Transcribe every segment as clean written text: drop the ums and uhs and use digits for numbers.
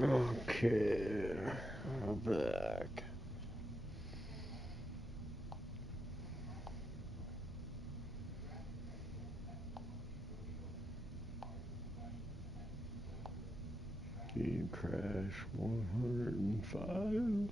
Okay, I'm back. Game crash 105.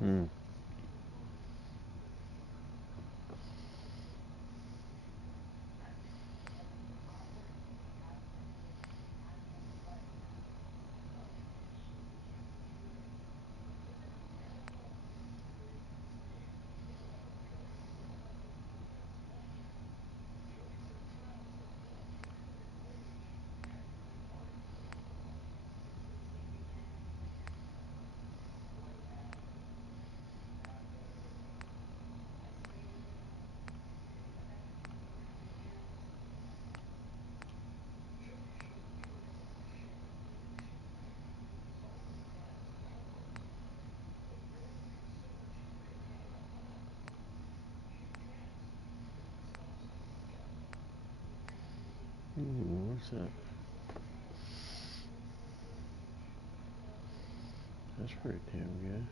Hmm. Ooh, what's that? That's pretty damn good.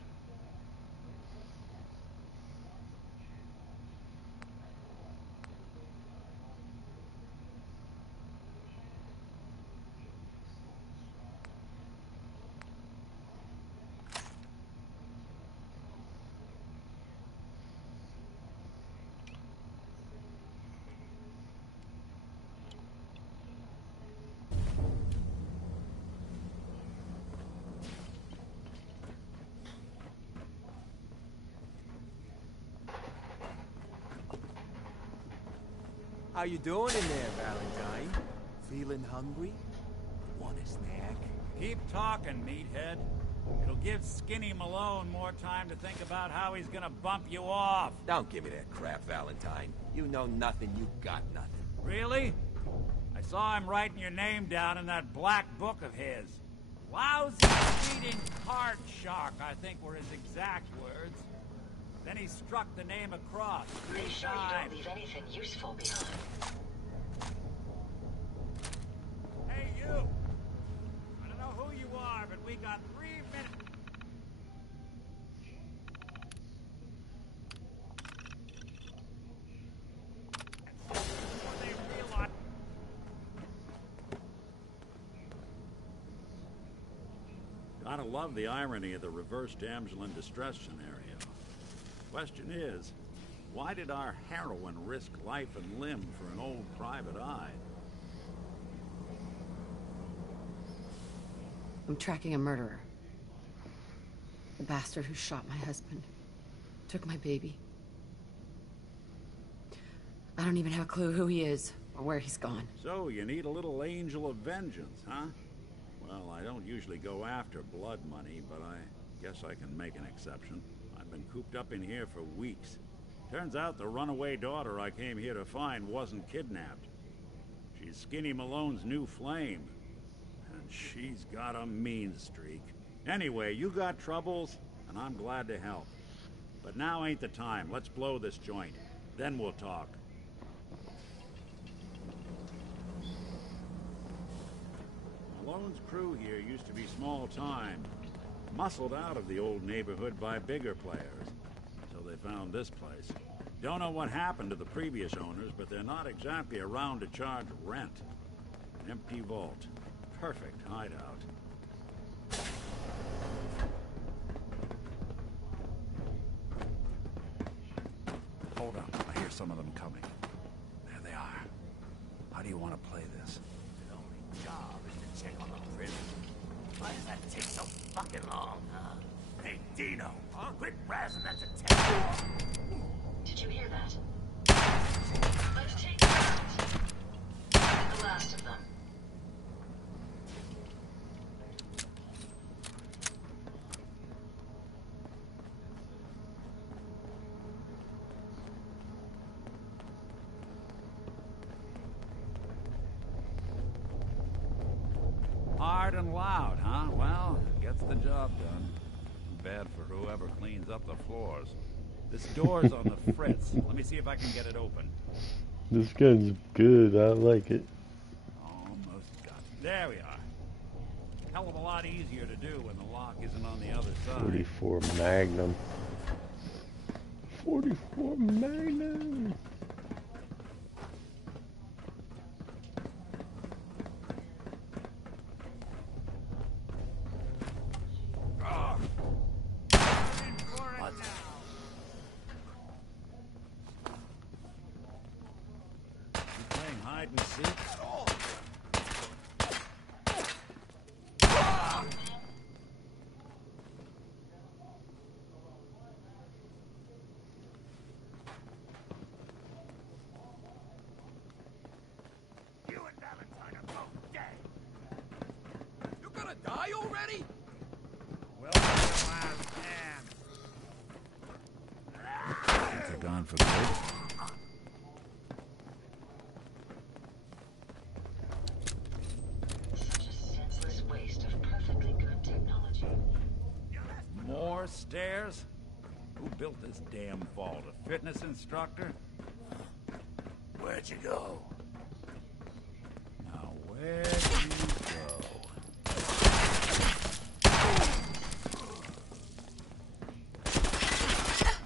How you doing in there, Valentine? Feeling hungry? Want a snack? Keep talking, meathead. It'll give Skinny Malone more time to think about how he's gonna bump you off. Don't give me that crap, Valentine. You know nothing, you got nothing. Really? I saw him writing your name down in that black book of his. Lousy feeding card shark, I think were his exact words. Then he struck the name across 3 Be sure you times. don't leave anything useful behind. Hey, you! I don't know who you are, but we got 3 minutes. Before they realize. Gotta love the irony of the reverse damsel in distress scenario. Question is, why did our heroine risk life and limb for an old private eye? I'm tracking a murderer. The bastard who shot my husband. Took my baby. I don't even have a clue who he is or where he's gone. So, you need a little angel of vengeance, huh? Well, I don't usually go after blood money, but I guess I can make an exception. I've been cooped up in here for weeks. Turns out the runaway daughter I came here to find wasn't kidnapped. She's Skinny Malone's new flame. And she's got a mean streak. Anyway, you got troubles, and I'm glad to help. But now ain't the time. Let's blow this joint. Then we'll talk. Malone's crew here used to be small time. Muscled out of the old neighborhood by bigger players. So they found this place. Don't know what happened to the previous owners, but they're not exactly around to charge rent. Empty vault. Perfect hideout. Hold up. I hear some of them coming. There they are. How do you want to play this? The only job is to check on the prison. Why does that take so fucking long, huh? Hey, Dino, quit razzing that detective. Did you hear that? Let's take them out. The last of them. Hard and loud, huh? Well, gets the job done. Bad for whoever cleans up the floors. This door's on the fritz. Let me see if I can get it open. This gun's good. I like it. Almost got it. There we are. Hell of a lot easier to do when the lock isn't on the other side. 44 Magnum. 44 Magnum. What? You playing hide and seek? You and Valentine are both dead. You're gonna die already? Well, last man. They're gone for good. Such a senseless waste of perfectly good technology. More stairs? Who built this damn vault? A fitness instructor? Where'd you go? Now, where'd you go?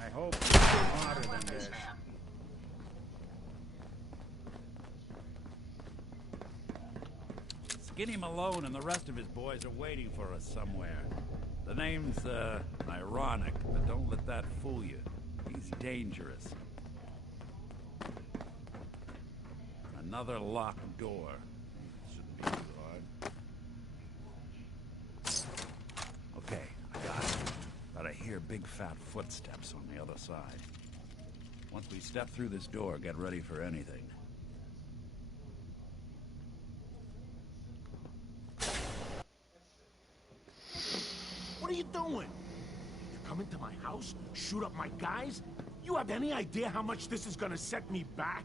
I hope you're smarter than this. Skinny Malone and the rest of his boys are waiting for us somewhere. The name's, ironic, but don't let that fool you. He's dangerous. Another locked door. Shouldn't be too hard. Okay, I got it. But I hear big fat footsteps on the other side. Once we step through this door, get ready for anything. What are you doing? You come into my house, shoot up my guys? You have any idea how much this is gonna set me back?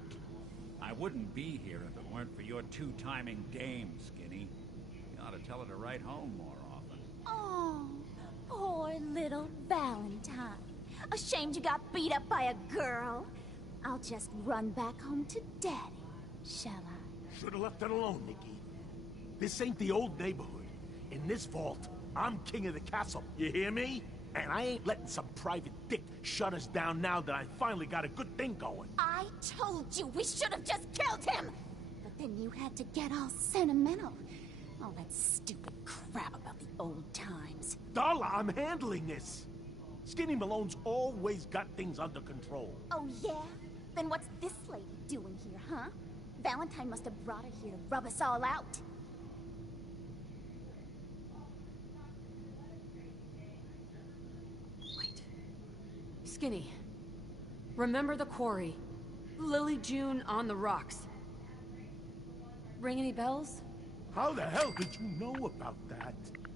I wouldn't be here if it weren't for your two-timing dame, Skinny. You ought to tell her to write home more often. Oh, poor little Valentine. Ashamed you got beat up by a girl. I'll just run back home to Daddy, shall I? Should've left it alone, Nikki. This ain't the old neighborhood. In this vault, I'm king of the castle, you hear me? And I ain't letting some private dick shut us down now that I finally got a good thing going. I told you we should have just killed him! But then you had to get all sentimental. All that stupid crap about the old times. Darla, I'm handling this. Skinny Malone's always got things under control. Oh, yeah? Then what's this lady doing here, huh? Valentine must have brought her here to rub us all out. Wait. Skinny. Remember the quarry? Lily June on the rocks. Ring any bells? How the hell did you know about that?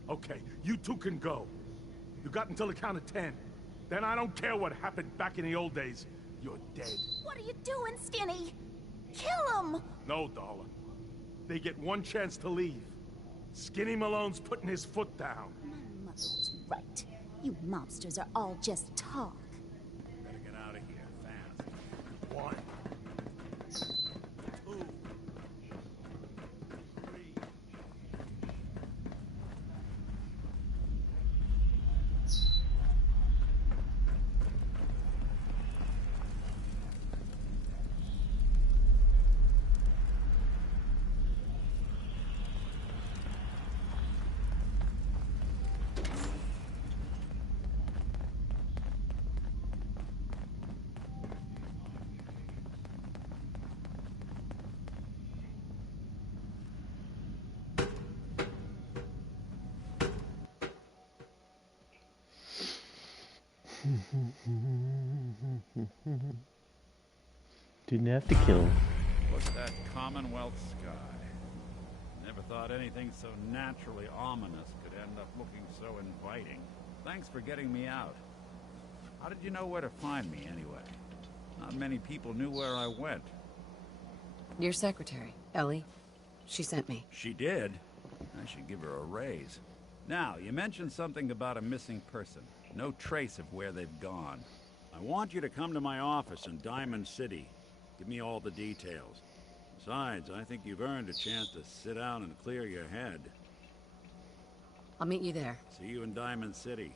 Okay, you two can go. You got until the count of 10. Then I don't care what happened back in the old days. You're dead. What are you doing, Skinny? Kill him! No, Darla. They get one chance to leave. Skinny Malone's putting his foot down. My mother was right. You mobsters are all just talk. Better get out of here, fast. 1, 2, 3. Didn't have to kill him. Look at that Commonwealth sky. Never thought anything so naturally ominous could end up looking so inviting. Thanks for getting me out. How did you know where to find me, anyway? Not many people knew where I went. Your secretary, Ellie. She sent me. She did? I should give her a raise. Now, you mentioned something about a missing person. No trace of where they've gone. I want you to come to my office in Diamond City. Give me all the details. Besides, I think you've earned a chance to sit down and clear your head. I'll meet you there. See you in Diamond City.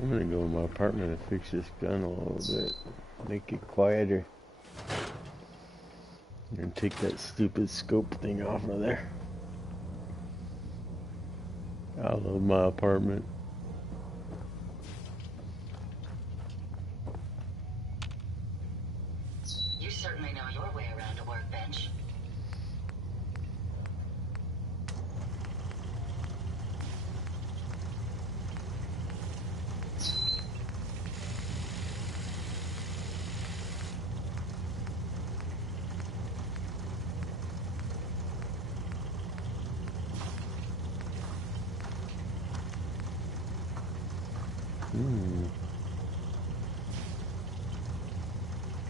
I'm gonna go in my apartment and fix this gun a little bit. Make it quieter. And take that stupid scope thing off of there. I love my apartment. You certainly know your way around a workbench.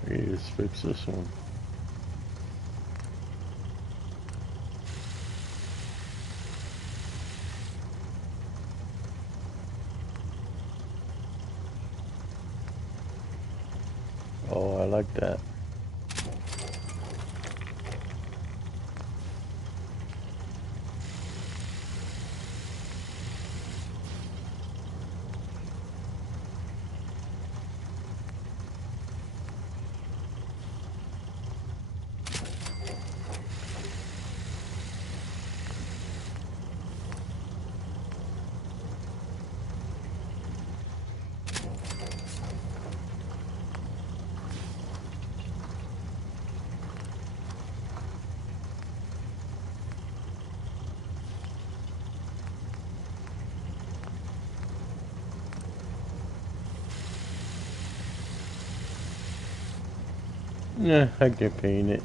I need to just fix this one. Oh, I like that. Yeah, I can paint it.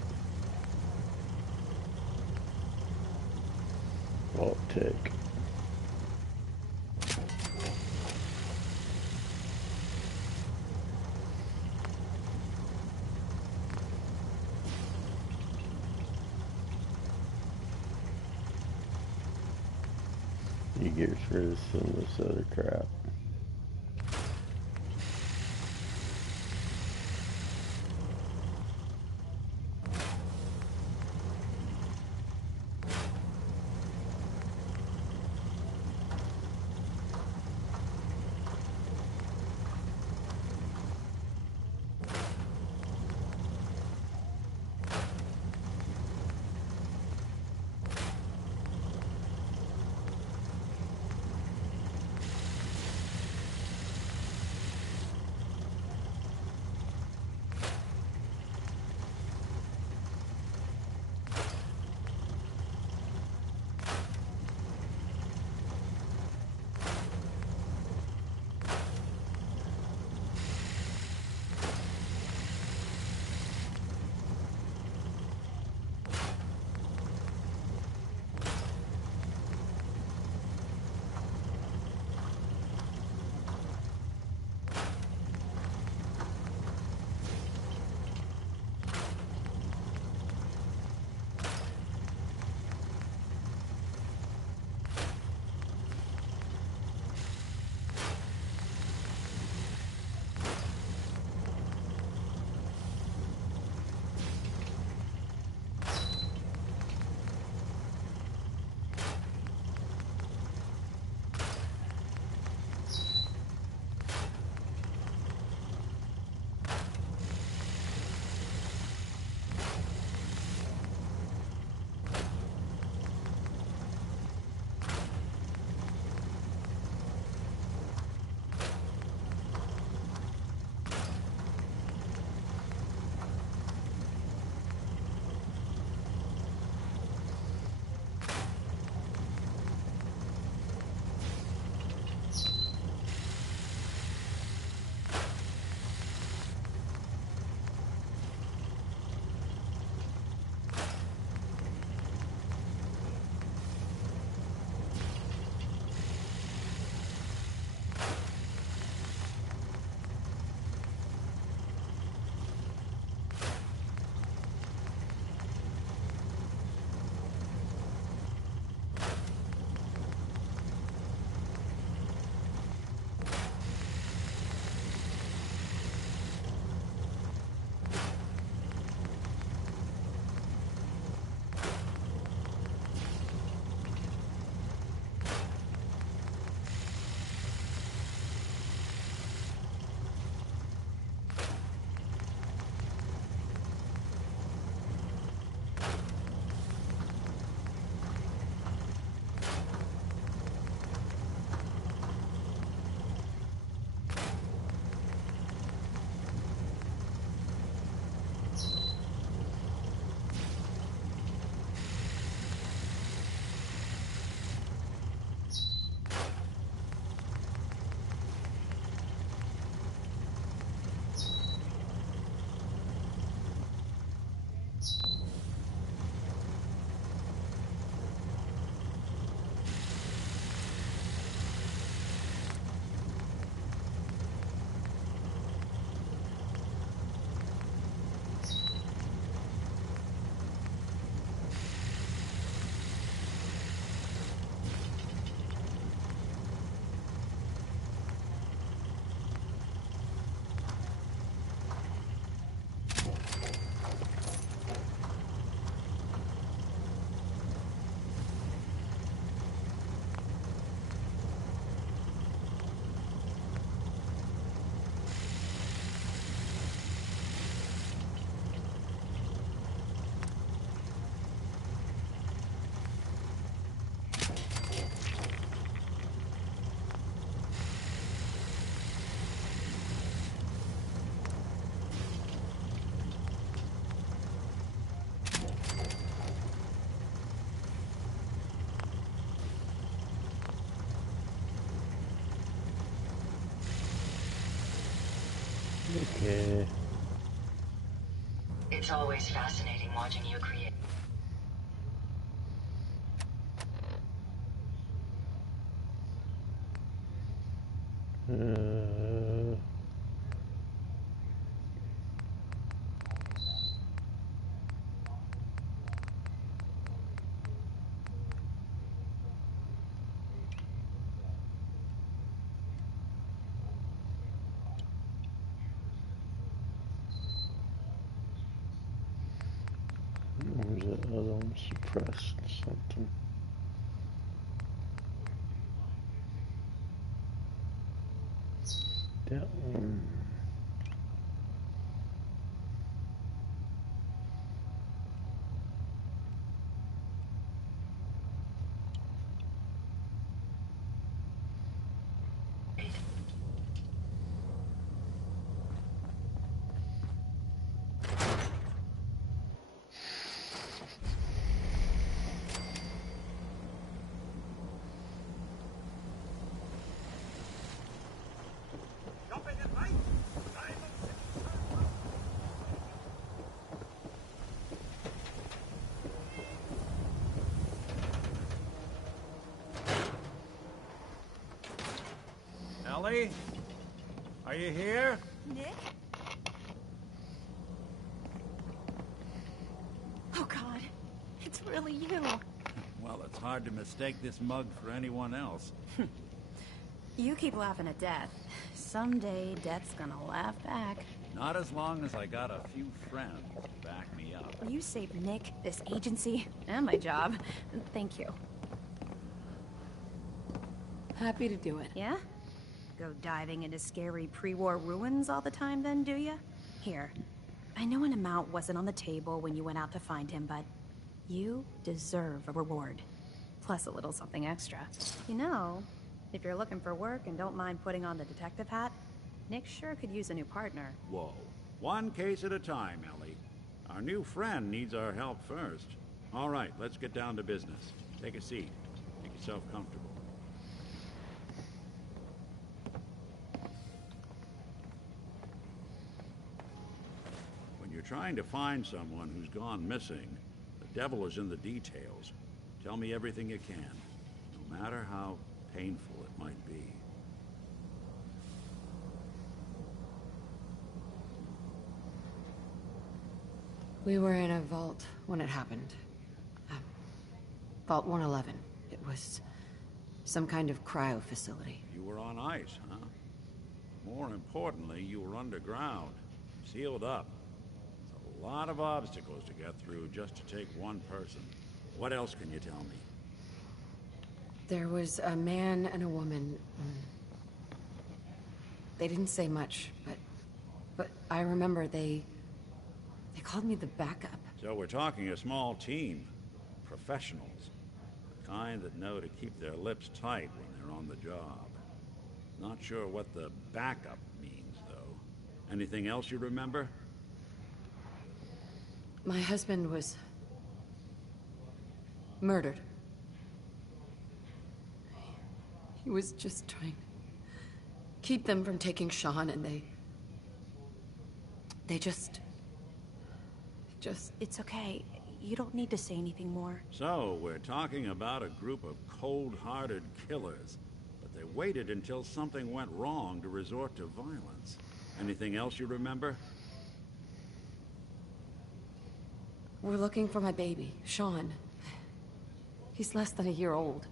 Vault Tech. You get rid of some of this other crap. Okay. It's always fascinating watching you create. Where's that other one? Suppressed something. That one. Ellie? Are you here? Nick? Oh, God. It's really you. Well, it's hard to mistake this mug for anyone else. You keep laughing at Death. Someday, Death's gonna laugh back. Not as long as I got a few friends to back me up. You saved Nick, this agency, and my job. Thank you. Happy to do it. Yeah? Go diving into scary pre-war ruins all the time then, do ya? Here. I know an amount wasn't on the table when you went out to find him, but you deserve a reward. Plus a little something extra. You know, if you're looking for work and don't mind putting on the detective hat, Nick sure could use a new partner. Whoa. One case at a time, Ellie. Our new friend needs our help first. All right, let's get down to business. Take a seat. Make yourself comfortable. When you're trying to find someone who's gone missing, the devil is in the details. Tell me everything you can, no matter how painful it might be. We were in a vault when it happened. Vault 111. It was some kind of cryo facility. You were on ice, huh? More importantly, you were underground, sealed up. It's a lot of obstacles to get through just to take one person. What else can you tell me? There was a man and a woman. They didn't say much, but I remember they called me the backup. So we're talking a small team. Professionals. The kind that know to keep their lips tight when they're on the job. Not sure what the backup means, though. Anything else you remember? My husband was murdered. He was just trying to keep them from taking Sean, and they just... It's okay. You don't need to say anything more. So, we're talking about a group of cold-hearted killers. But they waited until something went wrong to resort to violence. Anything else you remember? We're looking for my baby, Sean. He's less than a year old.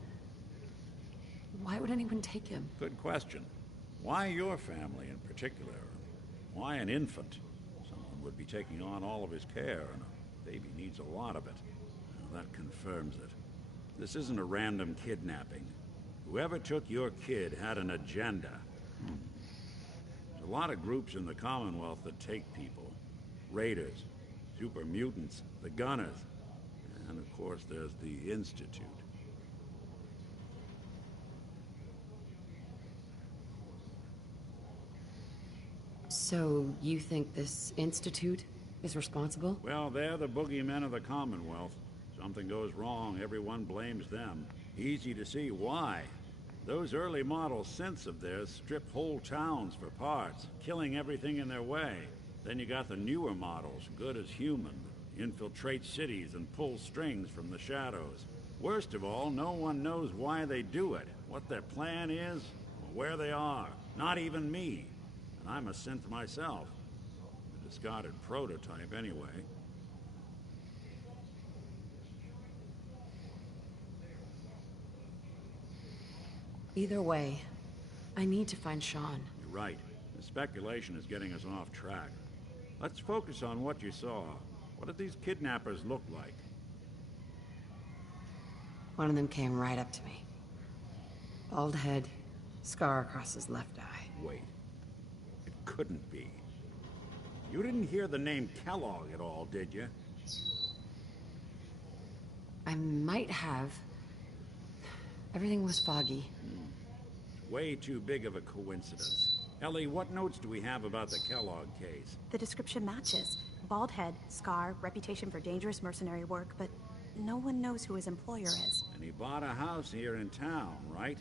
Why would anyone take him? Good question. Why your family in particular? Why an infant? Someone would be taking on all of his care, and a baby needs a lot of it. Well, that confirms it. This isn't a random kidnapping. Whoever took your kid had an agenda. There's a lot of groups in the Commonwealth that take people. Raiders, super mutants, the Gunners, and of course there's the Institute. So, you think this institute is responsible? Well, they're the boogeymen of the Commonwealth. Something goes wrong, everyone blames them. Easy to see why. Those early model synths of theirs strip whole towns for parts, killing everything in their way. Then you got the newer models, good as human, infiltrate cities and pull strings from the shadows. Worst of all, no one knows why they do it, what their plan is, or where they are. Not even me. And I'm a synth myself. A discarded prototype anyway. Either way, I need to find Sean. You're right. The speculation is getting us off track. Let's focus on what you saw. What did these kidnappers look like? One of them came right up to me. Bald head, scar across his left eye. Wait. It couldn't be. You didn't hear the name Kellogg at all, did you? I might have. Everything was foggy. Way too big of a coincidence. Ellie, what notes do we have about the Kellogg case? The description matches. Bald head, scar, reputation for dangerous mercenary work, but no one knows who his employer is. And he bought a house here in town, right?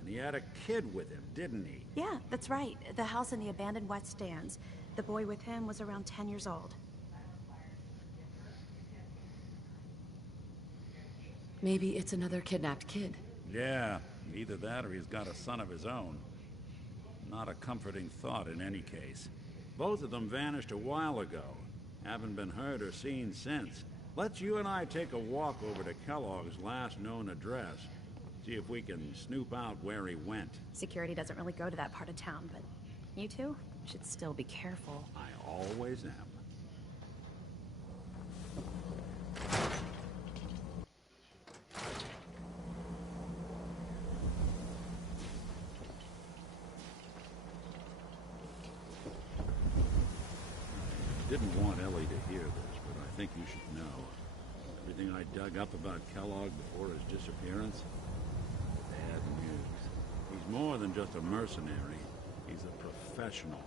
And he had a kid with him, didn't he? Yeah, that's right. The house in the abandoned West Stands. The boy with him was around 10 years old. Maybe it's another kidnapped kid. Yeah, either that or he's got a son of his own. Not a comforting thought in any case. Both of them vanished a while ago. Haven't been heard or seen since. Let's you and I take a walk over to Kellogg's last known address. See if we can snoop out where he went. Security doesn't really go to that part of town, but you two should still be careful. I always am. Didn't want Ellie to hear this, but I think you should know. Everything I dug up about Kellogg before his disappearance, bad news. He's more than just a mercenary. He's a professional.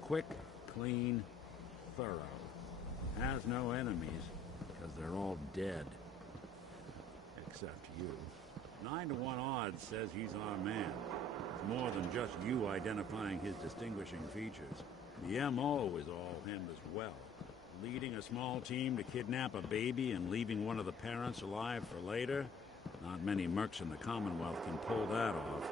Quick, clean, thorough. Has no enemies, because they're all dead. Except you. 9 to 1 odds says he's our man. It's more than just you identifying his distinguishing features. The M.O. is all him as well. Leading a small team to kidnap a baby and leaving one of the parents alive for later? Not many mercs in the Commonwealth can pull that off.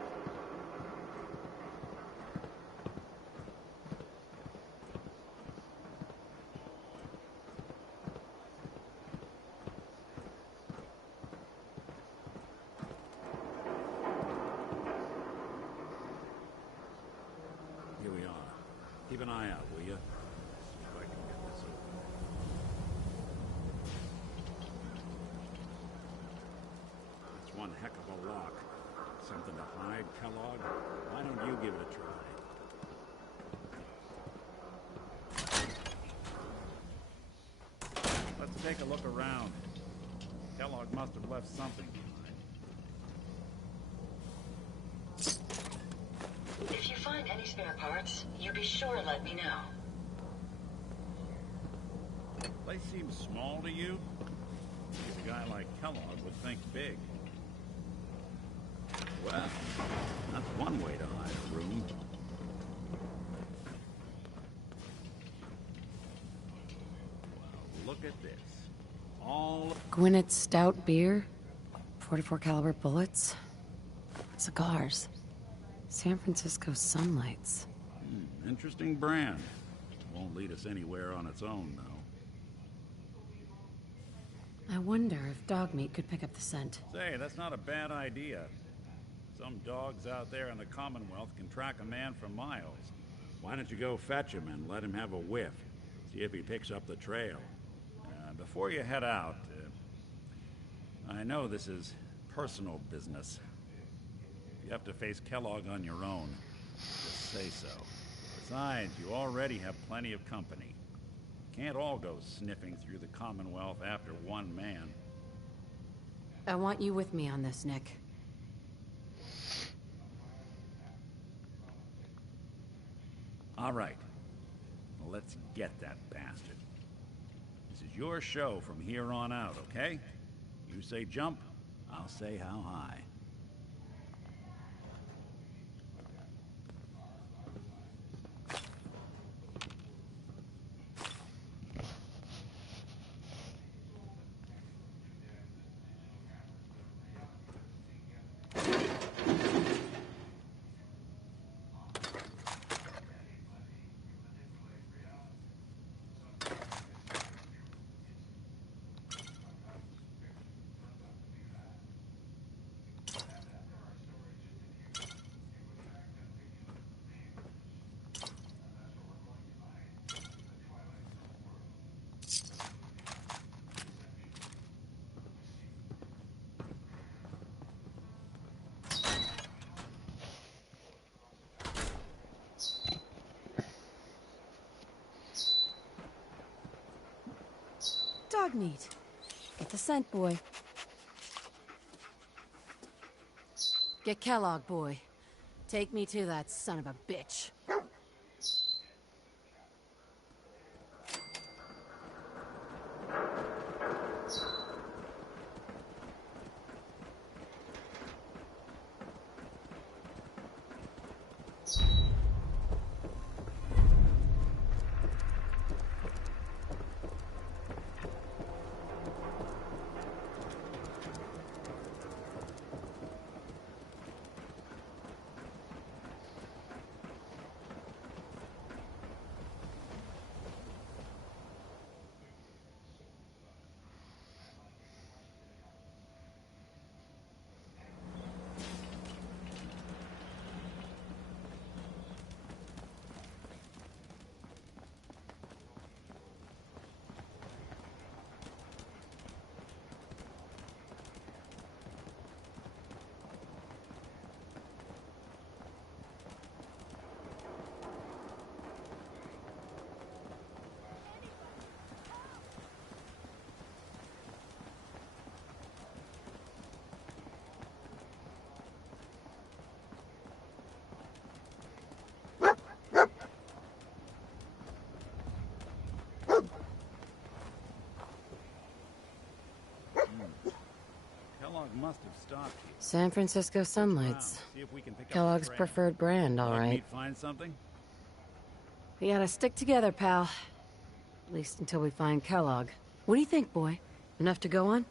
Here we are. Keep an eye out, will you? See if I can get this open. It's one heck of a lock. Something to hide, Kellogg? Why don't you give it a try? Let's take a look around. Kellogg must have left something behind. If you find any spare parts, you be sure to let me know. Place seems small to you? A guy like Kellogg would think big. Well, that's one way to hide a room. Well, look at this. All Gwynnett's stout beer, 44 caliber bullets, cigars, San Francisco sunlights. Interesting brand. Won't lead us anywhere on its own, though. I wonder if dog meat could pick up the scent. Say, that's not a bad idea. Some dogs out there in the Commonwealth can track a man for miles. Why don't you go fetch him and let him have a whiff? See if he picks up the trail. Before you head out, I know this is personal business. You have to face Kellogg on your own. Just say so. Besides, you already have plenty of company. Can't all go sniffing through the Commonwealth after one man. I want you with me on this, Nick. All right. Well, let's get that bastard. This is your show from here on out, okay? You say jump, I'll say how high. dog meat. Get the scent, boy. Get Kellogg, boy. Take me to that son of a bitch. Kellogg must have stopped here. San Francisco Sunlights. See if we can pick up a Kellogg's trail. preferred brand, all Dog right. meat find something? We gotta stick together, pal. At least until we find Kellogg. What do you think, boy? Enough to go on?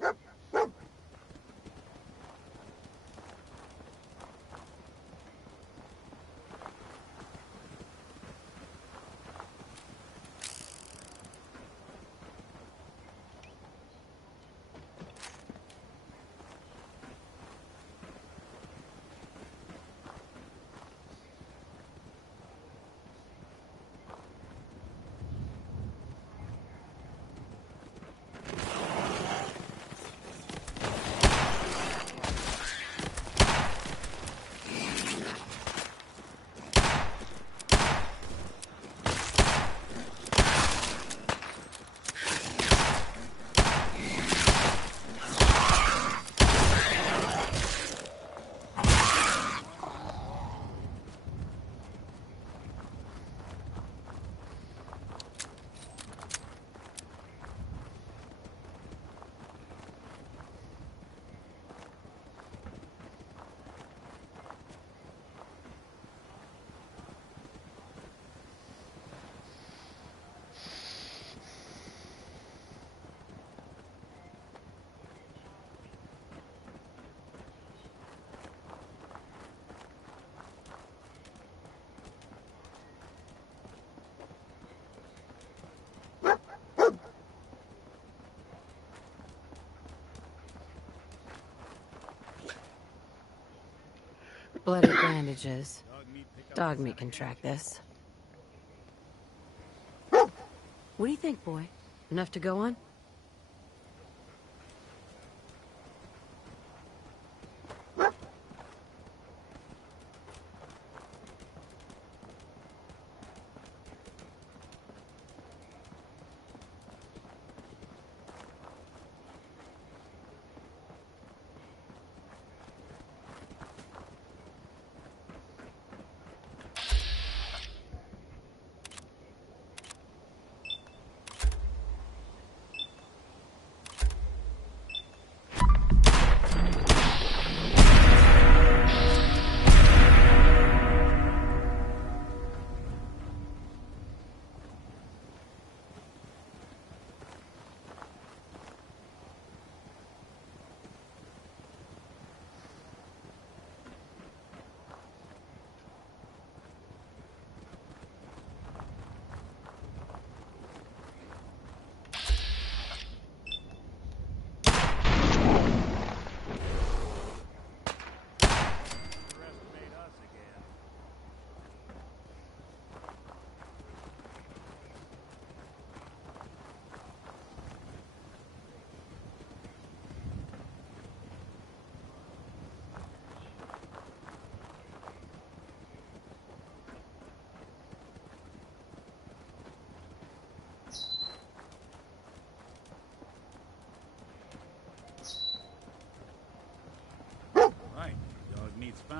Bloody bandages. Dog meat can track this. What do you think, boy? Enough to go on?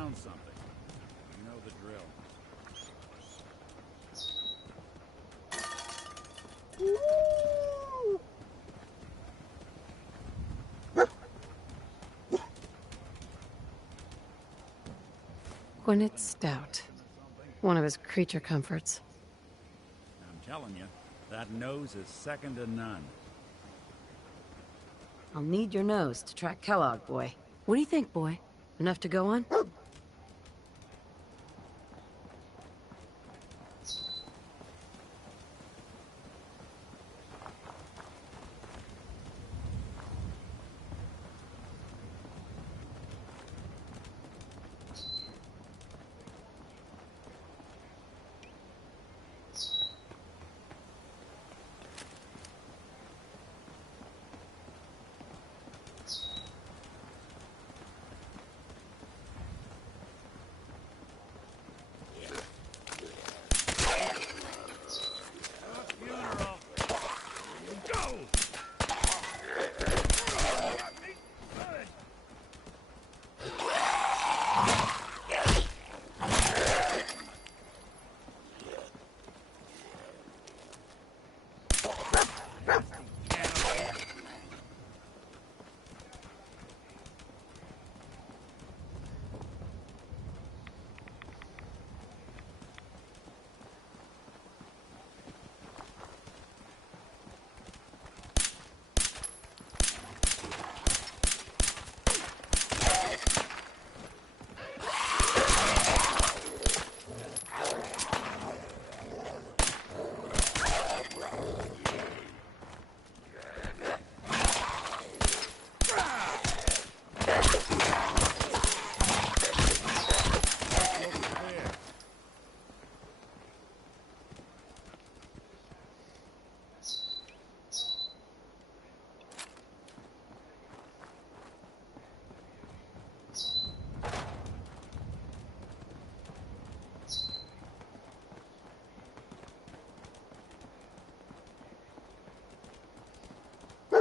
found something. You know the drill. Gwyneth Stout. One of his creature comforts. I'm telling you, that nose is second to none. I'll need your nose to track Kellogg, boy. What do you think, boy? Enough to go on?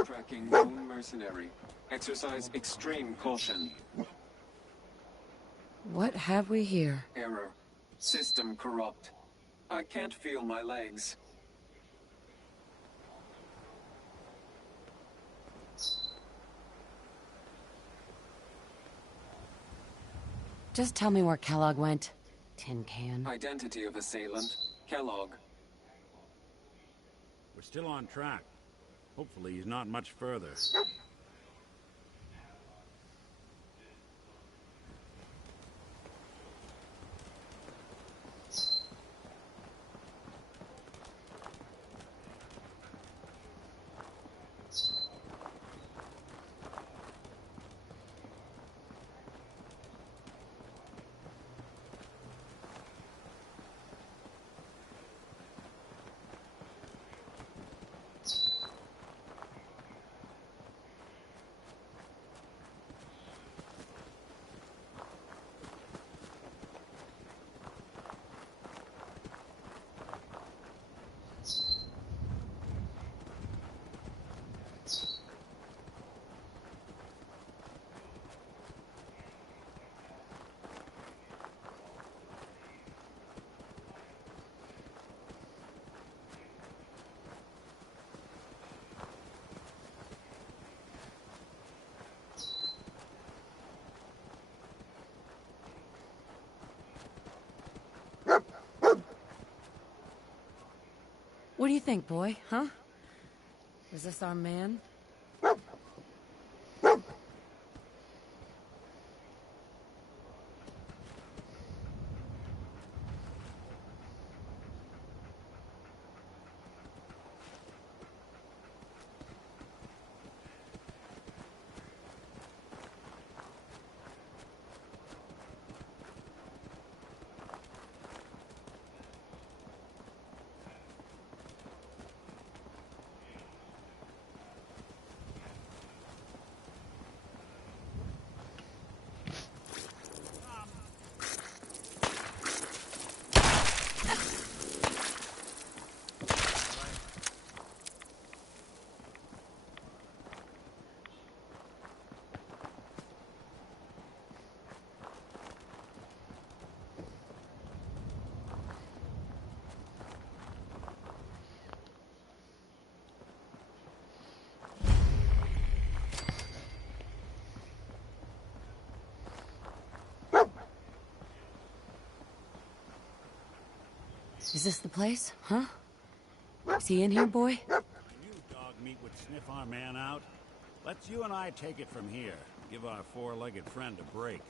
Tracking known mercenary. Exercise extreme caution. What have we here? Error. System corrupt. I can't feel my legs. Just tell me where Kellogg went. Tin can. Identity of assailant. Kellogg. We're still on track. Hopefully he's not much further. What do you think, boy? Huh? Is this our man? Is this the place? Huh? Is he in here, boy? You dog meat would sniff our man out. Let's you and I take it from here. Give our four-legged friend a break.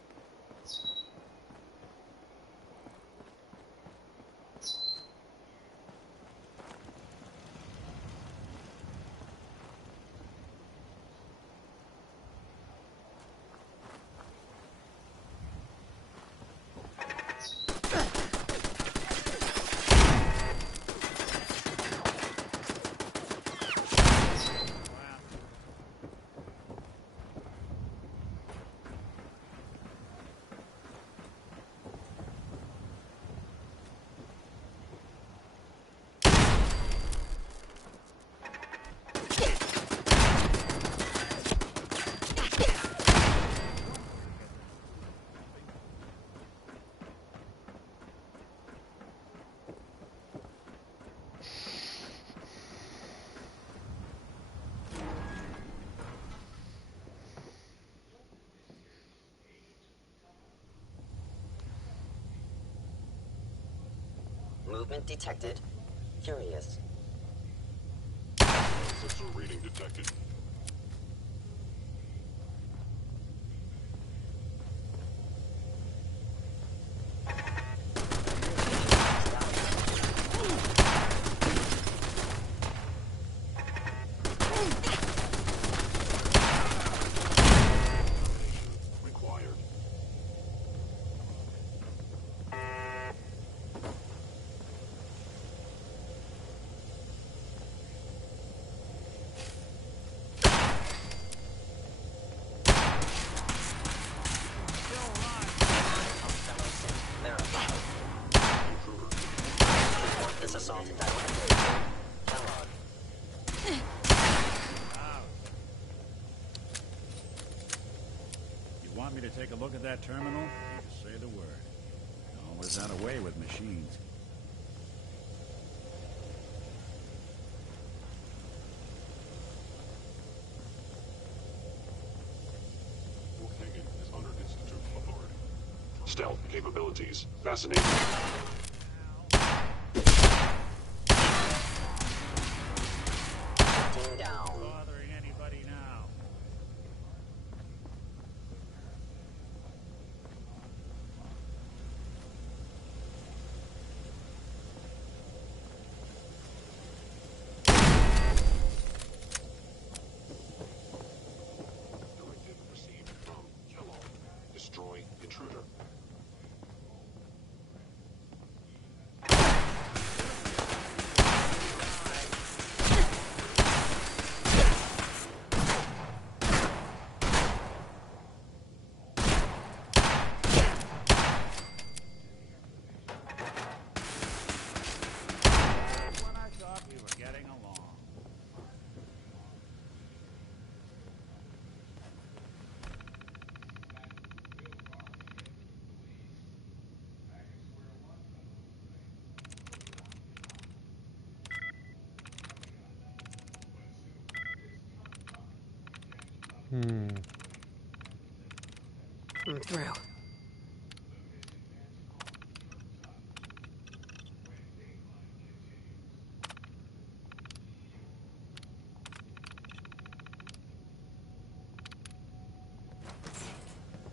Movement detected. Curious. Sensor reading detected. Required. This assault directly. Kellogg. You want me to take a look at that terminal? Just say the word. Always that away with machines. Hagen is under Institute authority. Stealth capabilities. Fascinating. Team down. Bothering anybody now? Directive received from Kellogg. Destroy intruder. When I thought we were getting along. I'm through.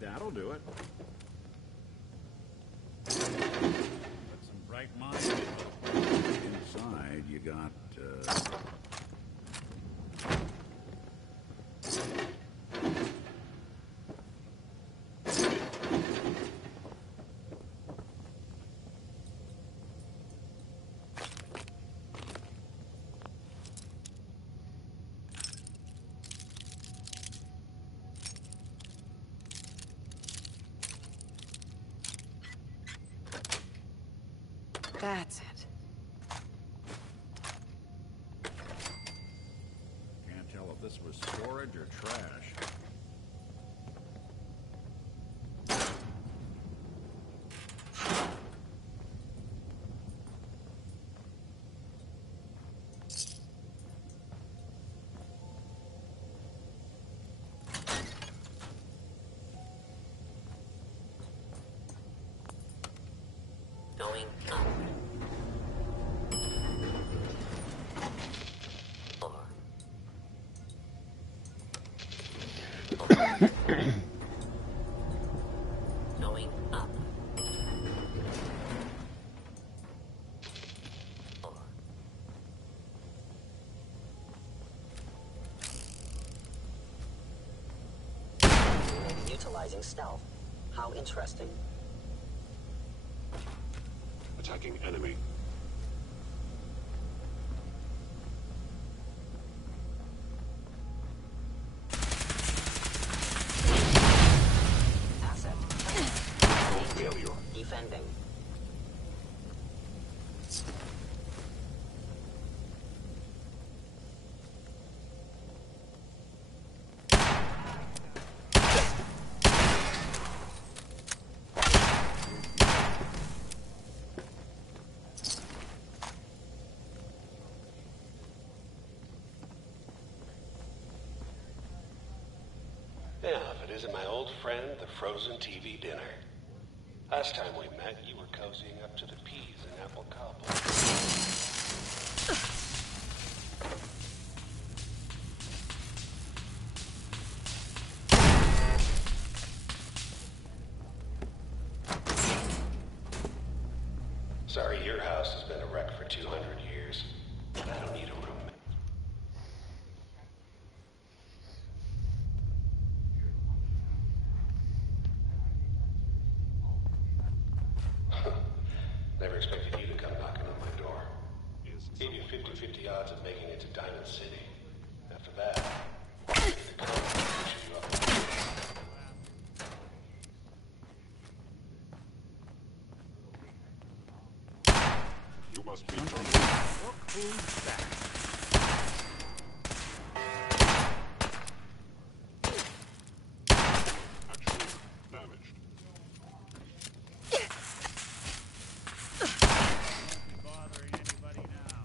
That'll do it. Got some bright minds. Inside, you got, That's it. can't tell if this was storage or trash. Going up. using stealth. How interesting. Attacking enemy. Asset. Failure. Defending. Yeah, if it isn't my old friend, the frozen TV dinner. Last time we met, you were cozying up to the peas in apple cobbler. Sorry, your house has been a wreck for 200 years. I don't need a roommate. Never expected you to come knocking on my door. Gave you 50-50 odds of making it to Diamond City. After that, the car will shoot you up. You must be drunk. Look who's back. Actually damaged. Bothering anybody now.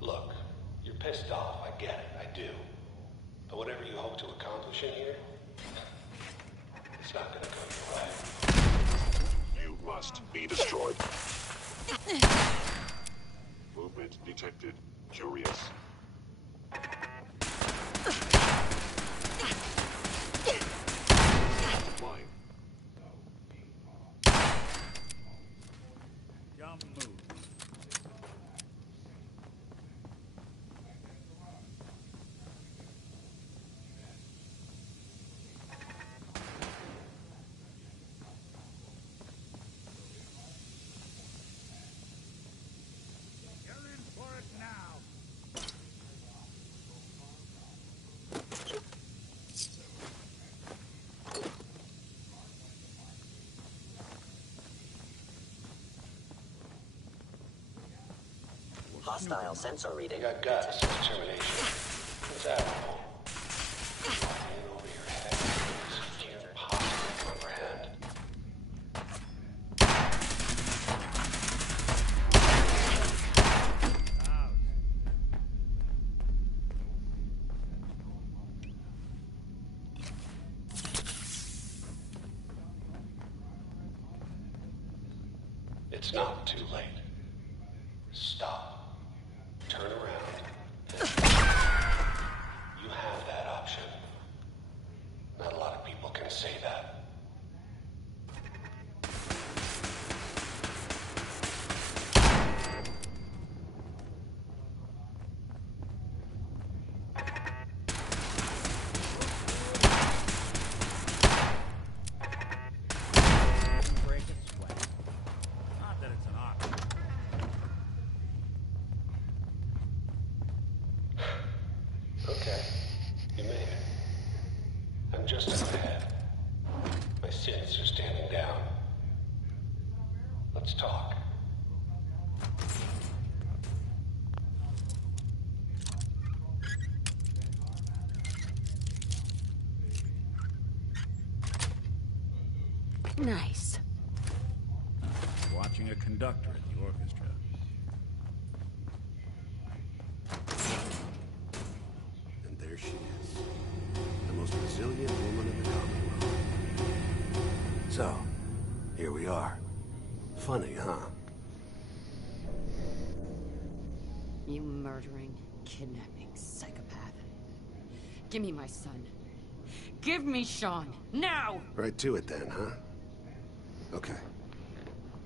Look, you're pissed off. I get it. I do. But whatever you hope to accomplish in here, it's not gonna go your way. You must be destroyed. Movement detected. Curious. Line. Dumb move. You're in for it now. Hostile sensor You reading. got guts, determination. What's admirable. In over your head, you can't possibly comprehend. It's not too late. Stop. Turn around. You have that option. Not a lot of people can say that. Break a sweat. Not that it's an option. Okay. You made it. I'm just up ahead. My sins are standing down. Let's talk. Nice. Watching a conductor at the orchestra. And there she is. The most resilient woman in the Commonwealth. So, here we are. Funny, huh? You murdering, kidnapping psychopath. Give me my son. Give me Sean, now! Right to it then, huh? Okay.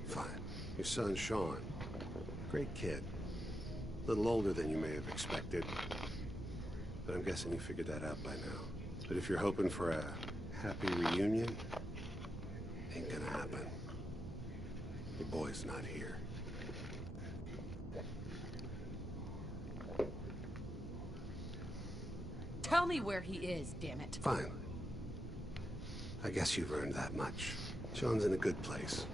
Fine. Your son, Sean. Great kid. Little older than you may have expected. but I'm guessing you figured that out by now. But if you're hoping for a happy reunion, ain't gonna happen. Your boy's not here. Tell me where he is, damn it. Fine. I guess you've earned that much. Sean's in a good place,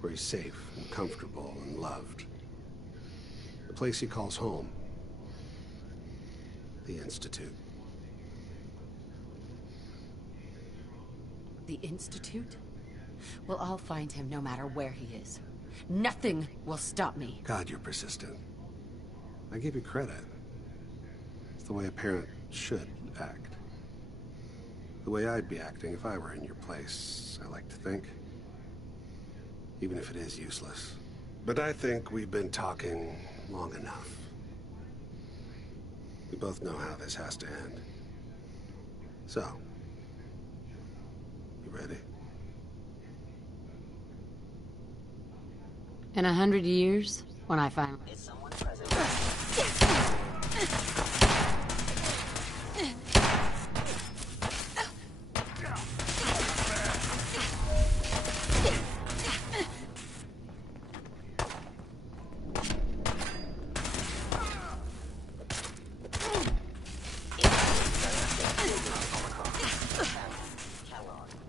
where he's safe and comfortable and loved. The place he calls home. The Institute. The Institute? Well, I'll find him no matter where he is. Nothing will stop me. God, you're persistent. I give you credit. It's the way a parent should act. The way I'd be acting if I were in your place, I like to think. Even if it is useless. But I think we've been talking long enough. We both know how this has to end. So, you ready? In 100 years, when I finally... Is someone present?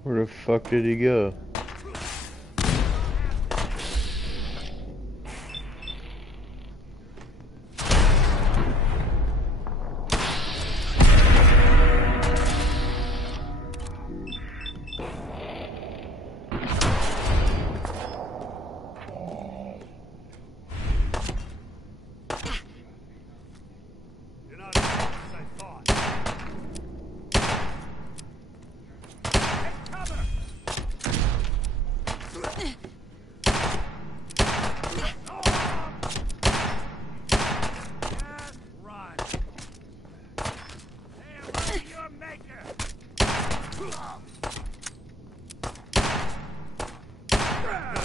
Where the fuck did he go?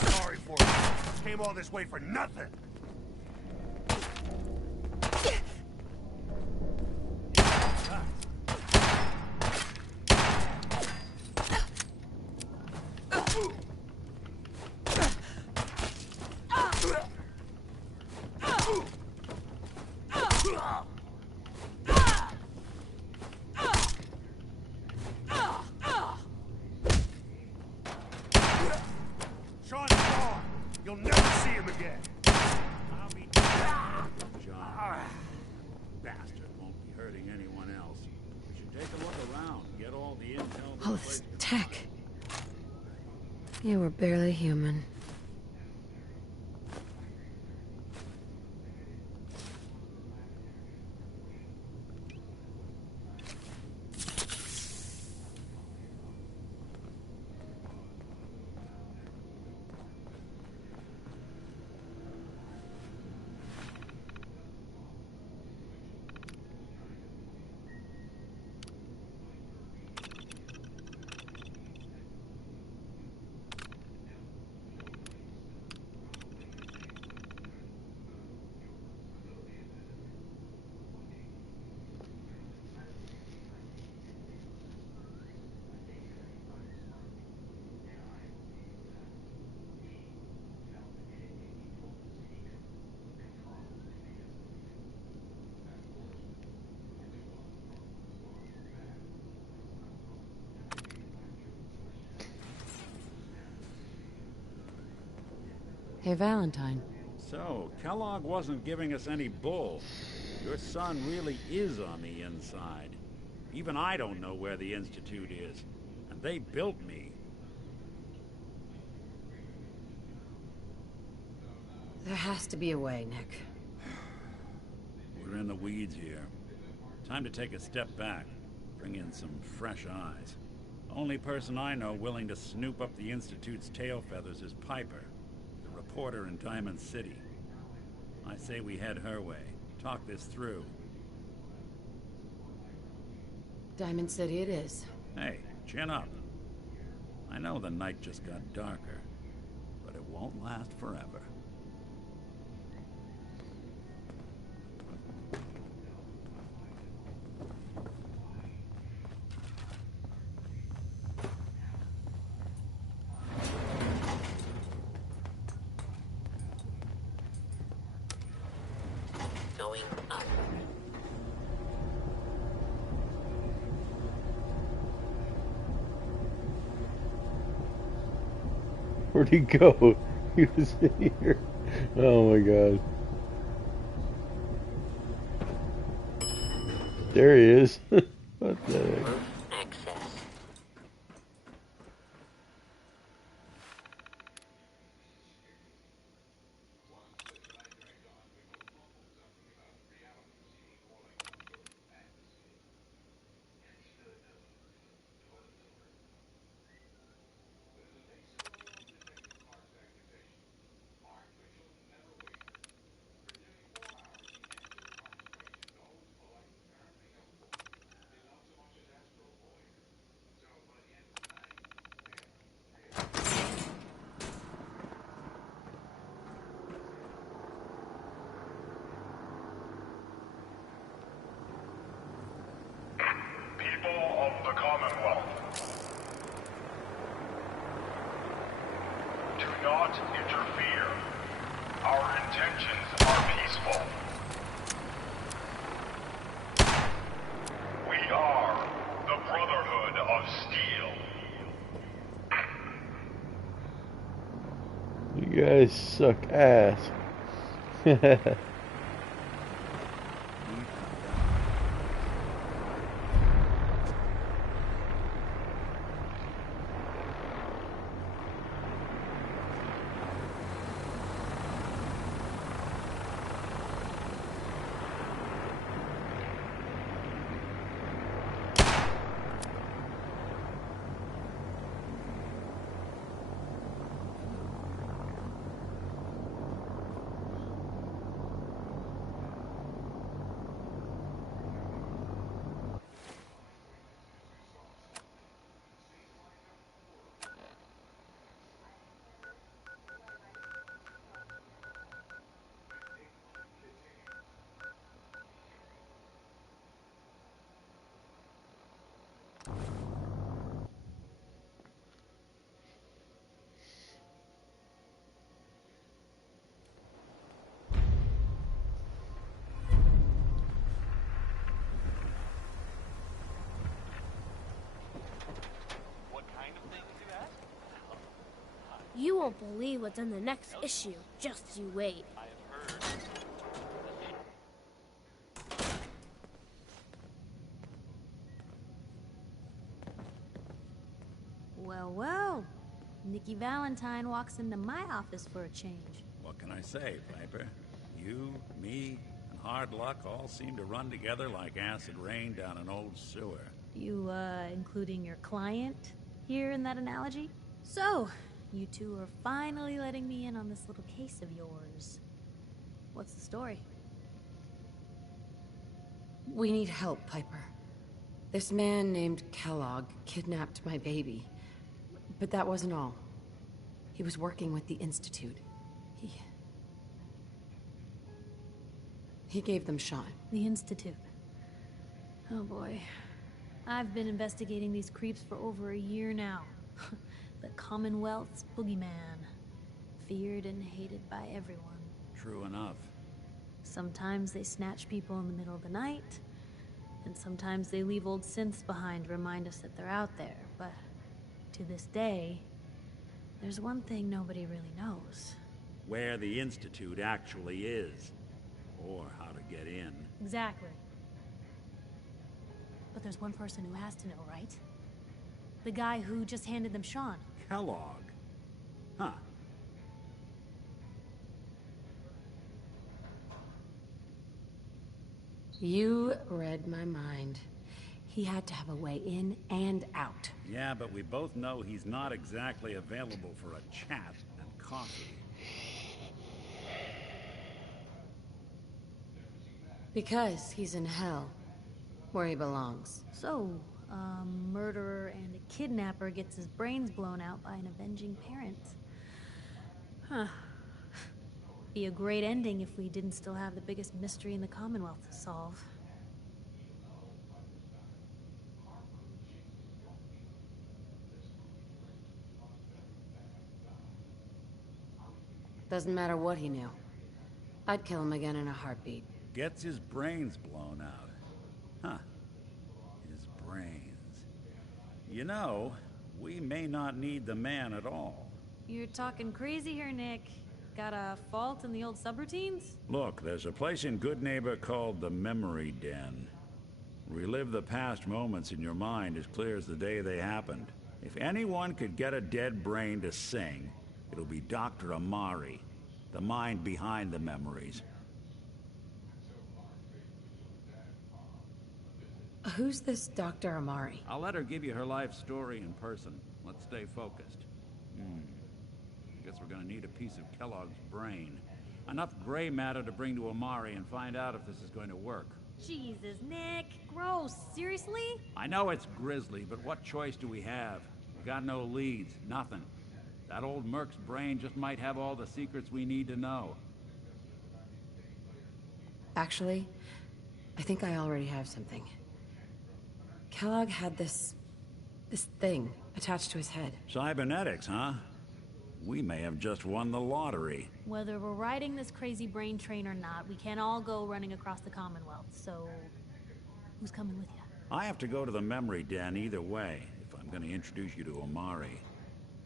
Sorry for you. Came all this way for nothing. Sean's gone. You'll never see him again. I'll be John. Bastard won't be hurting anyone else. We should take a look around, get all the intel. All this tech. You were barely human. Hey, Valentine. So, Kellogg wasn't giving us any bull. Your son really is on the inside. Even I don't know where the Institute is. And they built me. There has to be a way, Nick. We're in the weeds here. Time to take a step back. Bring in some fresh eyes. Only person I know willing to snoop up the Institute's tail feathers is Piper, the reporter in Diamond City. I say we head her way. Talk this through. Diamond City it is. Hey, chin up. I know the night just got darker, but it won't last forever. Where'd he go? He was in here. Oh my god. There he is. What the heck? You guys suck ass. You won't believe what's in the next issue. Just you wait. Well, well. Nikki Valentine walks into my office for a change. What can I say, Piper? You, me, and hard luck all seem to run together like acid rain down an old sewer. You, including your client here in that analogy? So, you two are finally letting me in on this little case of yours. What's the story? We need help, Piper. This man named Kellogg kidnapped my baby. But that wasn't all. He was working with the Institute. He gave them Sean. The Institute. Oh boy. I've been investigating these creeps for over a year now. The Commonwealth's boogeyman. Feared and hated by everyone. True enough. Sometimes they snatch people in the middle of the night, and sometimes they leave old synths behind to remind us that they're out there. But to this day, there's one thing nobody really knows. Where the Institute actually is. Or how to get in. Exactly. But there's one person who has to know, right? The guy who just handed them Sean. Kellogg? Huh. You read my mind. He had to have a way in and out. Yeah, but we both know he's not exactly available for a chat and coffee. Because he's in hell, where he belongs. So, a murderer and a kidnapper gets his brains blown out by an avenging parent. Huh. Be a great ending if we didn't still have the biggest mystery in the Commonwealth to solve. Doesn't matter what he knew. I'd kill him again in a heartbeat. Gets his brains blown out. Huh. His brains. You know, we may not need the man at all. You're talking crazy here, Nick. Got a fault in the old subroutines? Look, there's a place in Good Neighbor called the Memory Den. Relive the past moments in your mind as clear as the day they happened. If anyone could get a dead brain to sing, it'll be Dr. Amari, the mind behind the memories. Who's this Dr. Amari? I'll let her give you her life story in person. Let's stay focused. I guess we're gonna need a piece of Kellogg's brain. Enough gray matter to bring to Amari and find out if this is going to work. Jesus, Nick. Gross. Seriously? I know it's grisly, but what choice do we have? We got no leads, nothing. That old Merc's brain just might have all the secrets we need to know. Actually, I think I already have something. Kellogg had this thing attached to his head. Cybernetics, huh? We may have just won the lottery. Whether we're riding this crazy brain train or not, we can't all go running across the Commonwealth, so... who's coming with you? I have to go to the Memory Den either way, if I'm gonna introduce you to Amari.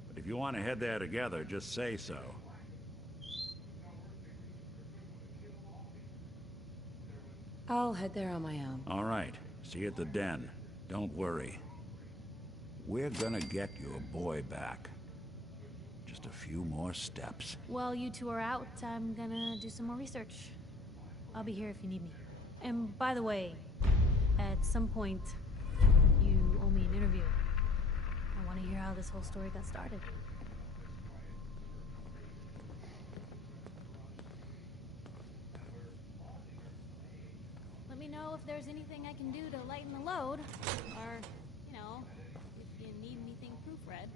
But if you want to head there together, just say so. I'll head there on my own. All right. See you at the den. Don't worry. We're gonna get your boy back. Just a few more steps. While you two are out, I'm gonna do some more research. I'll be here if you need me. And by the way, at some point, you owe me an interview. I want to hear how this whole story got started. Let me know if there's anything I can do to lighten the load, or, you know, if you need anything proofread.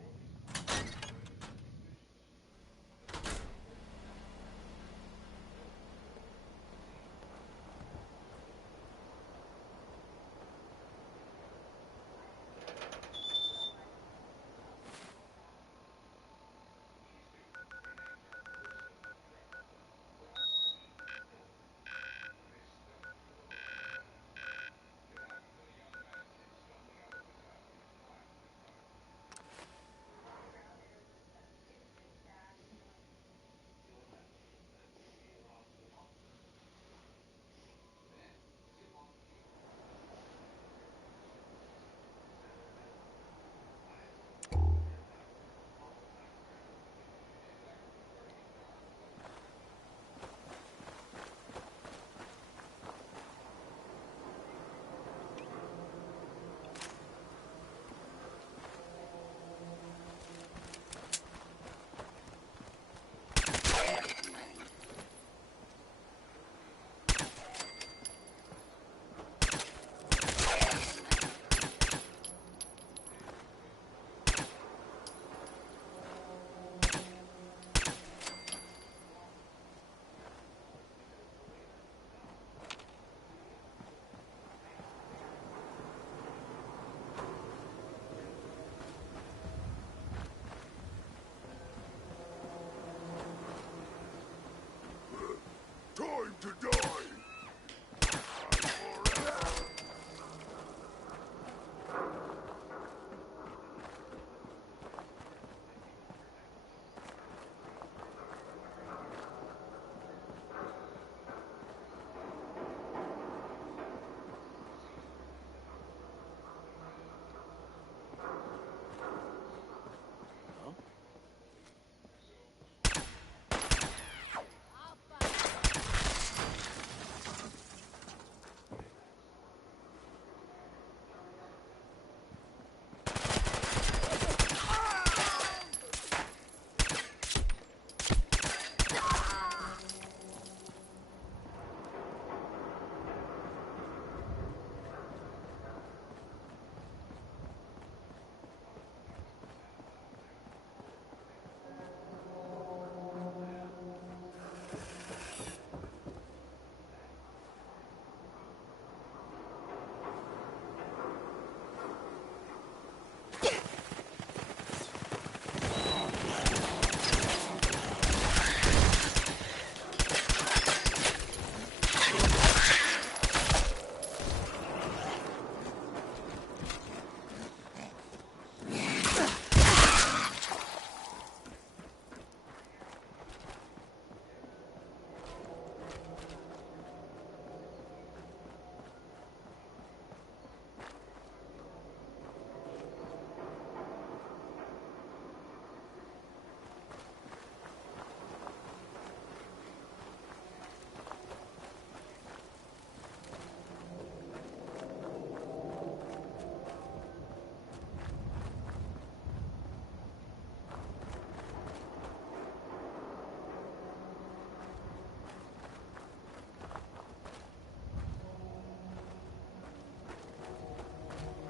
Time to die!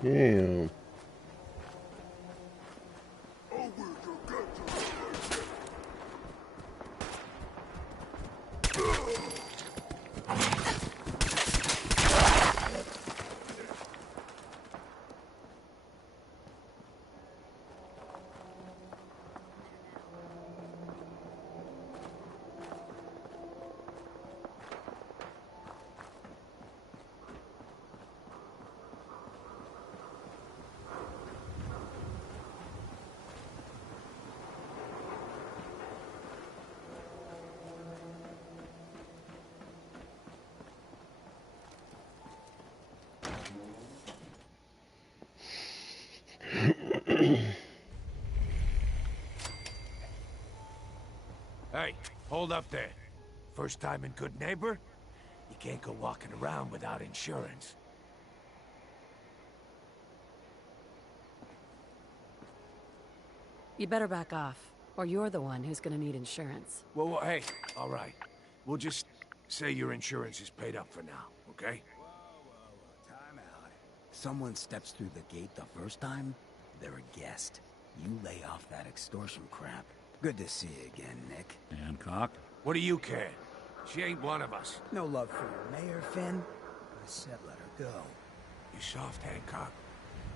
Damn. Hey, hold up there. First time in Good Neighbor? You can't go walking around without insurance. You better back off, or you're the one who's gonna need insurance. Well, hey, all right. We'll just say your insurance is paid up for now, okay? Time out. Someone steps through the gate the first time, they're a guest. You lay off that extortion crap. Good to see you again, Nick. Hancock? What do you care? She ain't one of us. No love for your mayor, Finn? I said let her go. You soft, Hancock.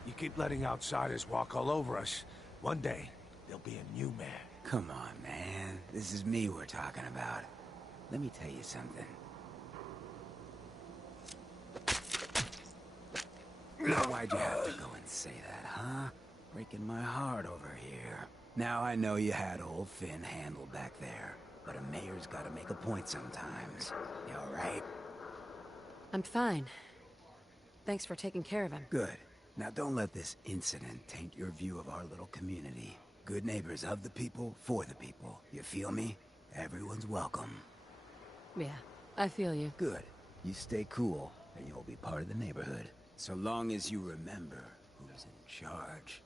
You keep letting outsiders walk all over us. One day, there'll be a new mayor. Come on, man. This is me we're talking about. Let me tell you something. Now, why'd you have to go and say that, huh? Breaking my heart over here. Now I know you had old Finn handled back there, but a mayor's gotta make a point sometimes. You alright? I'm fine. Thanks for taking care of him. Good. Now don't let this incident taint your view of our little community. Good neighbors of the people, for the people. You feel me? Everyone's welcome. Yeah, I feel you. Good. You stay cool, and you'll be part of the neighborhood. So long as you remember who's in charge.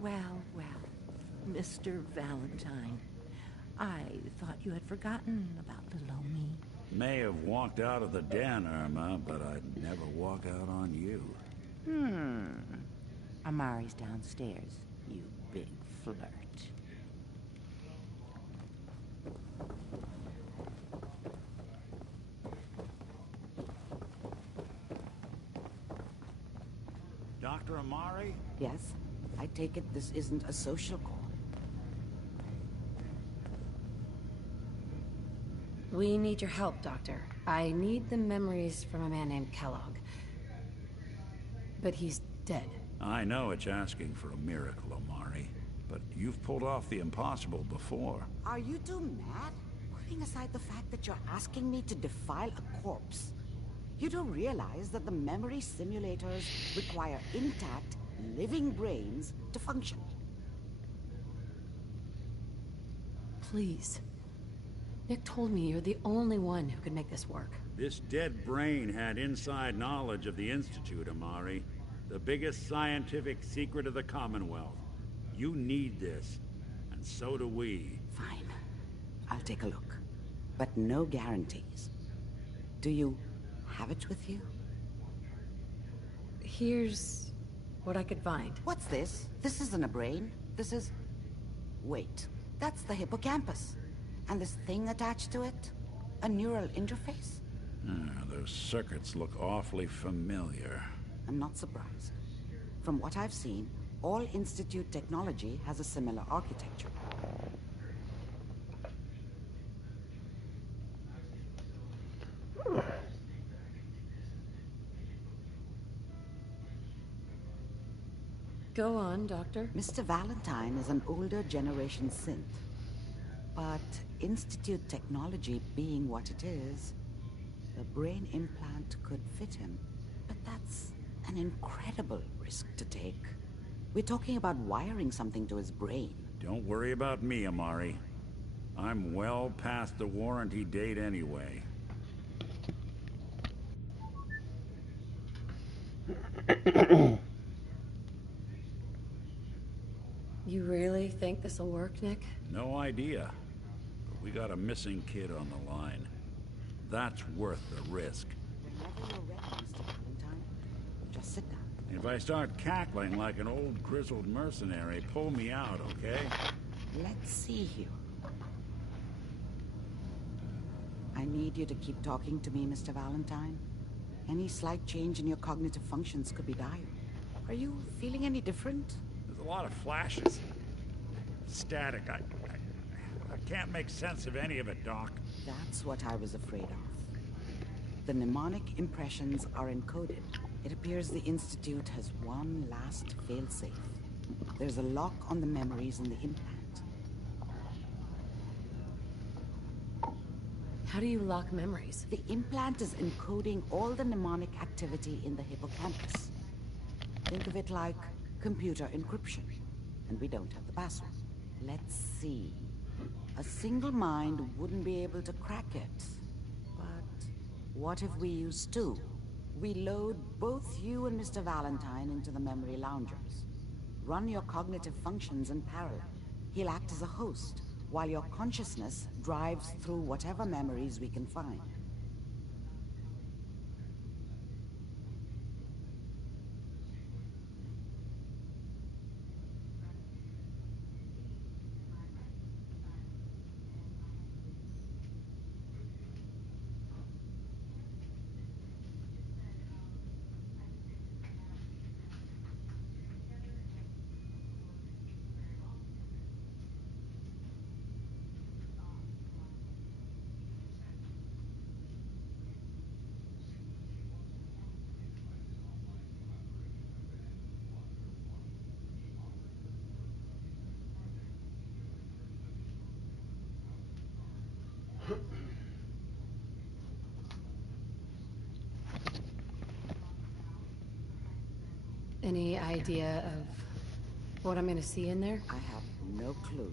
Well, well, Mr. Valentine. I thought you had forgotten about little old me. May have walked out of the den, Irma, but I'd never walk out on you. Amari's downstairs, you big flirt. Dr. Amari? Yes? I take it this isn't a social call. We need your help, Doctor. I need the memories from a man named Kellogg. But he's dead. I know it's asking for a miracle, Amari, but you've pulled off the impossible before. Are you two mad? Putting aside the fact that you're asking me to defile a corpse, you do realize that the memory simulators require intact, living brains to function. Please. Nick told me you're the only one who could make this work. This dead brain had inside knowledge of the Institute, Amari. The biggest scientific secret of the Commonwealth. You need this, and so do we. Fine. I'll take a look. But no guarantees. Do you have it with you? Here's what I could find. What's this? This isn't a brain. This is... Wait. That's the hippocampus. And this thing attached to it? A neural interface? Those circuits look awfully familiar. I'm not surprised. From what I've seen, all Institute technology has a similar architecture. Go on, Doctor. Mr. Valentine is an older generation synth. But Institute technology being what it is, the brain implant could fit him. But that's an incredible risk to take. We're talking about wiring something to his brain. Don't worry about me, Amari. I'm well past the warranty date anyway. You really think this'll work, Nick? No idea. But we got a missing kid on the line. That's worth the risk. Whenever you're ready, Mr. Valentine, just sit down. If I start cackling like an old grizzled mercenary, pull me out, okay? Let's see here. I need you to keep talking to me, Mr. Valentine. Any slight change in your cognitive functions could be dire. Are you feeling any different? There's a lot of flashes. Static. I can't make sense of any of it, Doc. That's what I was afraid of. The mnemonic impressions are encoded. It appears the Institute has one last failsafe. There's a lock on the memories in the implant. How do you lock memories? The implant is encoding all the mnemonic activity in the hippocampus. Think of it like computer encryption. And we don't have the password. Let's see. A single mind wouldn't be able to crack it. But what if we use two? We load both you and Mr. Valentine into the memory loungers. Run your cognitive functions in parallel. He'll act as a host, while your consciousness drives through whatever memories we can find. Any idea of what I'm gonna see in there? I have no clue.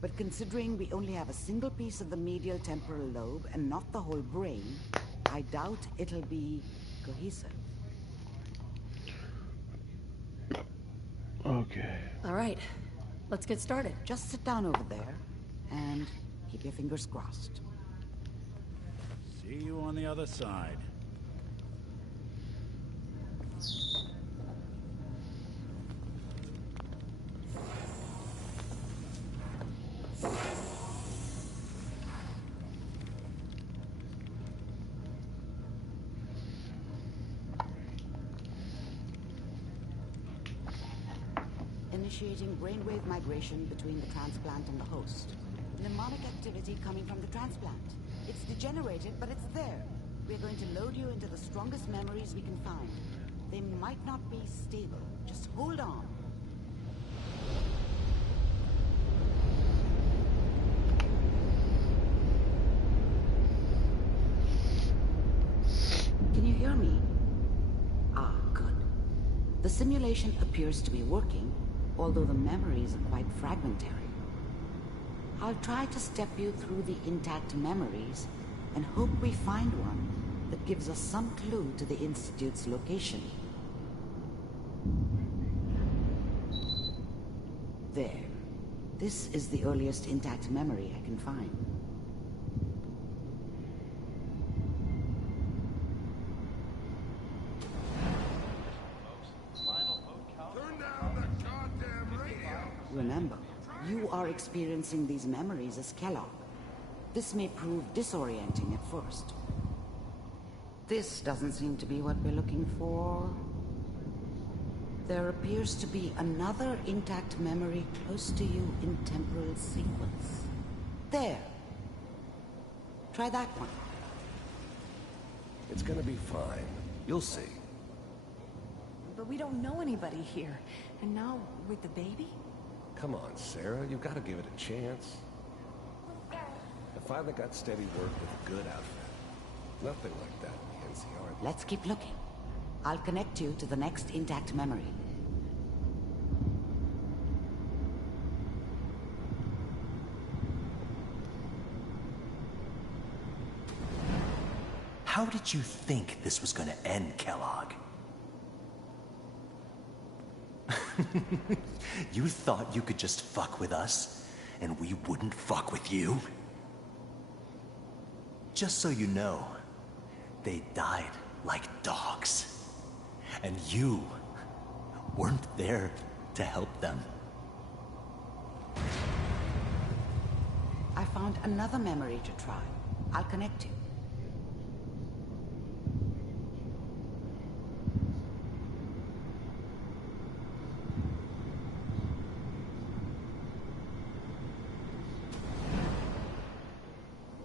But considering we only have a single piece of the medial temporal lobe and not the whole brain, I doubt it'll be cohesive. Okay. All right, let's get started. Just sit down over there and keep your fingers crossed. See you on the other side. Initiating brainwave migration between the transplant and the host. Mnemonic activity coming from the transplant. It's degenerated, but it's there. We're going to load you into the strongest memories we can find. They might not be stable. Just hold on. Can you hear me? Ah, good. The simulation appears to be working, although the memories are quite fragmentary. I'll try to step you through the intact memories and hope we find one that gives us some clue to the Institute's location. There. This is the earliest intact memory I can find. Remember, you are experiencing these memories as Kellogg. This may prove disorienting at first. This doesn't seem to be what we're looking for. There appears to be another intact memory close to you in temporal sequence. There. Try that one. It's gonna be fine. You'll see. But we don't know anybody here. And now, with the baby? Come on, Sarah. You've got to give it a chance. I finally got steady work with a good outfit. Nothing like that in the NCR. Let's keep looking. I'll connect you to the next intact memory. How did you think this was gonna end, Kellogg? You thought you could just fuck with us, and we wouldn't fuck with you? Just so you know, they died like dogs. And you weren't there to help them. I found another memory to try. I'll connect you.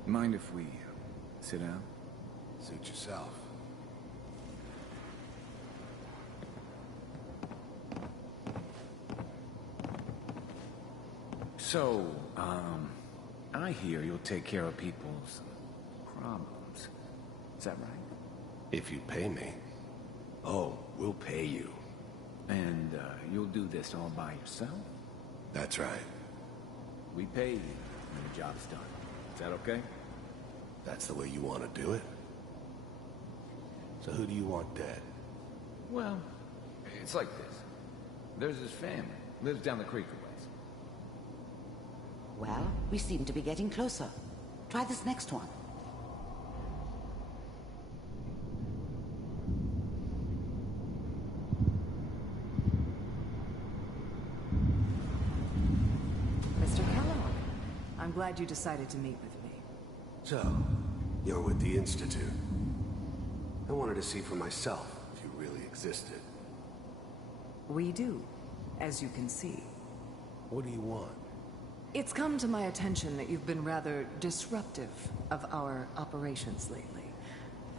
Mind if we sit down? Suit yourself. So, I hear you'll take care of people's problems. Is that right? If you pay me. Oh, we'll pay you. And, you'll do this all by yourself? That's right. We pay you when the job's done. Is that okay? That's the way you want to do it? So who do you want dead? Well, it's like this. There's his family. Lives down the creek a ways. Well, we seem to be getting closer. Try this next one. Mr. Kellogg, I'm glad you decided to meet with me. So, you're with the Institute. I wanted to see for myself if you really existed. We do, as you can see. What do you want? It's come to my attention that you've been rather disruptive of our operations lately.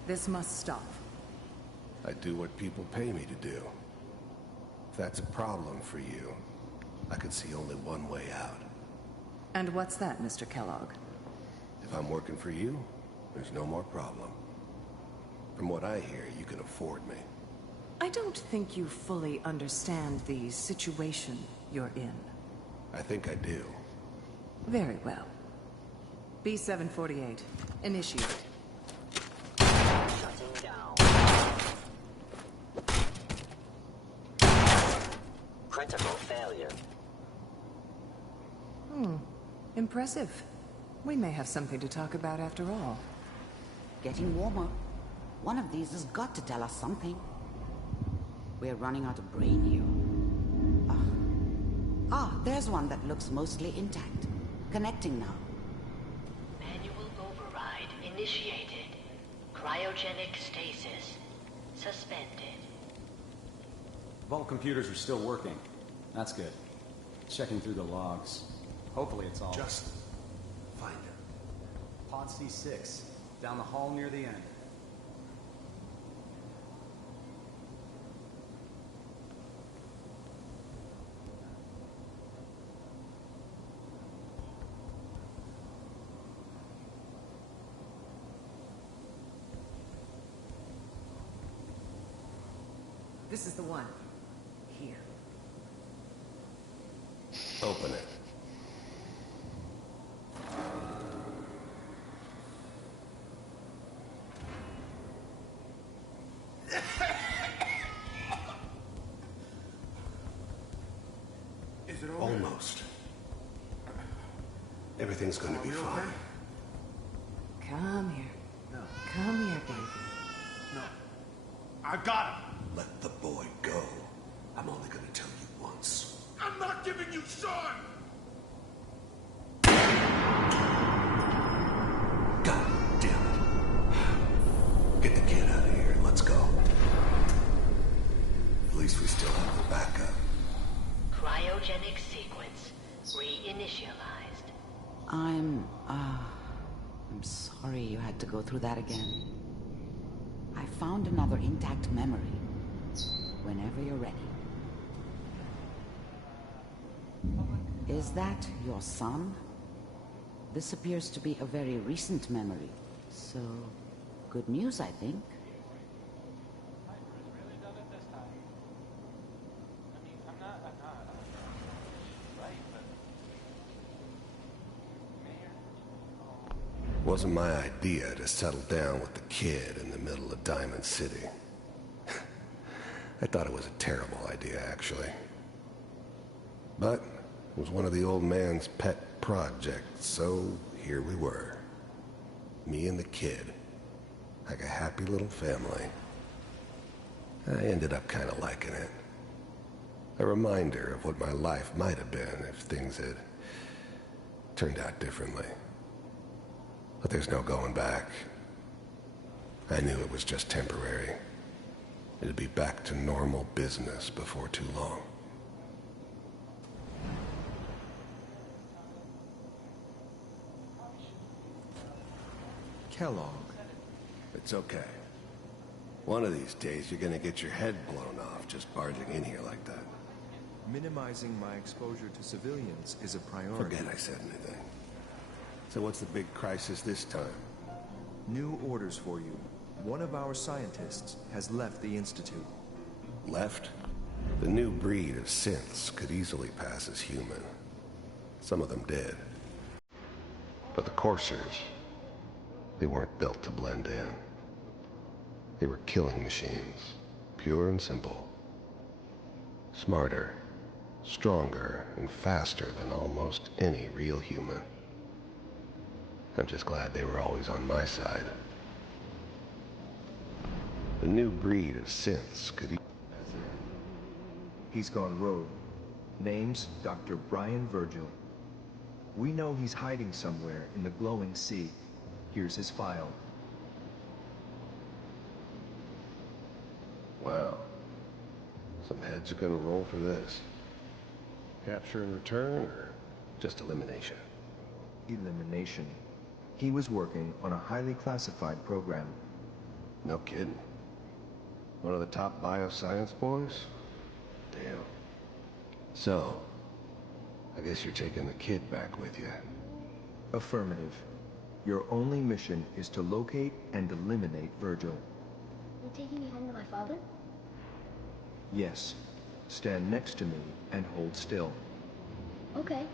This must stop. I do what people pay me to do. If that's a problem for you, I could see only one way out. And what's that, Mr. Kellogg? If I'm working for you, there's no more problem. From what I hear, you can afford me. I don't think you fully understand the situation you're in. I think I do. Very well. B-748, initiate. Shutting down. Critical failure. Impressive. We may have something to talk about after all. Getting warmer. One of these has got to tell us something. We're running out of brain here. There's one that looks mostly intact. Connecting now. Manual override initiated. Cryogenic stasis suspended. Vault computers are still working. That's good. Checking through the logs. Hopefully it's all... Just find her. Pod C6. Down the hall near the end. This is the one. Here. Open it. Is it over? Almost. Everything's going to be fine. Come here. No. Come here, baby. No. I got him. Let the boy go. I'm only going to tell you once. I'm not giving you Sean! God damn it. Get the kid out of here and let's go. At least we still have the backup. Cryogenic sequence reinitialized. I'm sorry you had to go through that again. I found another intact memory. Whenever you're ready. Is that your son? This appears to be a very recent memory. So, good news, I think. Wasn't my idea to settle down with the kid in the middle of Diamond City. I thought it was a terrible idea, actually. But it was one of the old man's pet projects, so here we were. Me and the kid. Like a happy little family. I ended up kind of liking it. A reminder of what my life might have been if things had turned out differently. But there's no going back. I knew it was just temporary. It'd be back to normal business before too long. Kellogg. It's okay. One of these days you're gonna get your head blown off just barging in here like that. Minimizing my exposure to civilians is a priority. Forget I said anything. So what's the big crisis this time? New orders for you. One of our scientists has left the Institute. Left? The new breed of synths could easily pass as human. Some of them did. But the coursers, they weren't built to blend in. They were killing machines, pure and simple. Smarter, stronger, and faster than almost any real human. I'm just glad they were always on my side. The new breed of synths could... He's gone rogue. Name's Dr. Brian Virgil. We know he's hiding somewhere in the glowing sea. Here's his file. Wow. Some heads are gonna roll for this. Capture and return, or just elimination? Elimination. He was working on a highly classified program. No kidding. One of the top bioscience boys? Damn. So, I guess you're taking the kid back with you. Affirmative. Your only mission is to locate and eliminate Virgil. You're taking me home to my father? Yes. Stand next to me and hold still. Okay.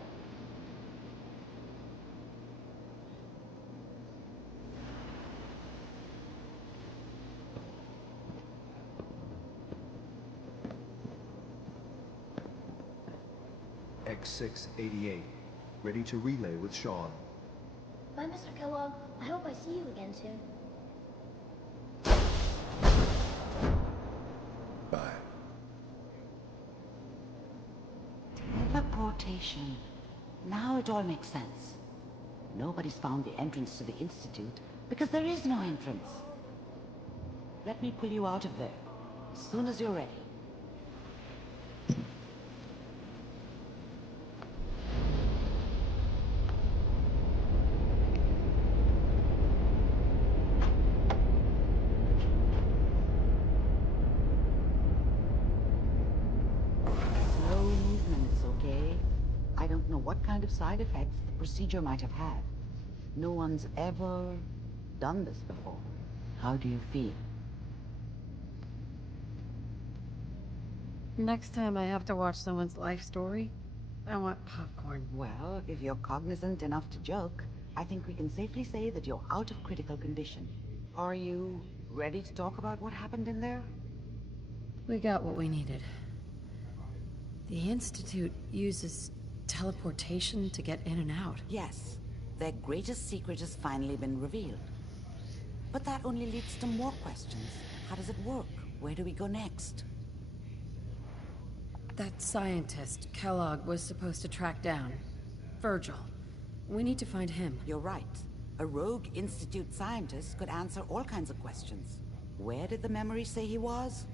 X688. Ready to relay with Sean. Bye, Mr. Kellogg. I hope I see you again soon. Bye. Teleportation. Now it all makes sense. Nobody's found the entrance to the Institute because there is no entrance. Let me pull you out of there as soon as you're ready. Slow movements, okay? I don't know what kind of side effects the procedure might have had. No one's ever done this before. How do you feel? Next time I have to watch someone's life story, I want popcorn. Well, if you're cognizant enough to joke, I think we can safely say that you're out of critical condition. Are you ready to talk about what happened in there? We got what we needed. The Institute uses teleportation to get in and out. Yes. Their greatest secret has finally been revealed. But that only leads to more questions. How does it work? Where do we go next? That scientist, Kellogg, was supposed to track down. Virgil. We need to find him. You're right. A rogue Institute scientist could answer all kinds of questions. Where did the memory say he was?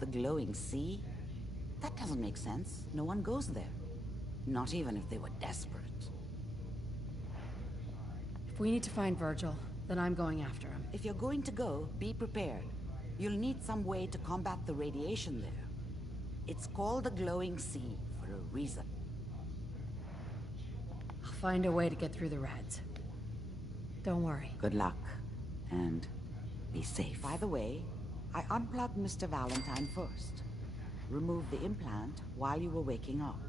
The glowing sea? That doesn't make sense. No one goes there. Not even if they were desperate. If we need to find Virgil, then I'm going after him. If you're going to go, be prepared. You'll need some way to combat the radiation there. It's called the glowing sea for a reason. I'll find a way to get through the rats. Don't worry. Good luck. And be safe. By the way, I unplugged Mr. Valentine first. Removed the implant while you were waking up.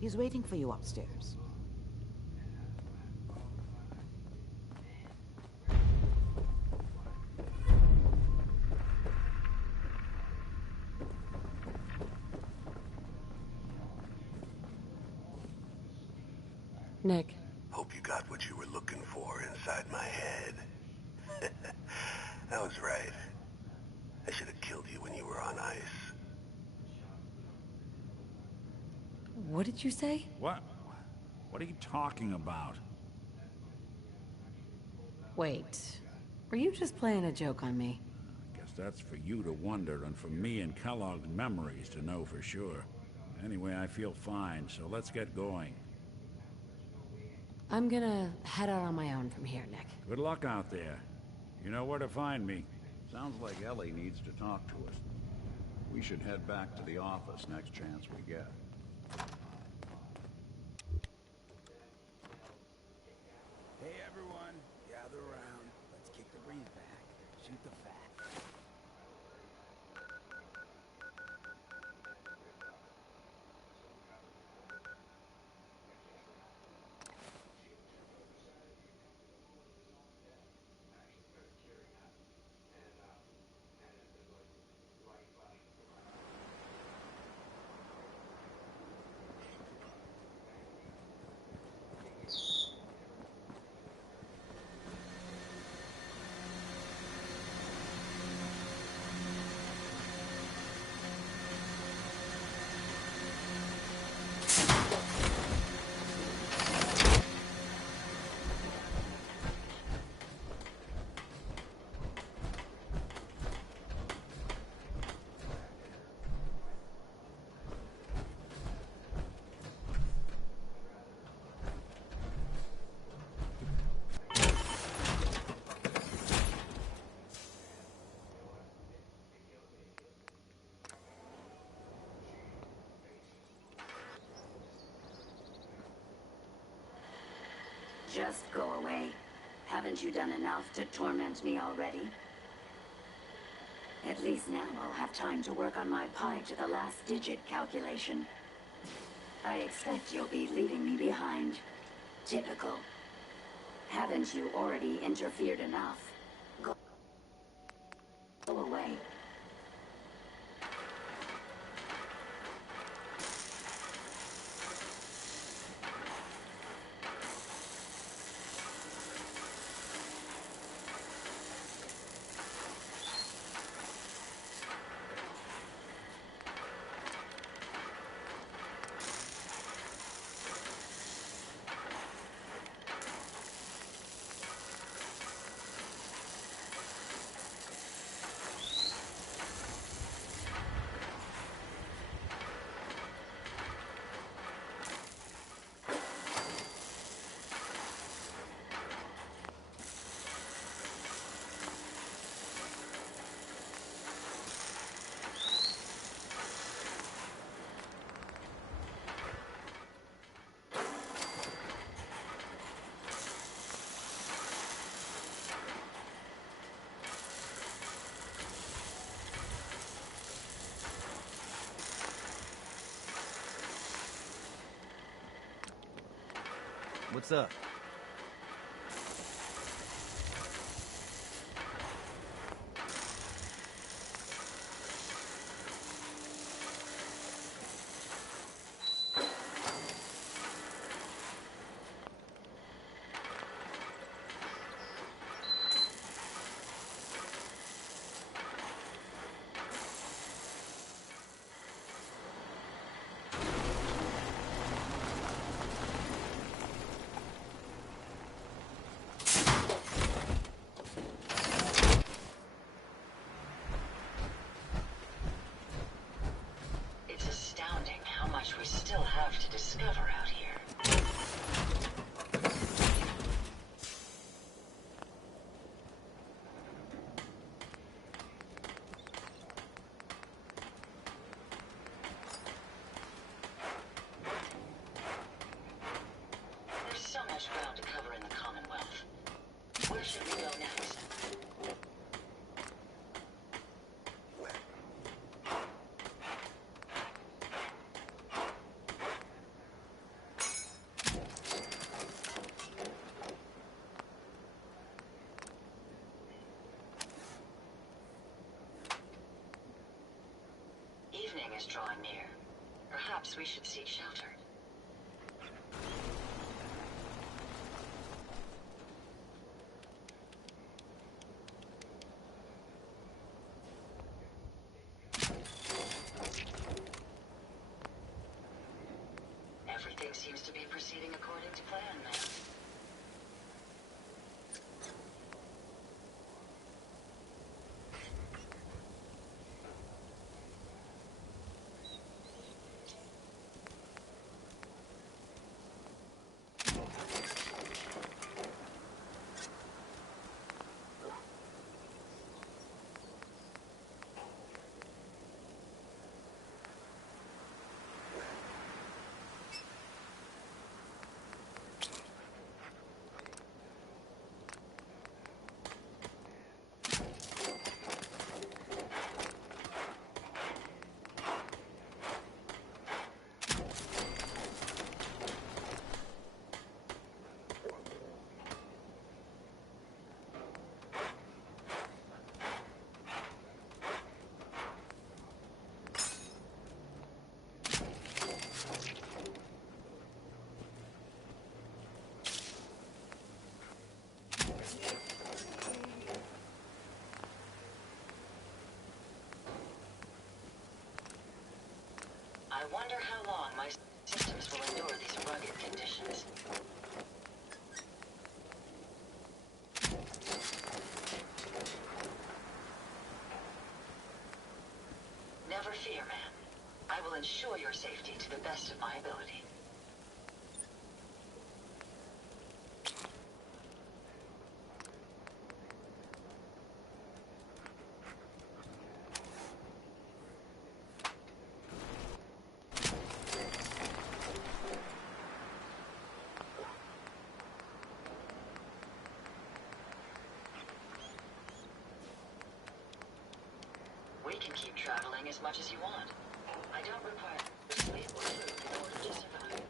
He's waiting for you upstairs. Nick. Hope you got what you were looking for inside my head. I was right. I should have killed you when you were on ice. What did you say? What? What are you talking about? Wait. Were you just playing a joke on me? I guess that's for you to wonder and for me and Kellogg's memories to know for sure. Anyway, I feel fine, so let's get going. I'm gonna head out on my own from here, Nick. Good luck out there. You know where to find me. Sounds like Ellie needs to talk to us. We should head back to the office next chance we get. Hey everyone, gather around. Let's kick the breeze back. Shoot the fat. Just go away. Haven't you done enough to torment me already? At least now I'll have time to work on my pi to the last digit calculation. I expect you'll be leaving me behind. Typical. Haven't you already interfered enough? Go away. What's up? It's astounding how much we still have to discover out here. There's so much ground to cover in the Commonwealth. Where should we go next? Evening is drawing near. Perhaps we should seek shelter. proceeding according to plan, ma'am. I wonder how long my systems will endure these rugged conditions. Never fear, ma'am. I will ensure your safety to the best of my ability. We can keep traveling as much as you want. I don't require sleep or food in order to survive.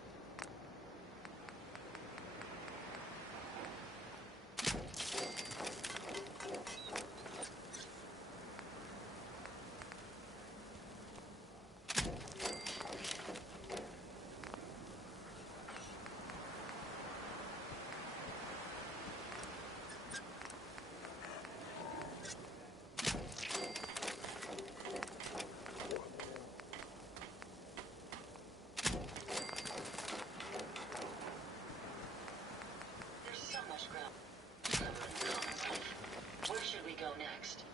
Where should we go next?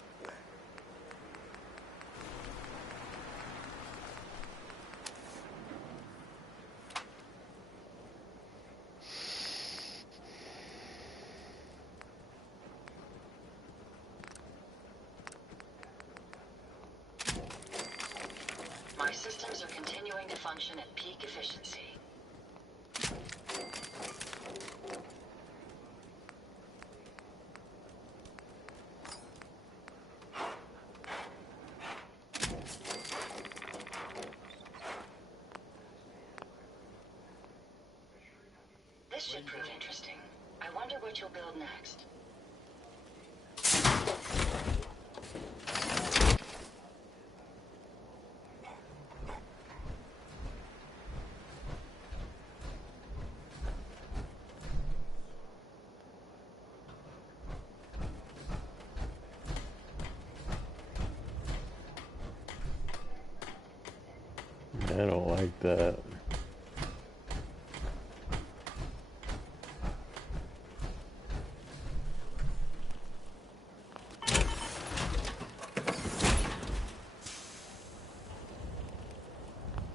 My systems are continuing to function at peak efficiency. This should prove interesting. I wonder what you'll build next. I don't like that.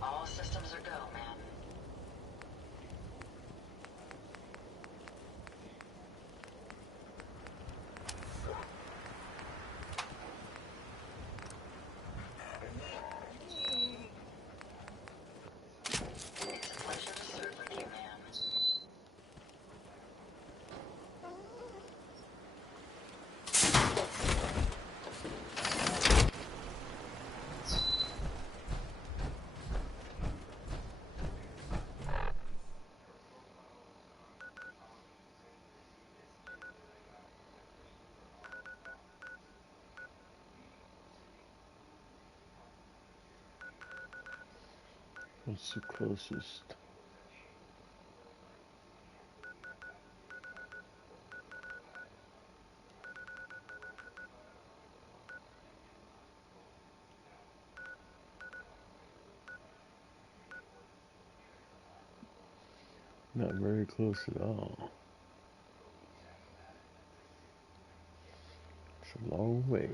All systems are go, ma'am. It's a pleasure to serve with you, ma'am. What's the closest? Not very close at all. It's a long way.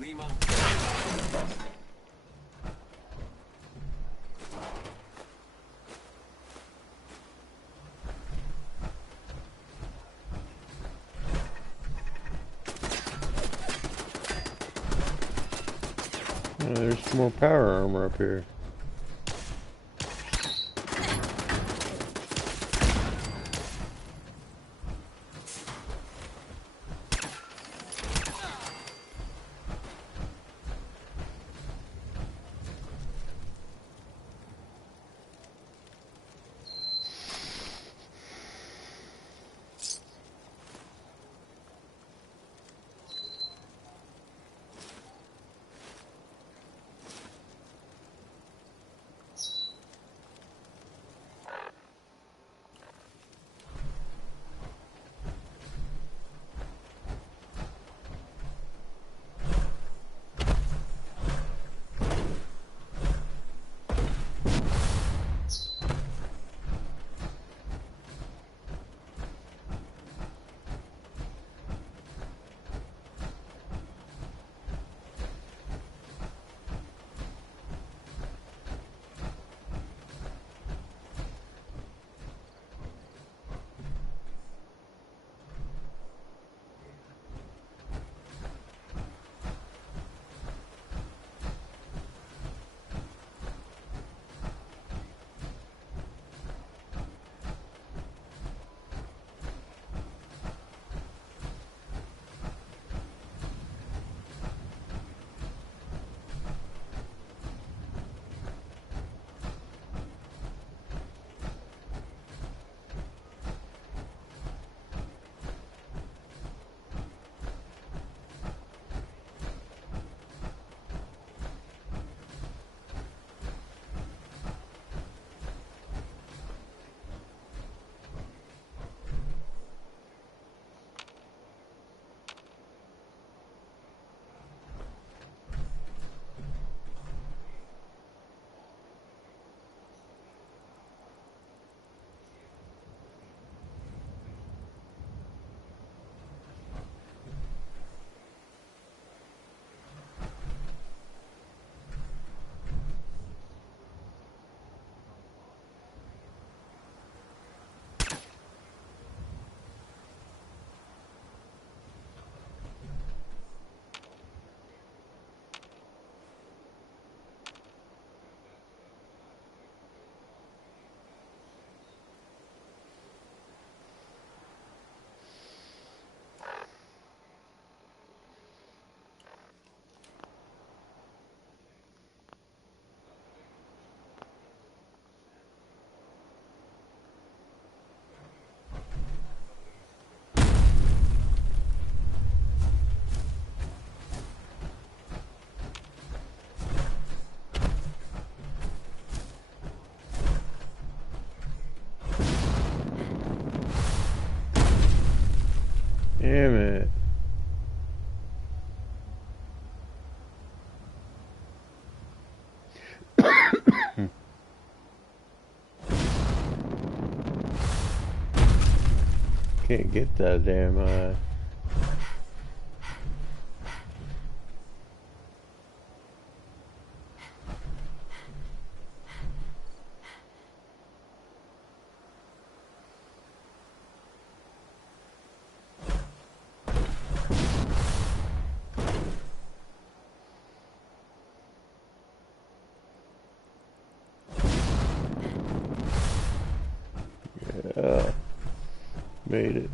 Lima. There's some more power armor up here. Damn it. Can't get that damn yeah. Made it.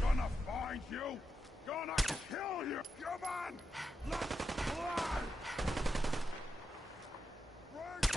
Gonna find you! Gonna kill you! Come on! Let's fly! Break!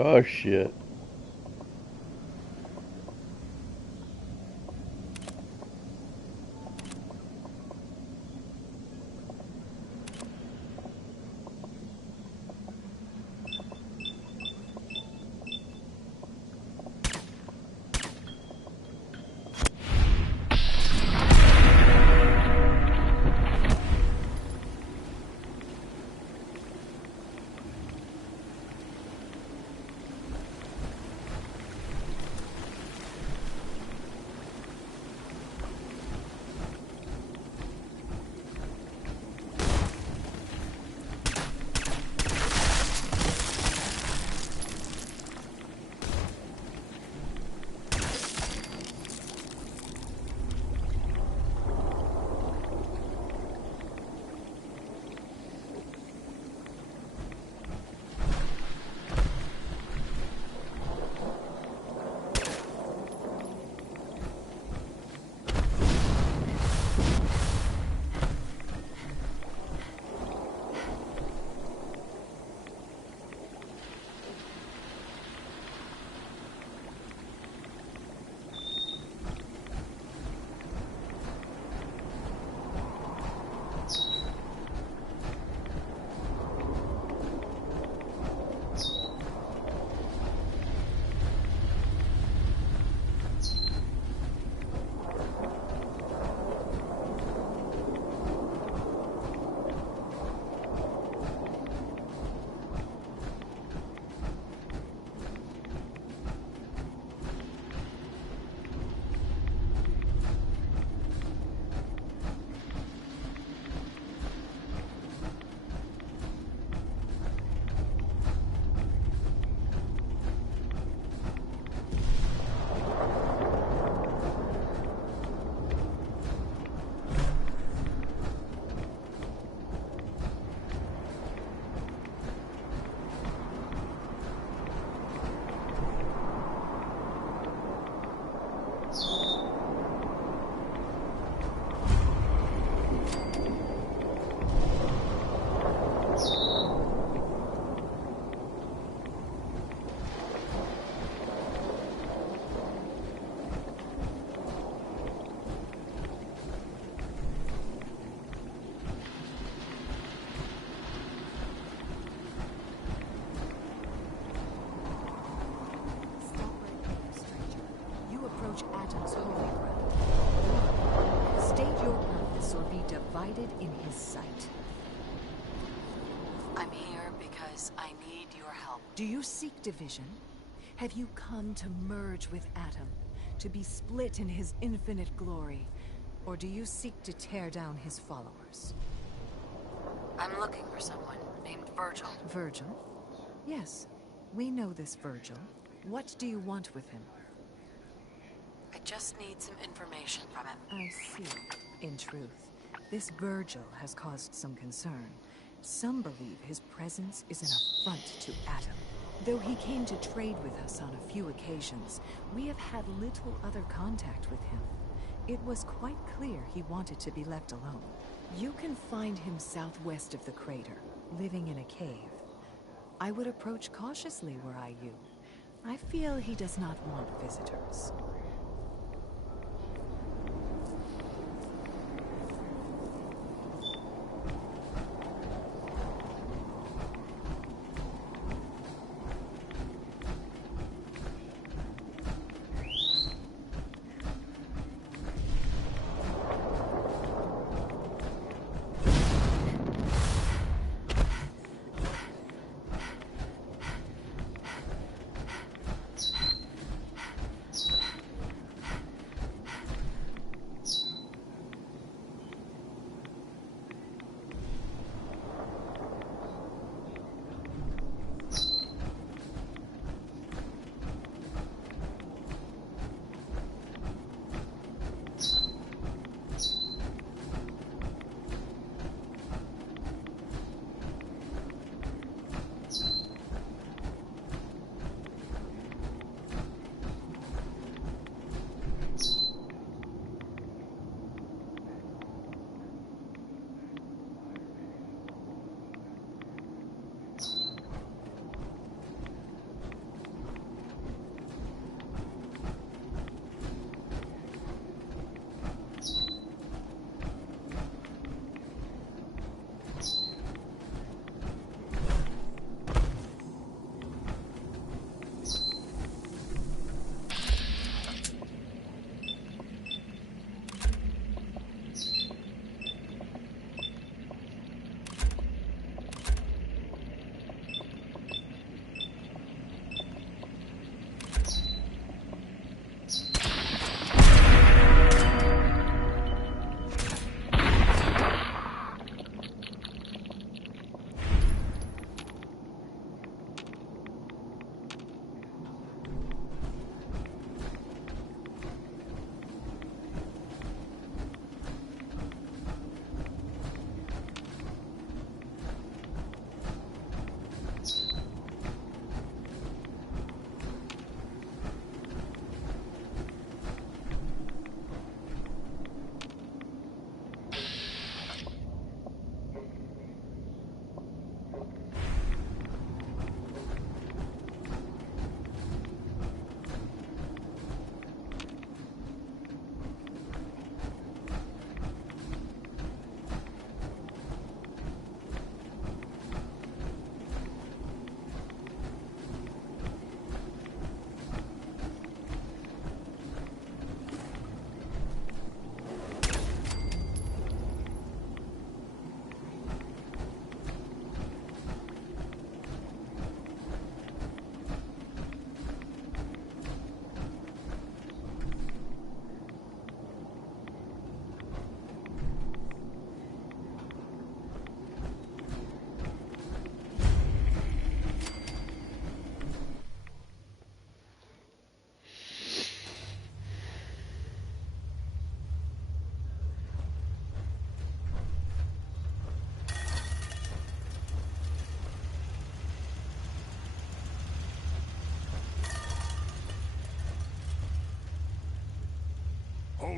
Oh shit. Divided in his sight. I'm here because I need your help. Do you seek division? Have you come to merge with Atom, to be split in his infinite glory? Or do you seek to tear down his followers? I'm looking for someone named Virgil. Virgil? Yes, we know this Virgil. What do you want with him? I just need some information from him. I see. In truth, this Virgil has caused some concern. Some believe his presence is an affront to Atom. Though he came to trade with us on a few occasions, we have had little other contact with him. It was quite clear he wanted to be left alone. You can find him southwest of the crater, living in a cave. I would approach cautiously were I you. I feel he does not want visitors.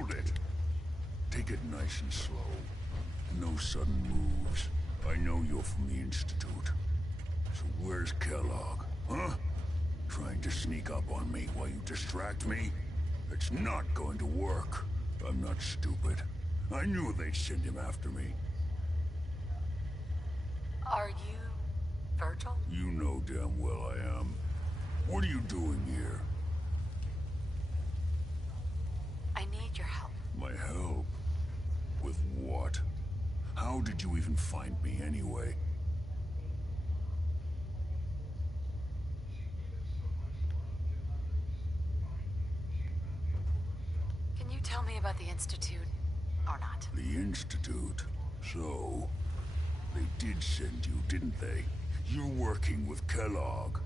hold it. Take it nice and slow. No sudden moves. I know you're from the Institute. So where's Kellogg, huh? Trying to sneak up on me while you distract me? It's not going to work. I'm not stupid. I knew they'd send him after me. Are you Virgil? You know damn well I am. What are you doing here? I need your help. My help? With what? How did you even find me anyway? Can you tell me about the Institute, or not? The Institute? So, they did send you, didn't they? You're working with Kellogg.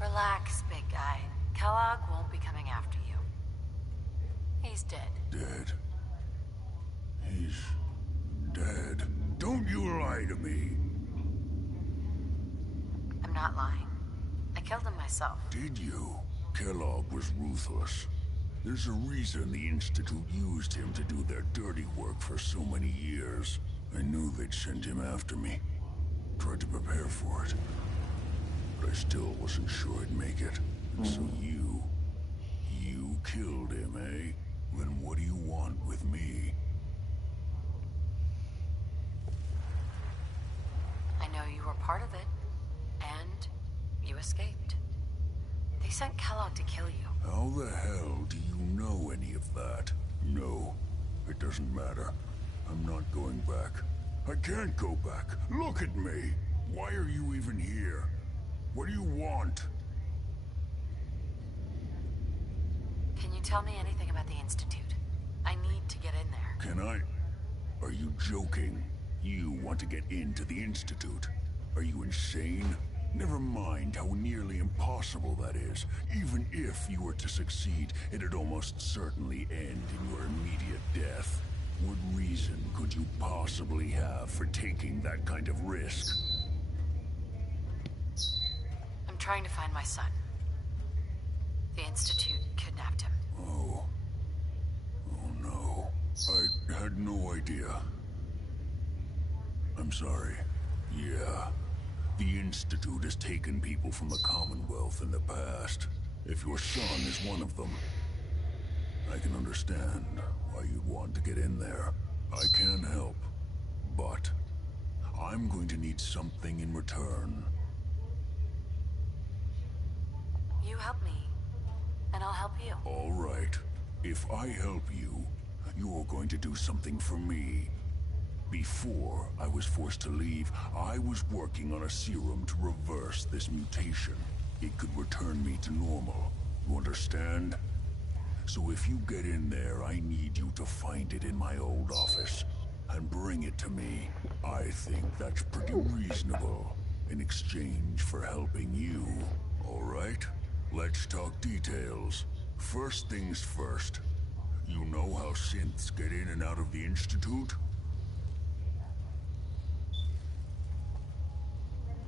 Relax, big guy. Kellogg won't be coming after you. He's dead. Dead? He's dead. Don't you lie to me. I'm not lying. I killed him myself. Did you? Kellogg was ruthless. There's a reason the Institute used him to do their dirty work for so many years. I knew they'd send him after me. Tried to prepare for it. But I still wasn't sure I'd make it. And so you killed him, eh? Then what do you want with me? I know you were part of it. And you escaped. They sent Kellogg to kill you. How the hell do you know any of that? No, it doesn't matter. I'm not going back. I can't go back. Look at me. Why are you even here? What do you want? Can you tell me anything about the Institute? I need to get in there. Can I? Are you joking? You want to get into the Institute? Are you insane? Never mind how nearly impossible that is. Even if you were to succeed, it'd almost certainly end in your immediate death. What reason could you possibly have for taking that kind of risk? I'm trying to find my son. The Institute kidnapped him. Oh. Oh no. I had no idea. I'm sorry. Yeah. The Institute has taken people from the Commonwealth in the past. If your son is one of them, I can understand why you'd want to get in there. I can help, but I'm going to need something in return. You help me, and I'll help you. All right. If I help you, you're going to do something for me. Before I was forced to leave, I was working on a serum to reverse this mutation. It could return me to normal. You understand? So if you get in there, I need you to find it in my old office and bring it to me. I think that's pretty reasonable in exchange for helping you. All right? Let's talk details. First things first. You know how synths get in and out of the Institute?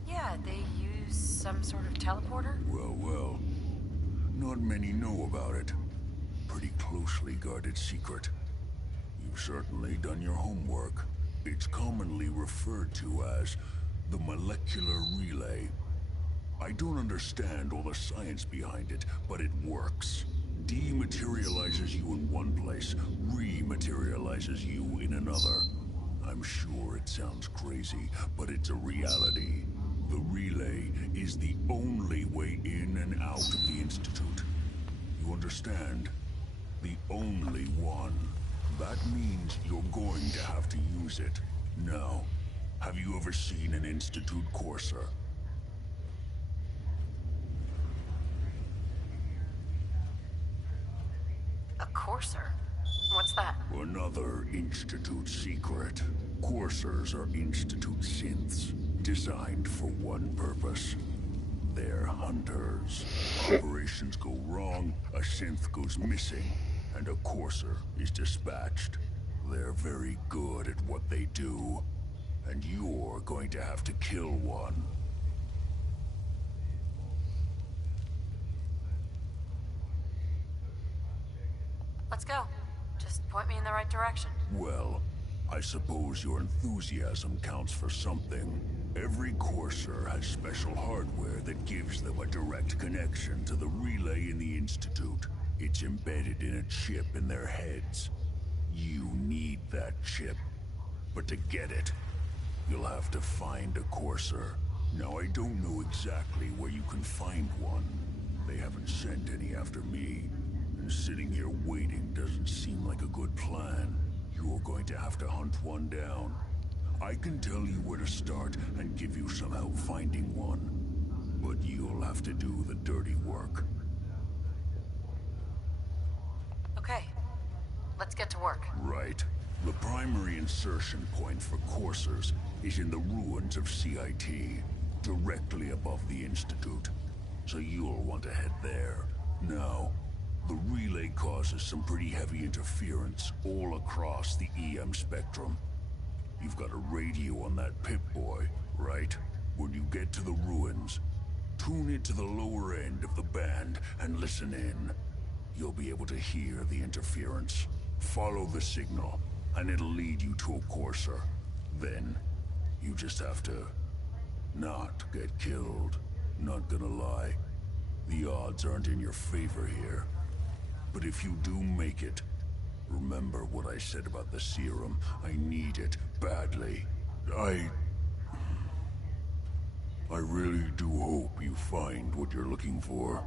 Yeah, they use some sort of teleporter? Well. Not many know about it. Pretty closely guarded secret. You've certainly done your homework. It's commonly referred to as the molecular relay. I don't understand all the science behind it, but it works. Dematerializes you in one place, rematerializes you in another. I'm sure it sounds crazy, but it's a reality. The relay is the only way in and out of the Institute. You understand? The only one. That means you're going to have to use it. Now, have you ever seen an Institute courser? A courser? What's that? Another Institute secret. Coursers are Institute synths, designed for one purpose. They're hunters. Operations go wrong, a synth goes missing, and a courser is dispatched. They're very good at what they do, and you're going to have to kill one. Let's go. Just point me in the right direction. Well, I suppose your enthusiasm counts for something. Every Courser has special hardware that gives them a direct connection to the relay in the Institute. It's embedded in a chip in their heads. You need that chip. But to get it, you'll have to find a Courser. Now, I don't know exactly where you can find one. They haven't sent any after me. And sitting here waiting doesn't seem like a good plan. You're going to have to hunt one down. I can tell you where to start and give you some help finding one. But you'll have to do the dirty work. Okay. Let's get to work. Right. The primary insertion point for coursers is in the ruins of CIT, directly above the Institute. So you'll want to head there. Now, the relay causes some pretty heavy interference all across the EM spectrum. You've got a radio on that Pip-Boy, right? When you get to the ruins, tune it to the lower end of the band and listen in. You'll be able to hear the interference. Follow the signal, and it'll lead you to a courser. Then, you just have to not get killed. Not gonna lie, the odds aren't in your favor here. But if you do make it, remember what I said about the serum. I need it badly. I really do hope you find what you're looking for.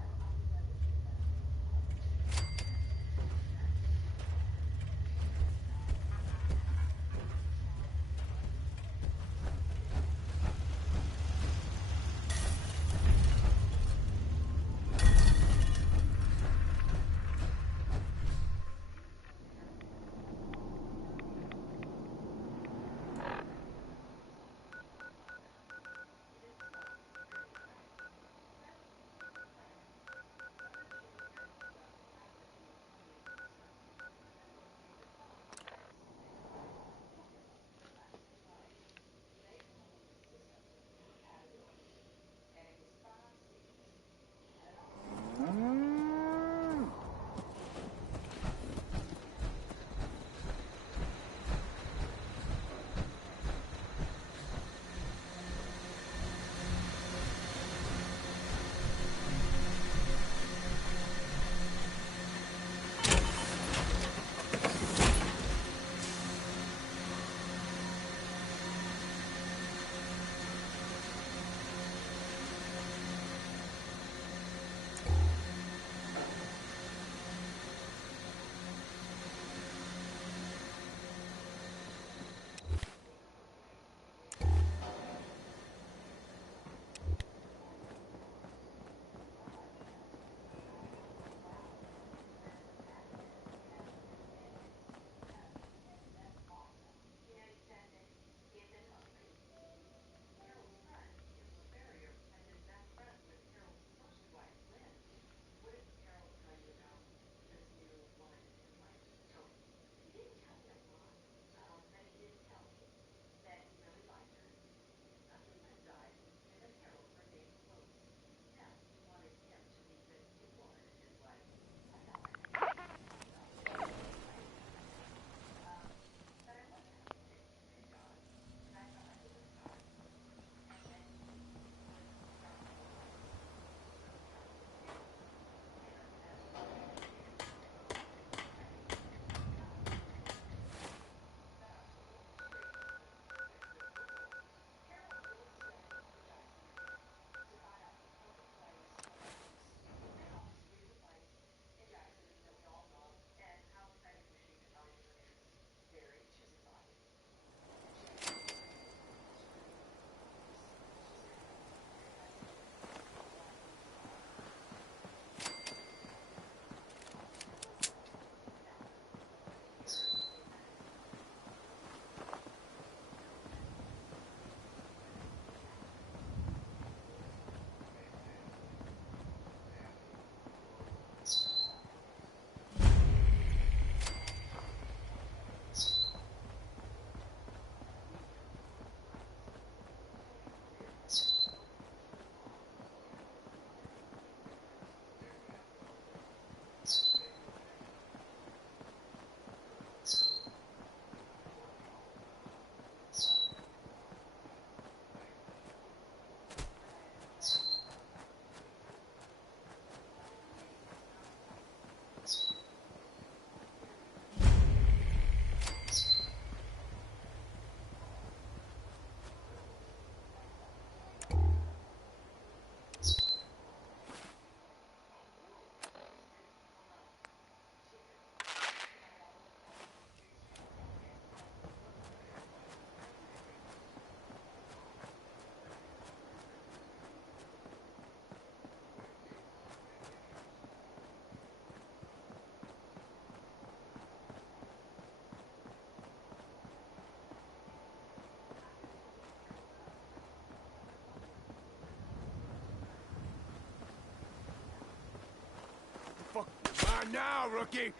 on now, rookie!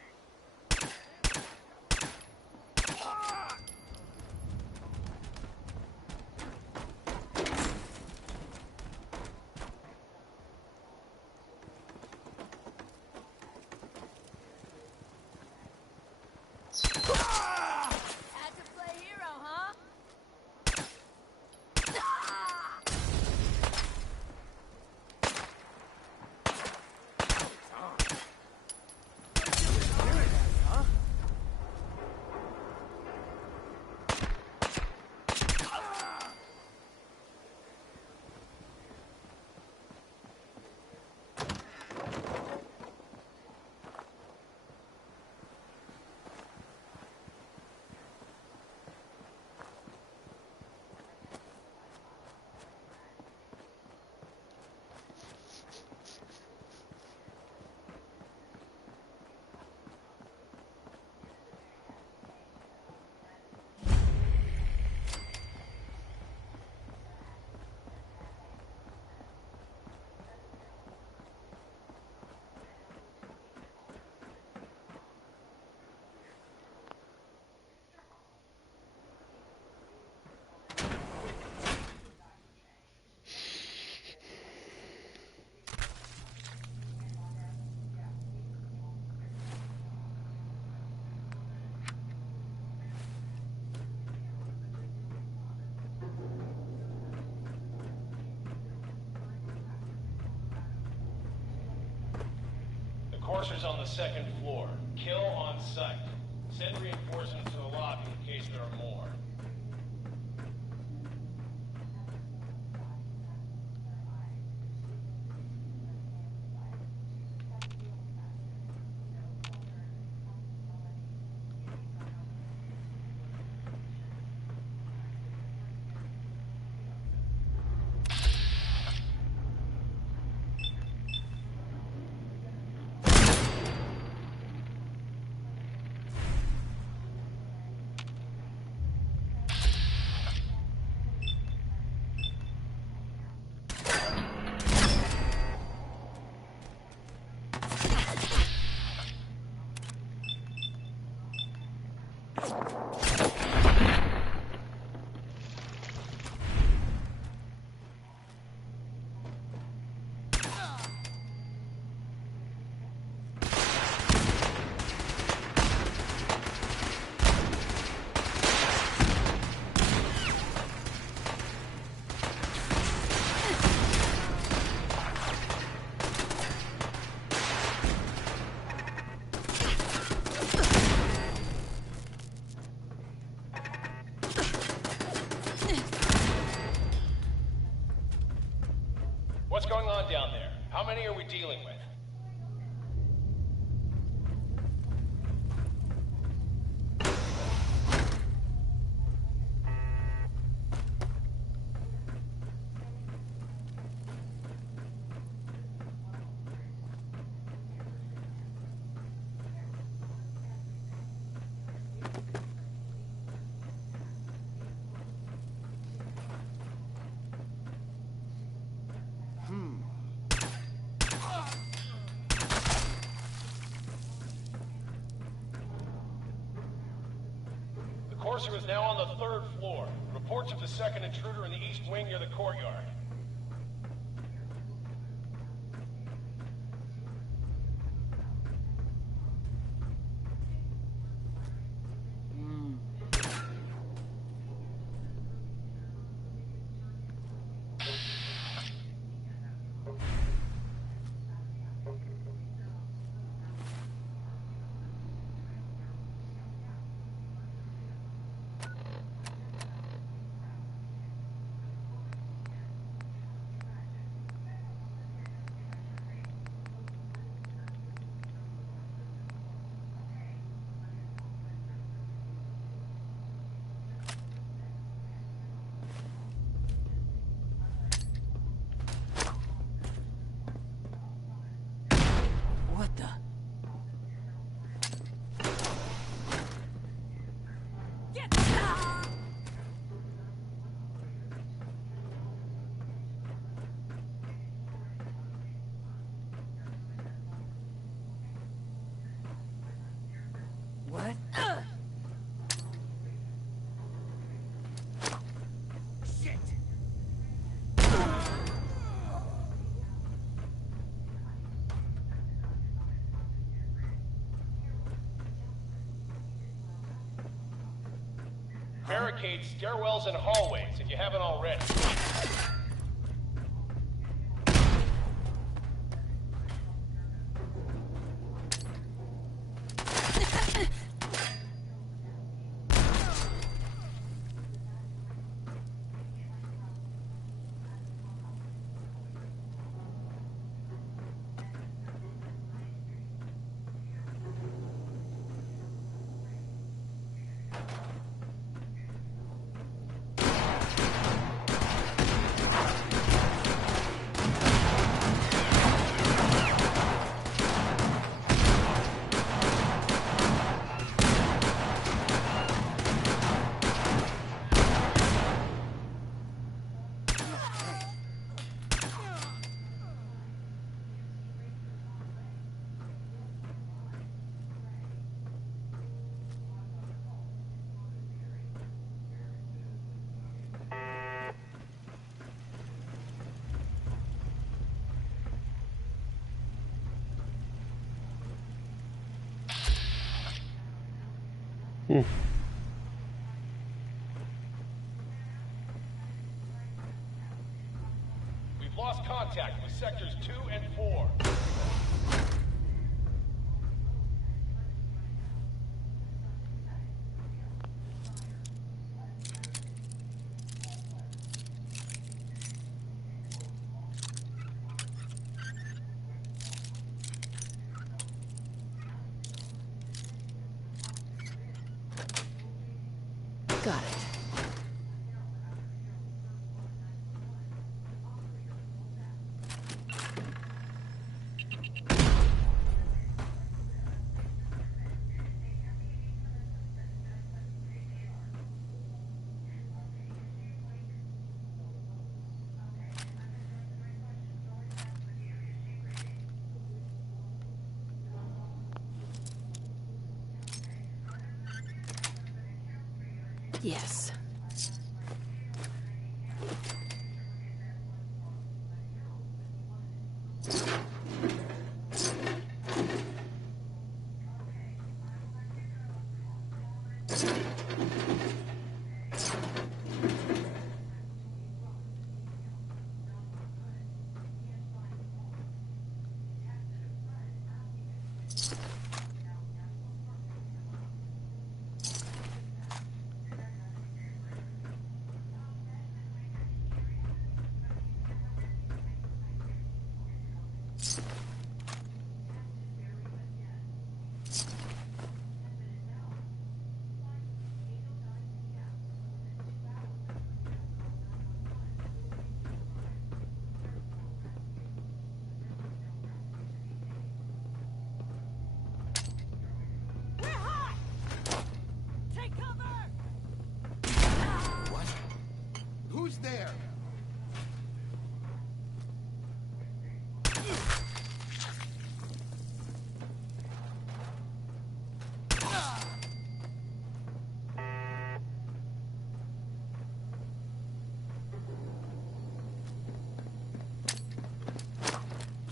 Had to play hero, huh? Courser's on the second floor. Kill on sight. Send reinforcements to the lobby in case there are more. What's going on down there? How many are we dealing with? Courser is now on the third floor. Reports of the second intruder in the east wing near the courtyard. Barricade stairwells and hallways if you haven't already. We've lost contact with sectors 2 and 4. Got it. Yes. Who's there?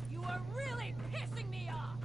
You are really pissing me off!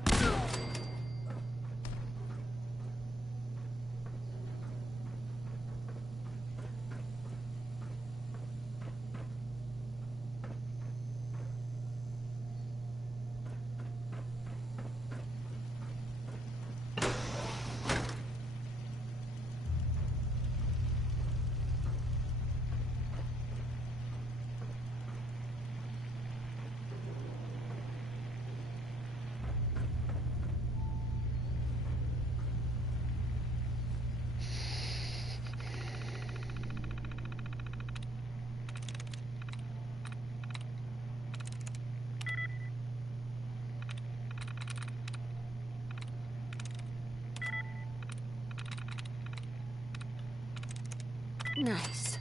Nice.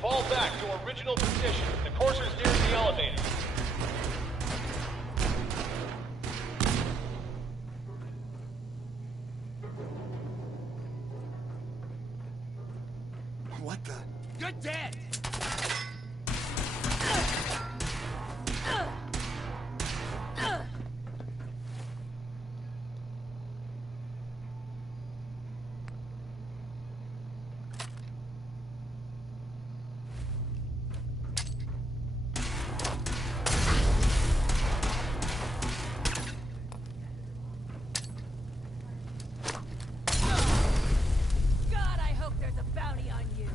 Fall back to original position. The courser's near the elevator. You're dead! God, I hope there's a bounty on you.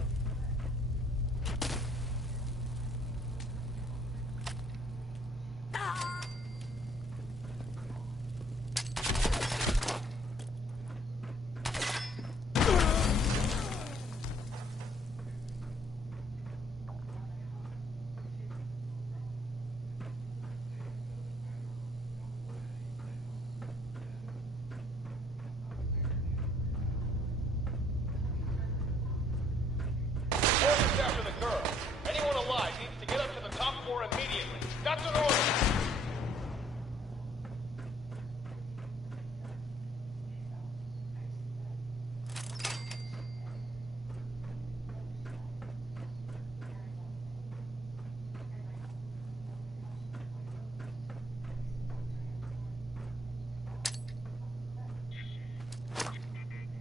Orders after the girl. Anyone alive needs to get up to the top floor immediately. That's an order.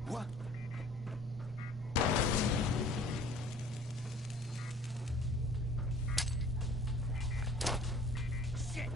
What? Shit!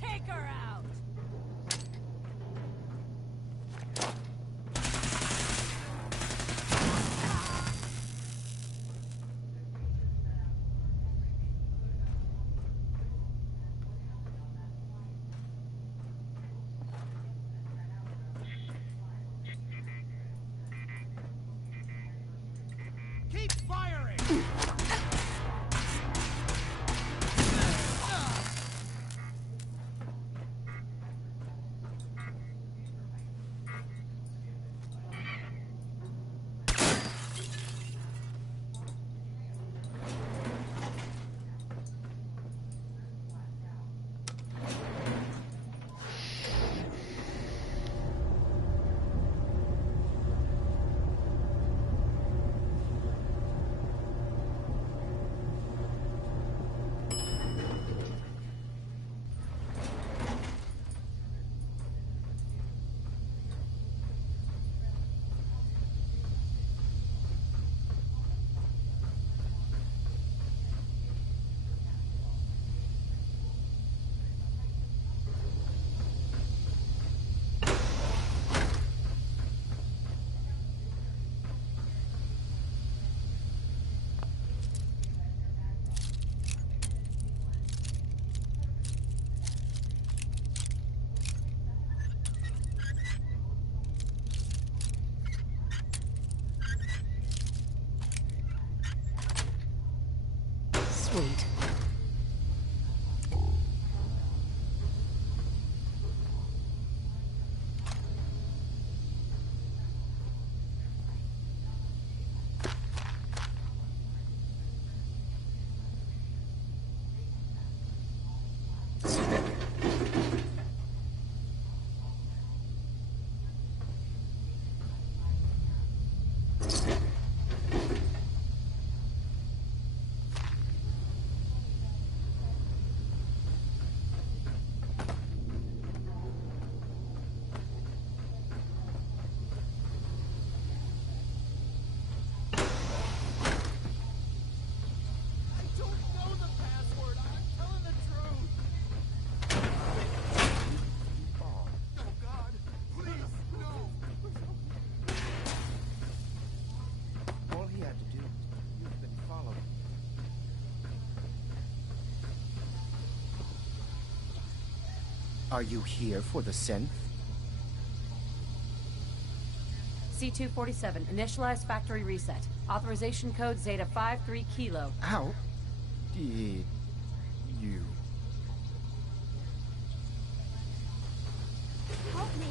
Take her out! Keep firing! Sweet. Are you here for the synth? C-247, initialize factory reset. Authorization code Zeta 53 Kilo. How did you? Help me.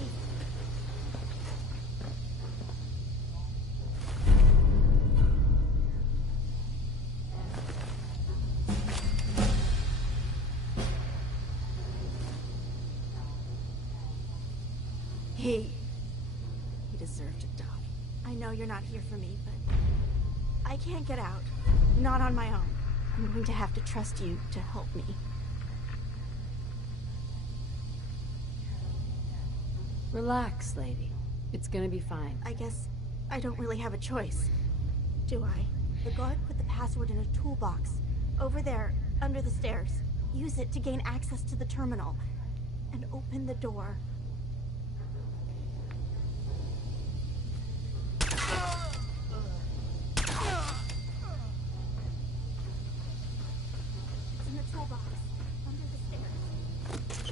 He deserved to die. I know you're not here for me, but I can't get out. Not on my own. I'm going to have to trust you to help me. Relax, lady. It's gonna be fine. I guess I don't really have a choice, do I? The guard put the password in a toolbox. Over there, under the stairs. Use it to gain access to the terminal. And open the door. It's in the toolbox. Under the stairs.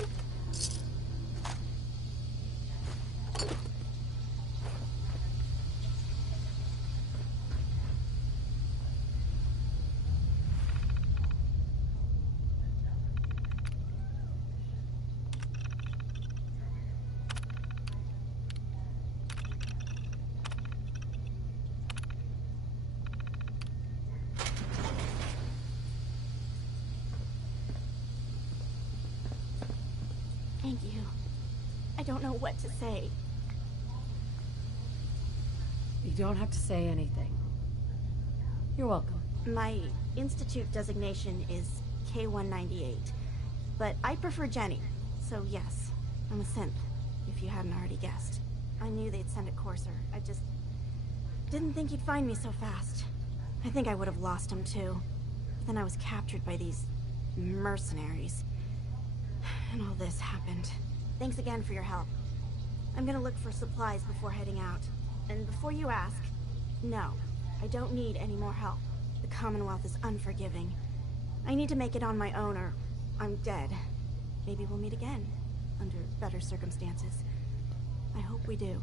Thank you. I don't know what to say. You don't have to say anything. You're welcome. My institute designation is K-198, but I prefer Jenny, so yes, I'm a synth, if you hadn't already guessed. I knew they'd send a courser. I just didn't think he'd find me so fast. I think I would have lost him too. But then I was captured by these mercenaries. And all this happened. Thanks again for your help. I'm gonna look for supplies before heading out. And before you ask, no, I don't need any more help. The Commonwealth is unforgiving. I need to make it on my own or I'm dead. Maybe we'll meet again, under better circumstances. I hope we do.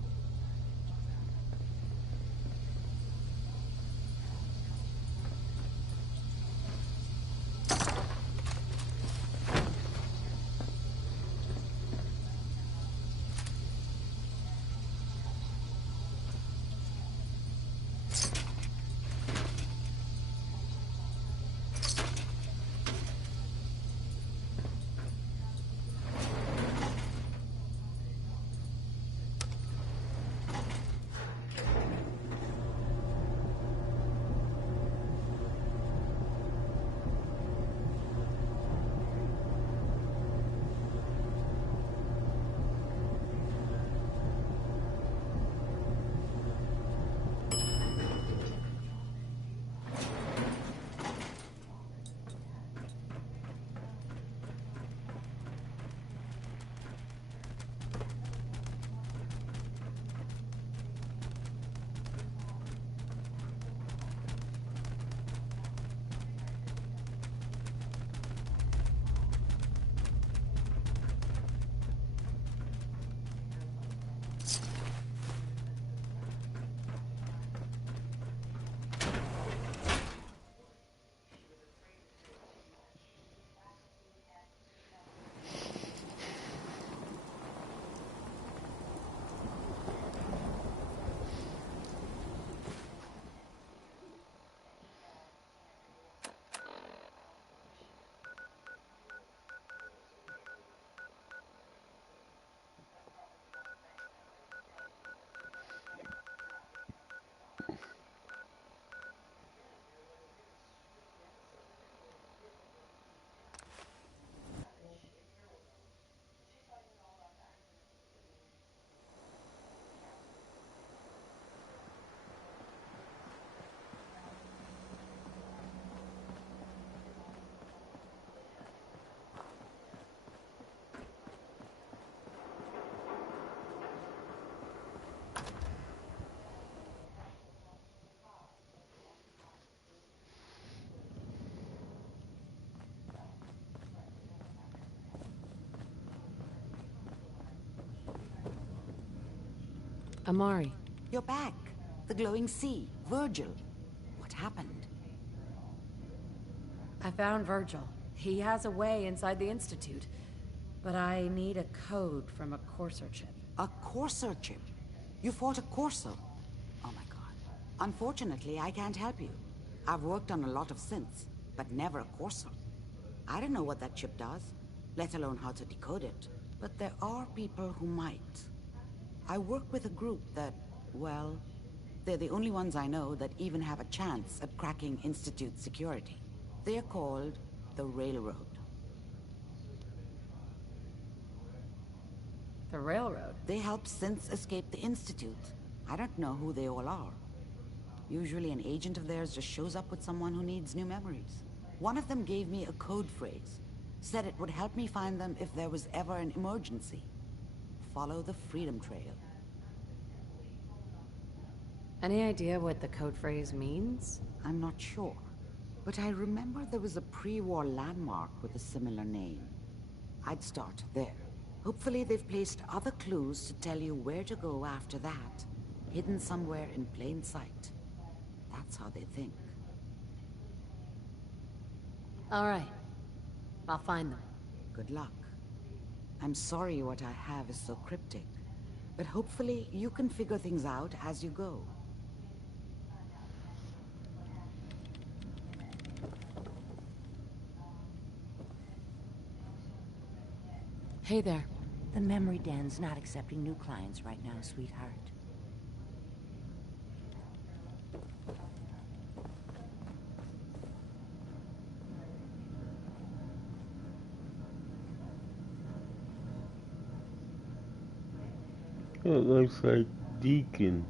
Amari. You're back. The glowing sea. Virgil. What happened? I found Virgil. He has a way inside the Institute. But I need a code from a Courser chip. A Courser chip? You fought a Courser? Oh my god. Unfortunately, I can't help you. I've worked on a lot of synths, but never a Courser. I don't know what that chip does, let alone how to decode it. But there are people who might. I work with a group that, well, they're the only ones I know that even have a chance at cracking Institute security. They're called the Railroad. The Railroad? They help synths escape the Institute. I don't know who they all are. Usually an agent of theirs just shows up with someone who needs new memories. One of them gave me a code phrase. Said it would help me find them if there was ever an emergency. Follow the Freedom Trail. Any idea what the code phrase means? I'm not sure. But I remember there was a pre-war landmark with a similar name. I'd start there. Hopefully they've placed other clues to tell you where to go after that, hidden somewhere in plain sight. That's how they think. All right. I'll find them. Good luck. I'm sorry what I have is so cryptic, but hopefully you can figure things out as you go. Hey there. The memory den's not accepting new clients right now, sweetheart. It looks like Deacon.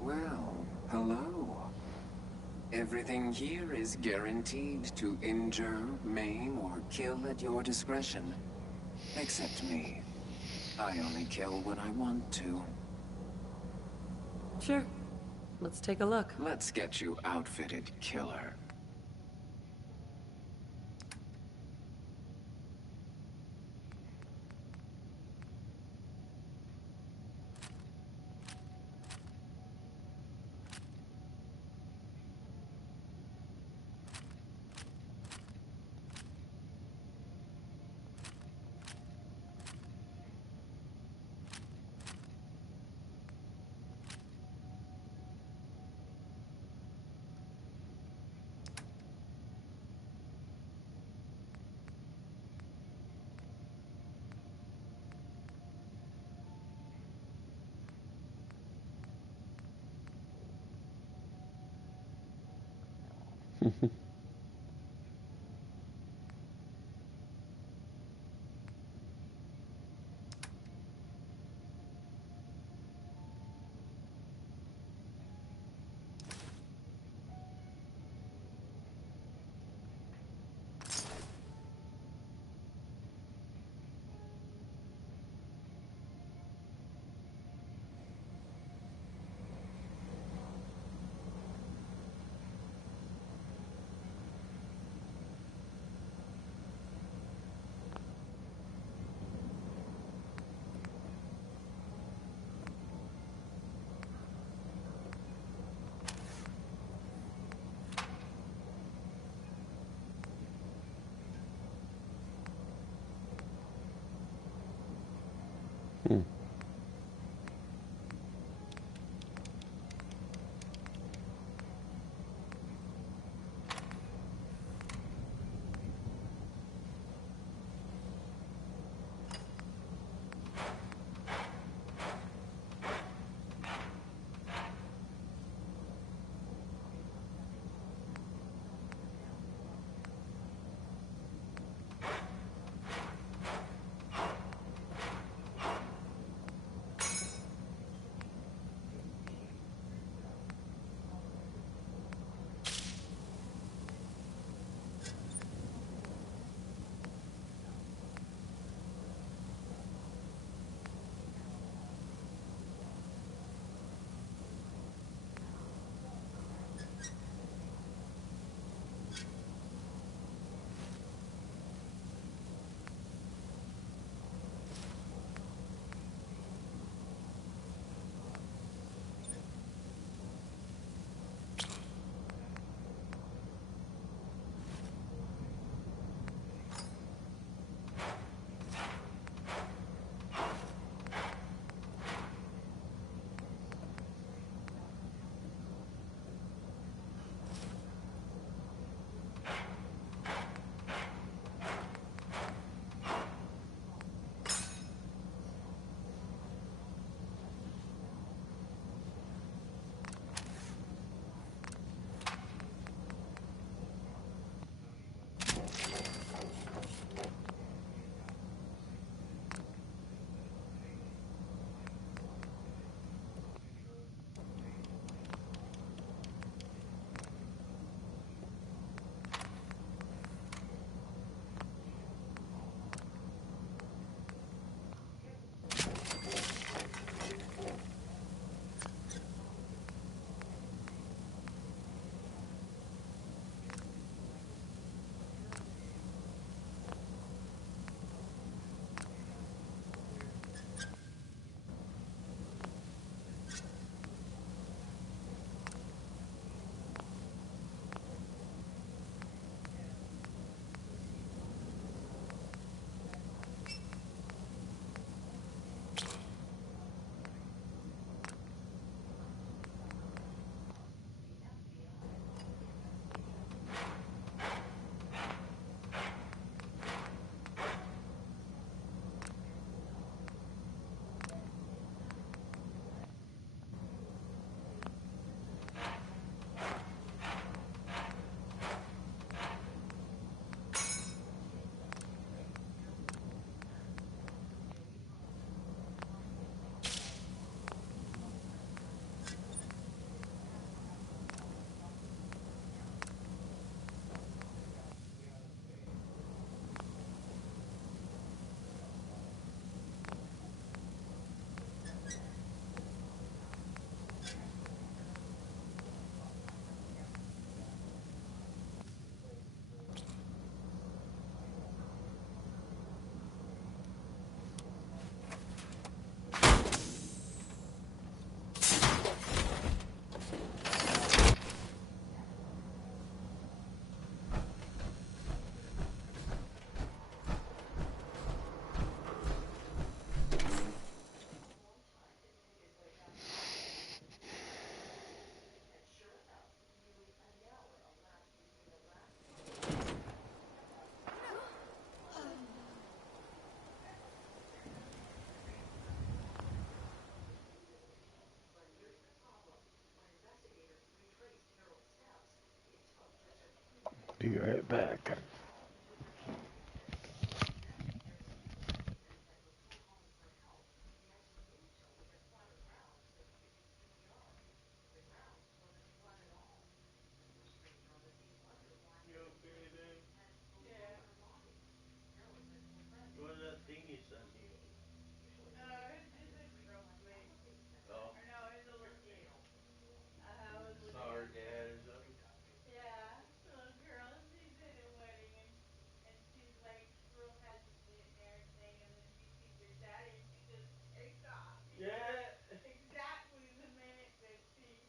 Well, hello. Everything here is guaranteed to injure, maim, or kill at your discretion. Except me. I only kill when I want to. Sure. Let's take a look. Let's get you outfitted, killer. Be right back. You okay there? Yeah. What was that thing you sent me? It's just a girl thing. Oh. Or no, it's a little kid. I was looking Saw her at dad or something? yeah, the little girl. She's at a wedding and she's like real hesitant and everything, and then she sees her daddy and she just takes off. You know, Yeah. exactly the minute that she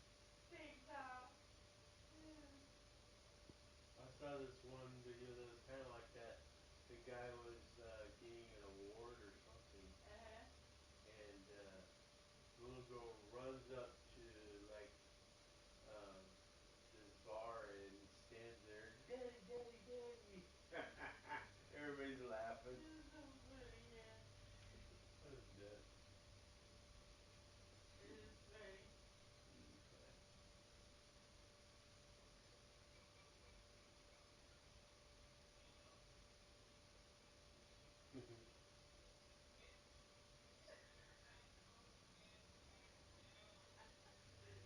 takes off. I saw this one video that was kind of like that. The guy was getting an award or something, and the little girl runs up to like um, this bar and stands there, Daddy, Daddy, Daddy. Everybody's laughing. It's so funny, yeah. That was nuts. It is funny.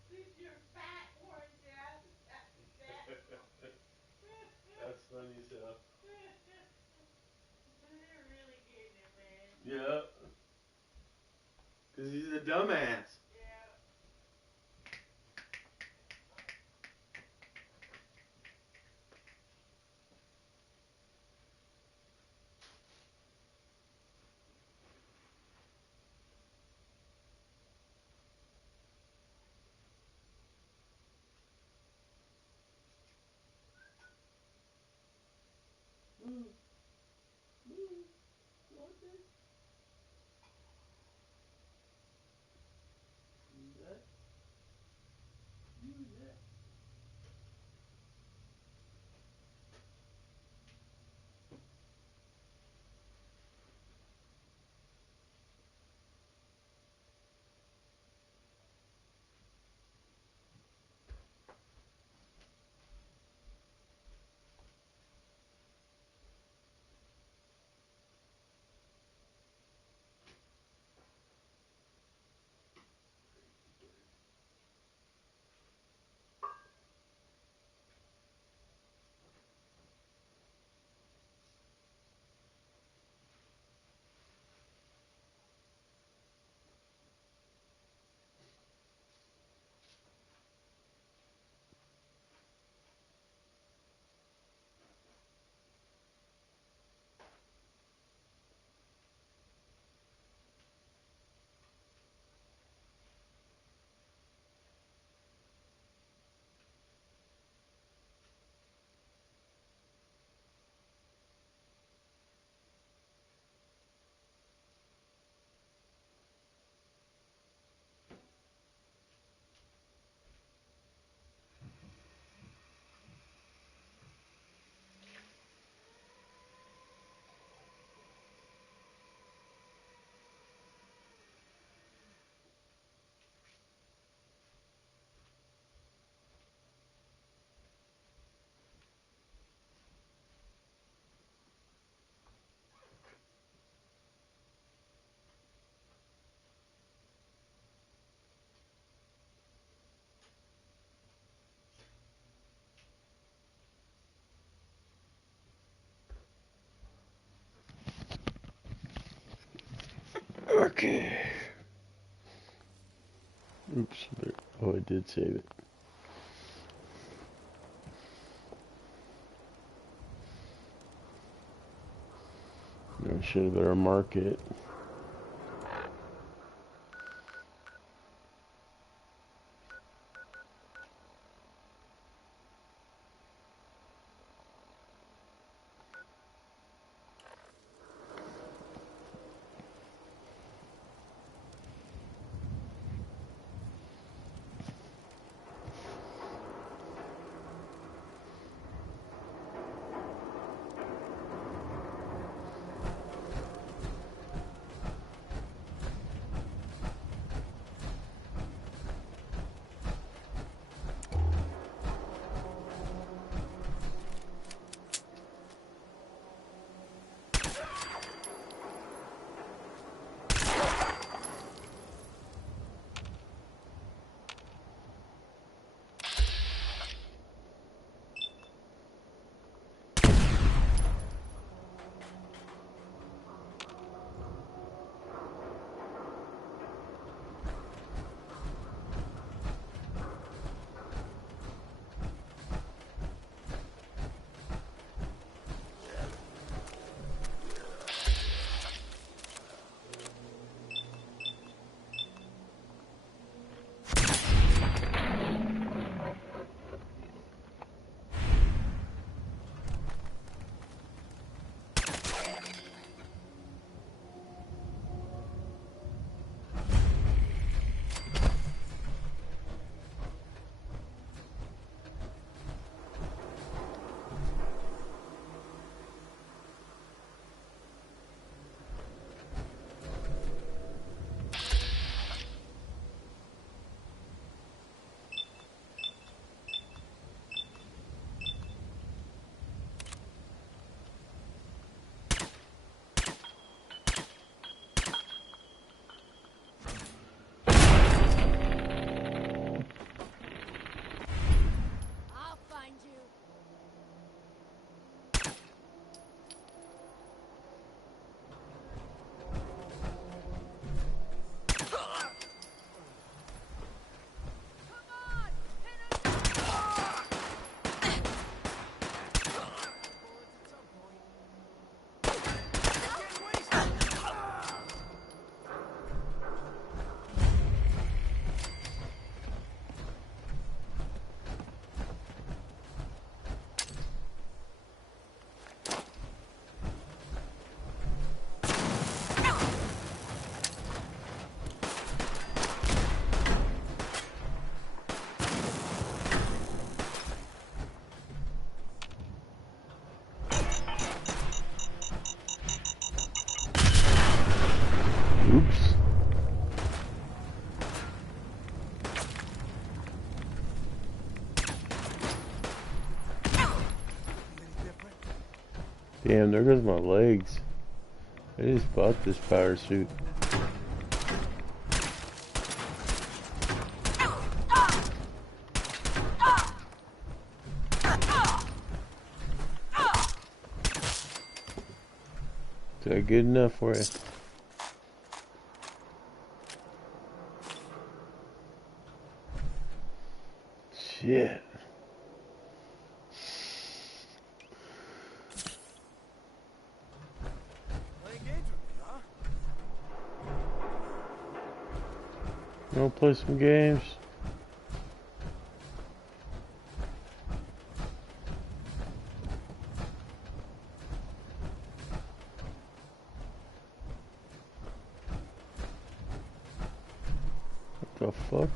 Since you're fat, orange ass, That's funny stuff. They're really getting it, man. Yeah. Because he's a dumbass. Yeah. Want this? That? Use that. Okay. Oops. Oh, I did save it. I should have better mark it. Damn, there goes my legs. I just bought this power suit. Is that good enough for you? Shit. Wanna play some games? What the fuck?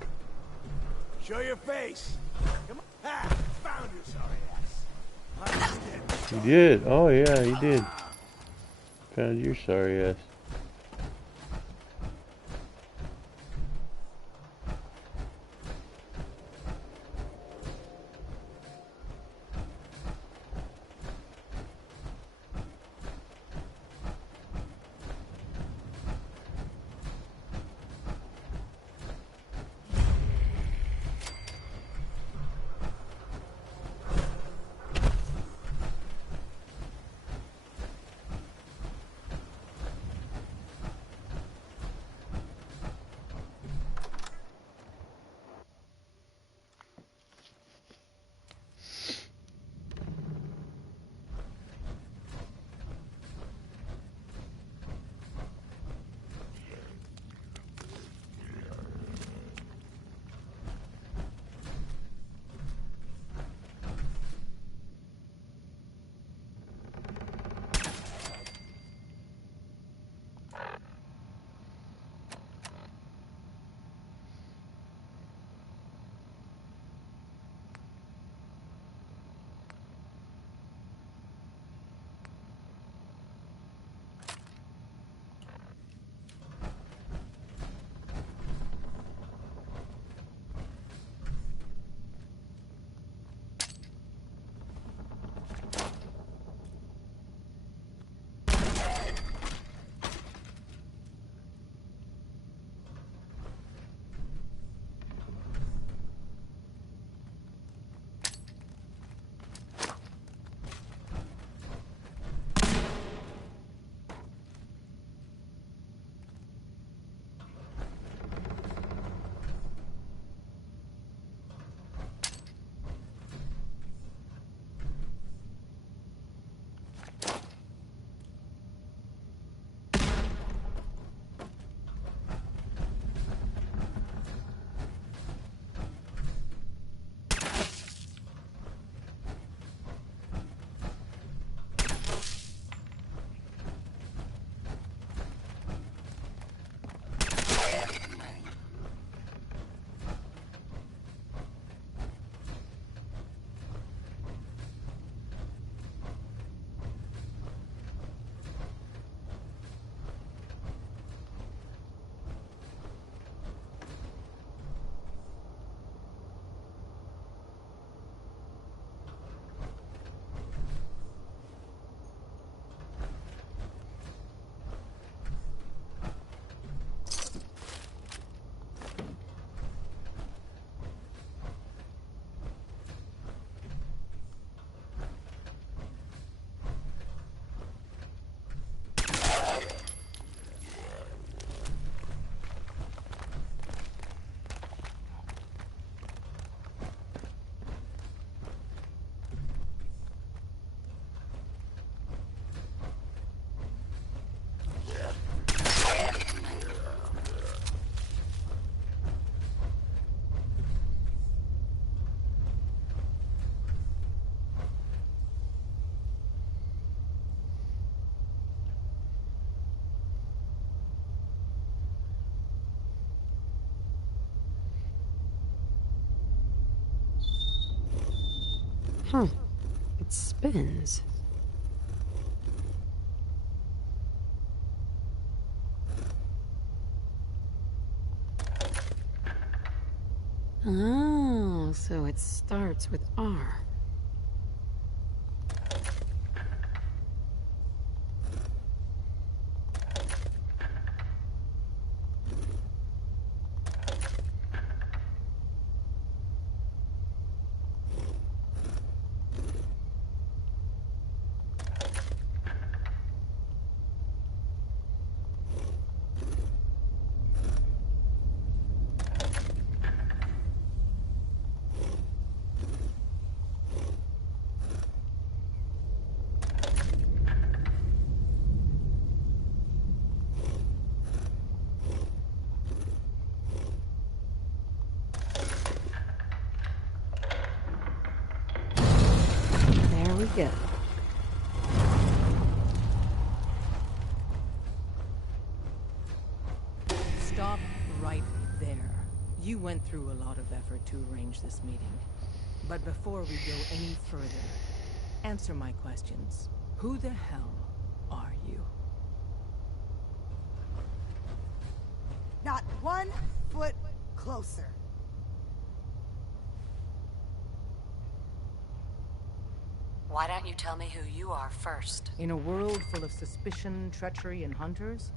Show your face. Come on. Ah, found you, sorry ass. He did. Oh yeah, he did. Found your sorry ass. Huh. It spins. Oh, so it starts with R. get. Stop right there. You went through a lot of effort to arrange this meeting. But before we go any further, answer my questions. Who the hell are you? Not 1 foot closer. Why don't you tell me who you are first? In a world full of suspicion, treachery, and hunters,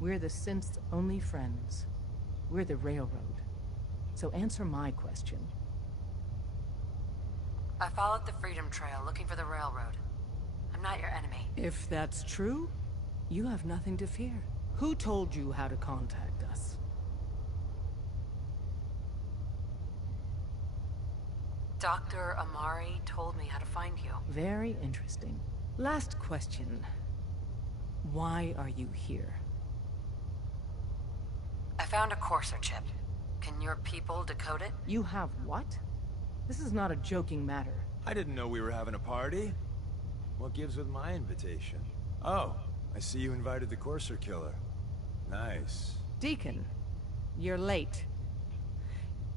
we're the synth's only friends. We're the Railroad. So answer my question. I followed the Freedom Trail looking for the Railroad. I'm not your enemy. If that's true, you have nothing to fear. Who told you how to contact us? Dr. Amari told me how to find you. Very interesting. Last question. Why are you here? I found a Courser chip. Can your people decode it? You have what? This is not a joking matter. I didn't know we were having a party. What gives with my invitation? Oh, I see you invited the Courser killer. Nice. Deacon, you're late.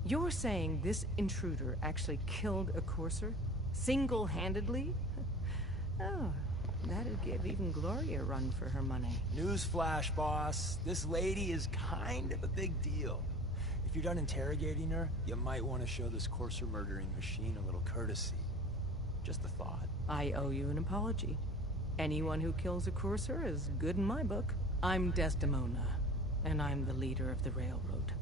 You're saying this intruder actually killed a Courser? Single-handedly? Oh, that'd give even Gloria a run for her money. Newsflash, boss. This lady is kind of a big deal. If you're done interrogating her, you might want to show this Courser murdering machine a little courtesy. Just a thought. I owe you an apology. Anyone who kills a Courser is good in my book. I'm Desdemona, and I'm the leader of the Railroad.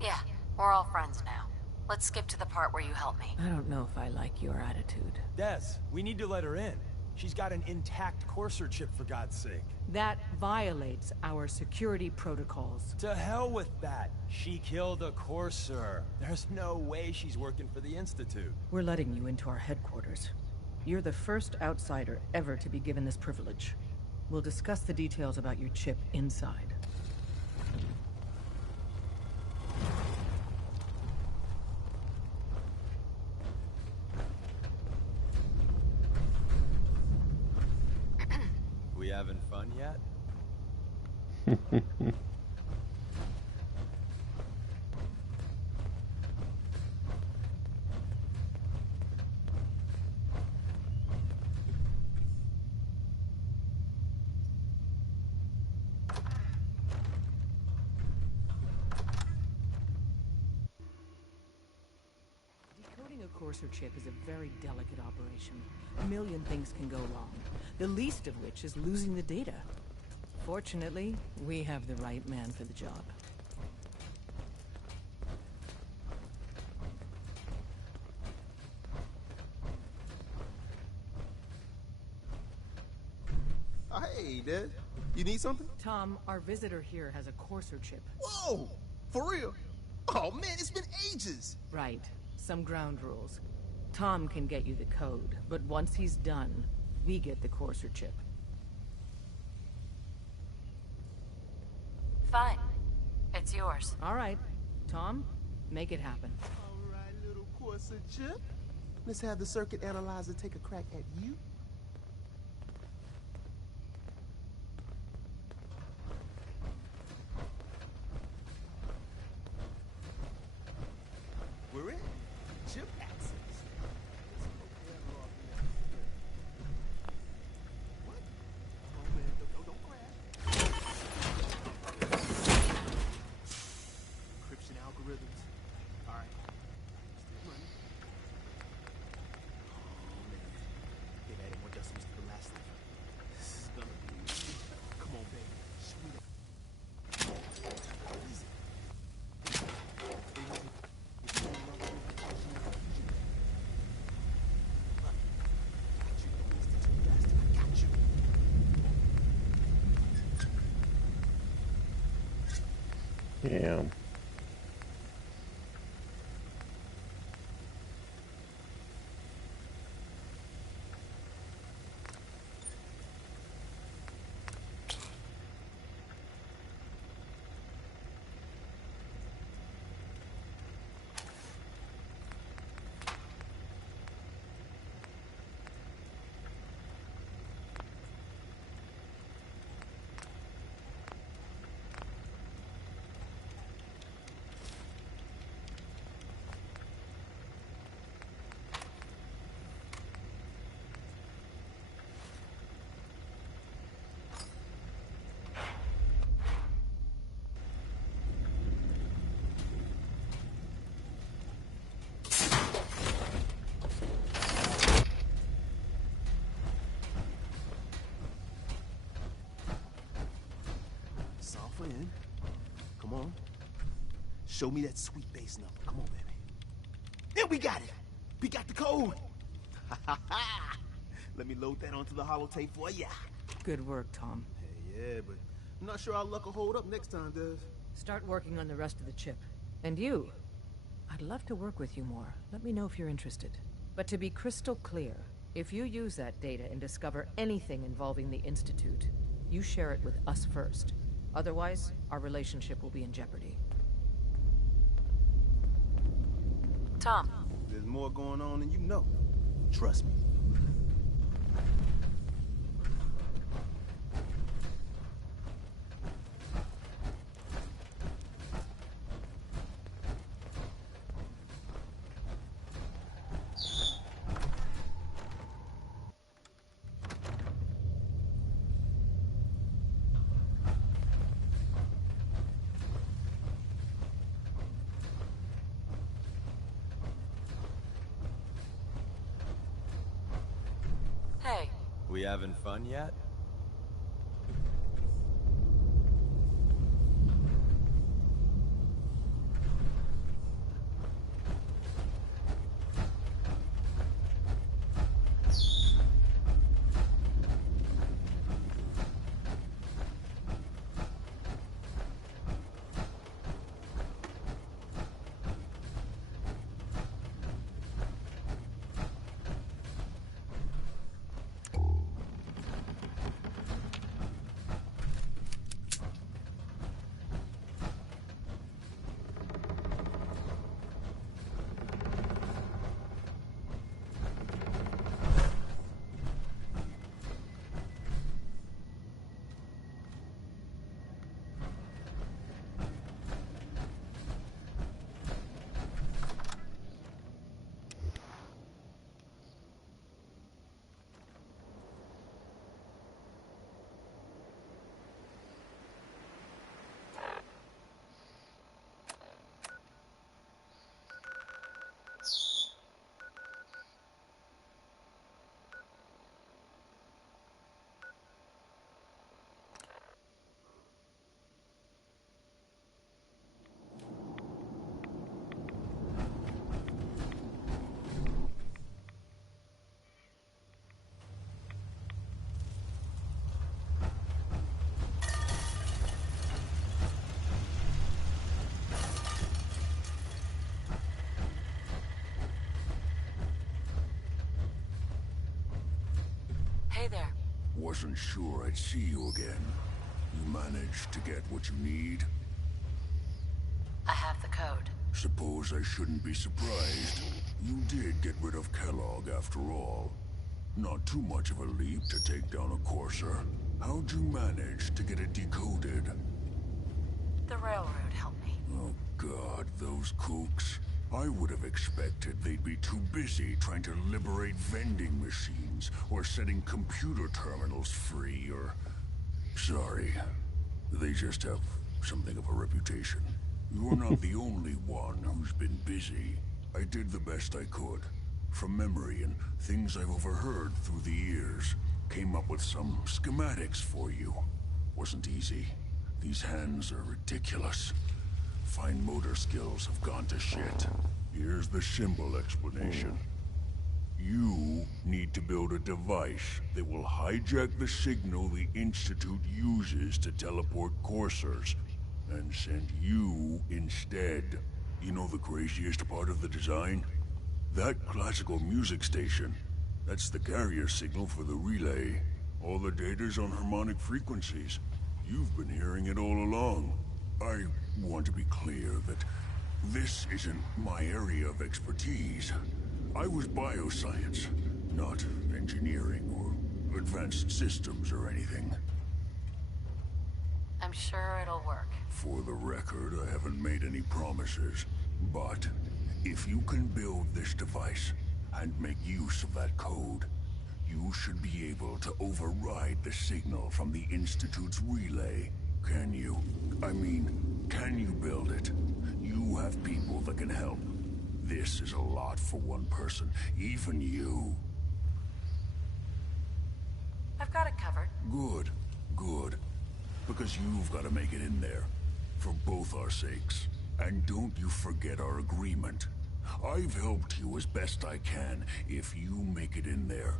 Yeah, we're all friends now. Let's skip to the part where you help me. I don't know if I like your attitude. Des, we need to let her in. She's got an intact Courser chip, for God's sake. That violates our security protocols. To hell with that. She killed a Courser. There's no way she's working for the Institute. We're letting you into our headquarters. You're the first outsider ever to be given this privilege. We'll discuss the details about your chip inside. We having fun yet? Decoding a Courser chip is a very delicate operation. A million things can go wrong, the least of which is losing the data. Fortunately, we have the right man for the job. Oh, hey, Dad. You need something? Tom, our visitor here has a Courser chip. Whoa! For real? Oh, man, it's been ages! Right. Some ground rules. Tom can get you the code, but once he's done, we get the Courser chip. Fine. It's yours. All right. Tom, make it happen. All right, little Courser chip. Let's have the circuit analyzer take a crack at you. We're in. Chip access. What? Oh, man, don't crash. Encryption algorithms. All right. Still running. Oh, man. They've added more decimals to the last one. This is gonna be... Come on, baby. Sweet. Easy. Yeah. in. Come on. Show me that sweet bass number. Come on, baby. Yeah, we got it. We got the code. Let me load that onto the holotape for ya. Good work, Tom. Hey, yeah, but I'm not sure our luck will hold up next time, Dev. Start working on the rest of the chip. And you? I'd love to work with you more. Let me know if you're interested. But to be crystal clear, if you use that data and discover anything involving the Institute, you share it with us first. Otherwise, our relationship will be in jeopardy. Tom. There's more going on than you know. Trust me. Hey. We having fun yet? Hey there. Wasn't sure I'd see you again. You managed to get what you need? I have the code. Suppose I shouldn't be surprised. You did get rid of Kellogg after all. Not too much of a leap to take down a Courser. How'd you manage to get it decoded? The railroad helped me. Oh God, those kooks. I would have expected they'd be too busy trying to liberate vending machines or setting computer terminals free or... Sorry. They just have something of a reputation. You're not the only one who's been busy. I did the best I could. From memory and things I've overheard through the years. Came up with some schematics for you. Wasn't easy. These hands are ridiculous. Fine motor skills have gone to shit. Here's the simple explanation. You need to build a device that will hijack the signal the Institute uses to teleport coursers, and send you instead. You know the craziest part of the design? That classical music station. That's the carrier signal for the relay. All the data's on harmonic frequencies. You've been hearing it all along. I want to be clear that this isn't my area of expertise. I was bioscience, not engineering or advanced systems or anything. I'm sure it'll work. For the record, I haven't made any promises, but if you can build this device and make use of that code, you should be able to override the signal from the Institute's relay. Can you? I mean, can you build it? You have people that can help. This is a lot for one person, even you. I've got it covered. Good, good. Because you've got to make it in there. For both our sakes. And don't you forget our agreement. I've helped you as best I can. If you make it in there,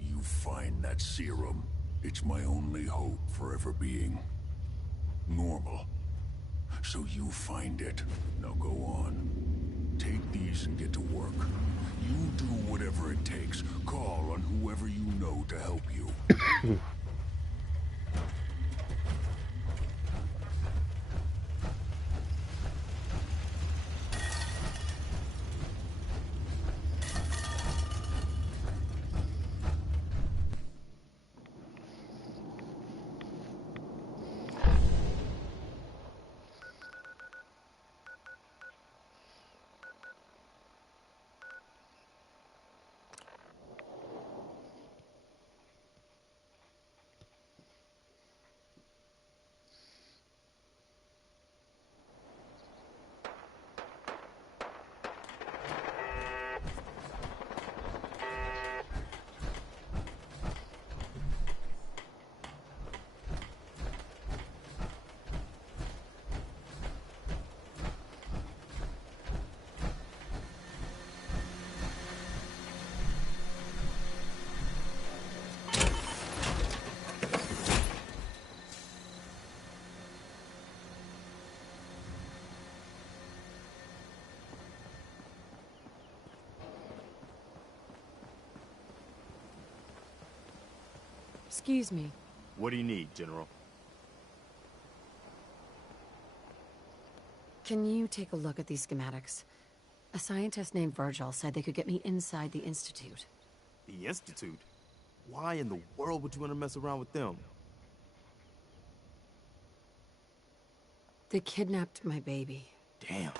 you find that serum. It's my only hope for ever being normal. So you find it. Now go on. Take these and get to work. You do whatever it takes. Call on whoever you know to help you. Excuse me. What do you need, General? Can you take a look at these schematics? A scientist named Virgil said they could get me inside the Institute. The Institute? Why in the world would you want to mess around with them? They kidnapped my baby. Damn.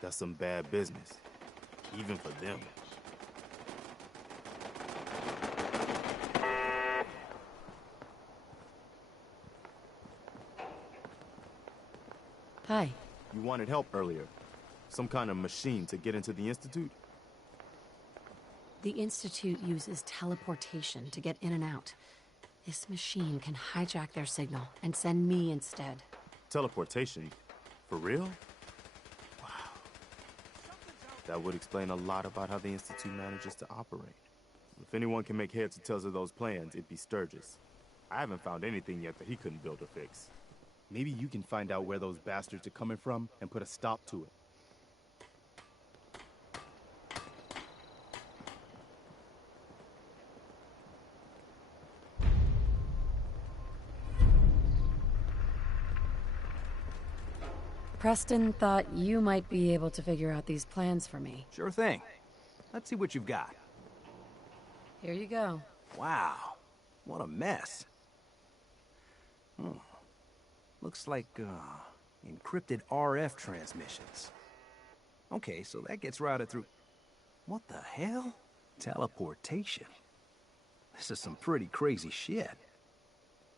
That's some bad business. Even for them. Hi. You wanted help earlier. Some kind of machine to get into the Institute? The Institute uses teleportation to get in and out. This machine can hijack their signal and send me instead. Teleportation? For real? Wow. That would explain a lot about how the Institute manages to operate. If anyone can make heads or tails of those plans, it'd be Sturgis. I haven't found anything yet that he couldn't build or fix. Maybe you can find out where those bastards are coming from and put a stop to it. Preston thought you might be able to figure out these plans for me. Sure thing. Let's see what you've got. Here you go. Wow. What a mess. Looks like, encrypted RF transmissions. Okay, so that gets routed through... What the hell? Teleportation. This is some pretty crazy shit.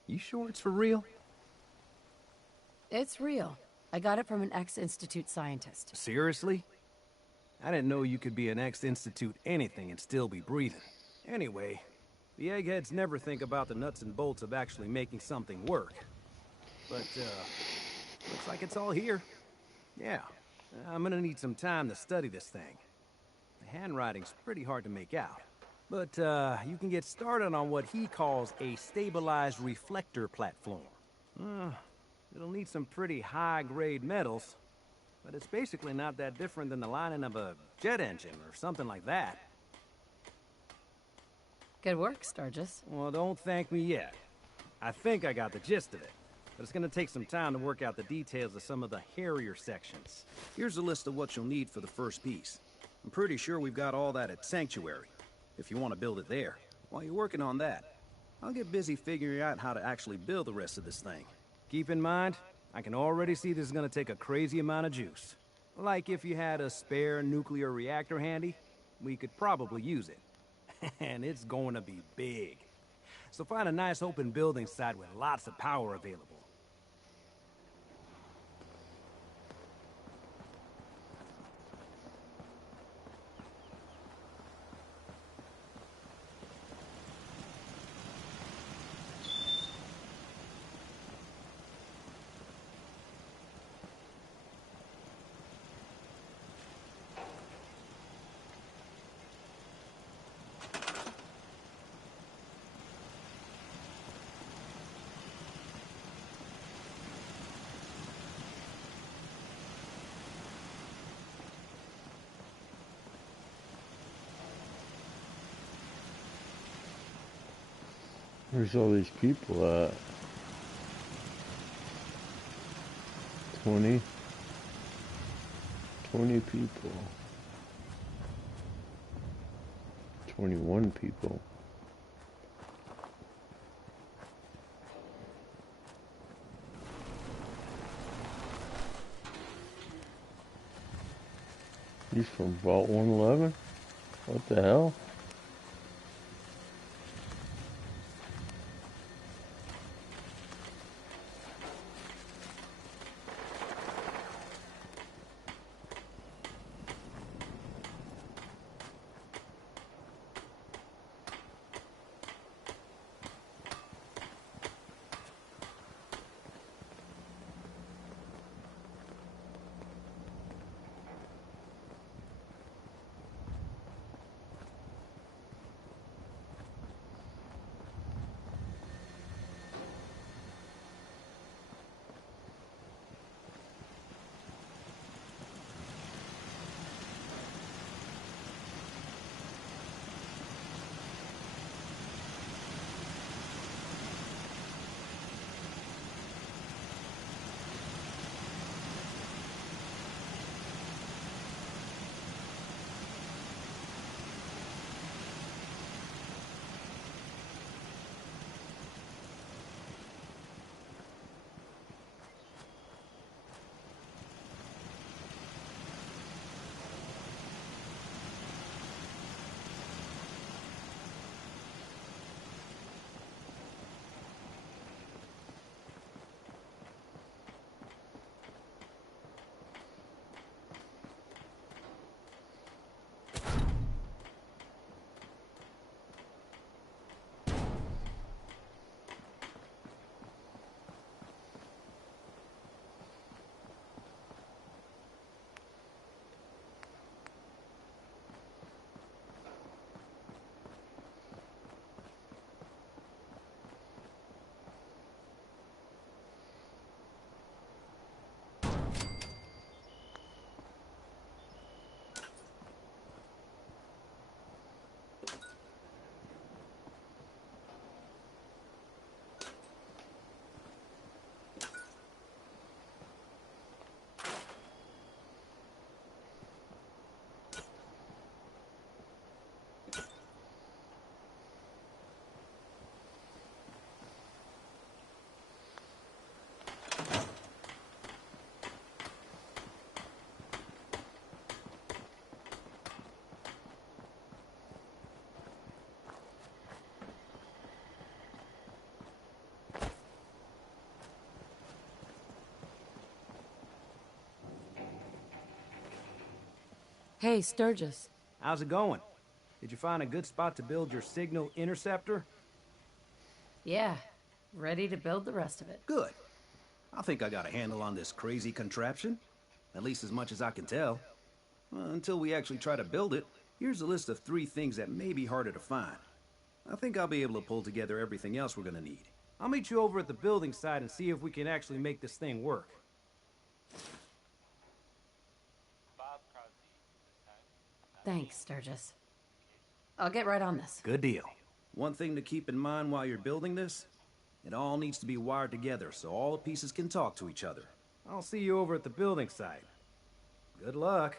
You sure it's for real? It's real. I got it from an ex-Institute scientist. Seriously? I didn't know you could be an ex-Institute anything and still be breathing. Anyway, the eggheads never think about the nuts and bolts of actually making something work. But, looks like it's all here. Yeah, I'm gonna need some time to study this thing. The handwriting's pretty hard to make out. But, you can get started on what he calls a stabilized reflector platform. It'll need some pretty high-grade metals, but it's basically not that different than the lining of a jet engine or something like that. Good work, Sturgis. Well, don't thank me yet. I think I got the gist of it. But it's gonna take some time to work out the details of some of the hairier sections. Here's a list of what you'll need for the first piece. I'm pretty sure we've got all that at Sanctuary, if you want to build it there. While you're working on that, I'll get busy figuring out how to actually build the rest of this thing. Keep in mind, I can already see this is gonna take a crazy amount of juice. Like if you had a spare nuclear reactor handy, we could probably use it. And it's going to be big. So find a nice open building site with lots of power available. Where's all these people at? 20 people. 21 people. He's from Vault 111? What the hell? Hey, Sturgis. How's it going? Did you find a good spot to build your signal interceptor? Yeah, ready to build the rest of it. Good. I think I got a handle on this crazy contraption. At least as much as I can tell. Until we actually try to build it, here's a list of 3 things that may be harder to find. I think I'll be able to pull together everything else we're gonna need. I'll meet you over at the building site and see if we can actually make this thing work. Thanks, Sturgis. I'll get right on this. Good deal. One thing to keep in mind while you're building this, it all needs to be wired together so all the pieces can talk to each other. I'll see you over at the building site. Good luck.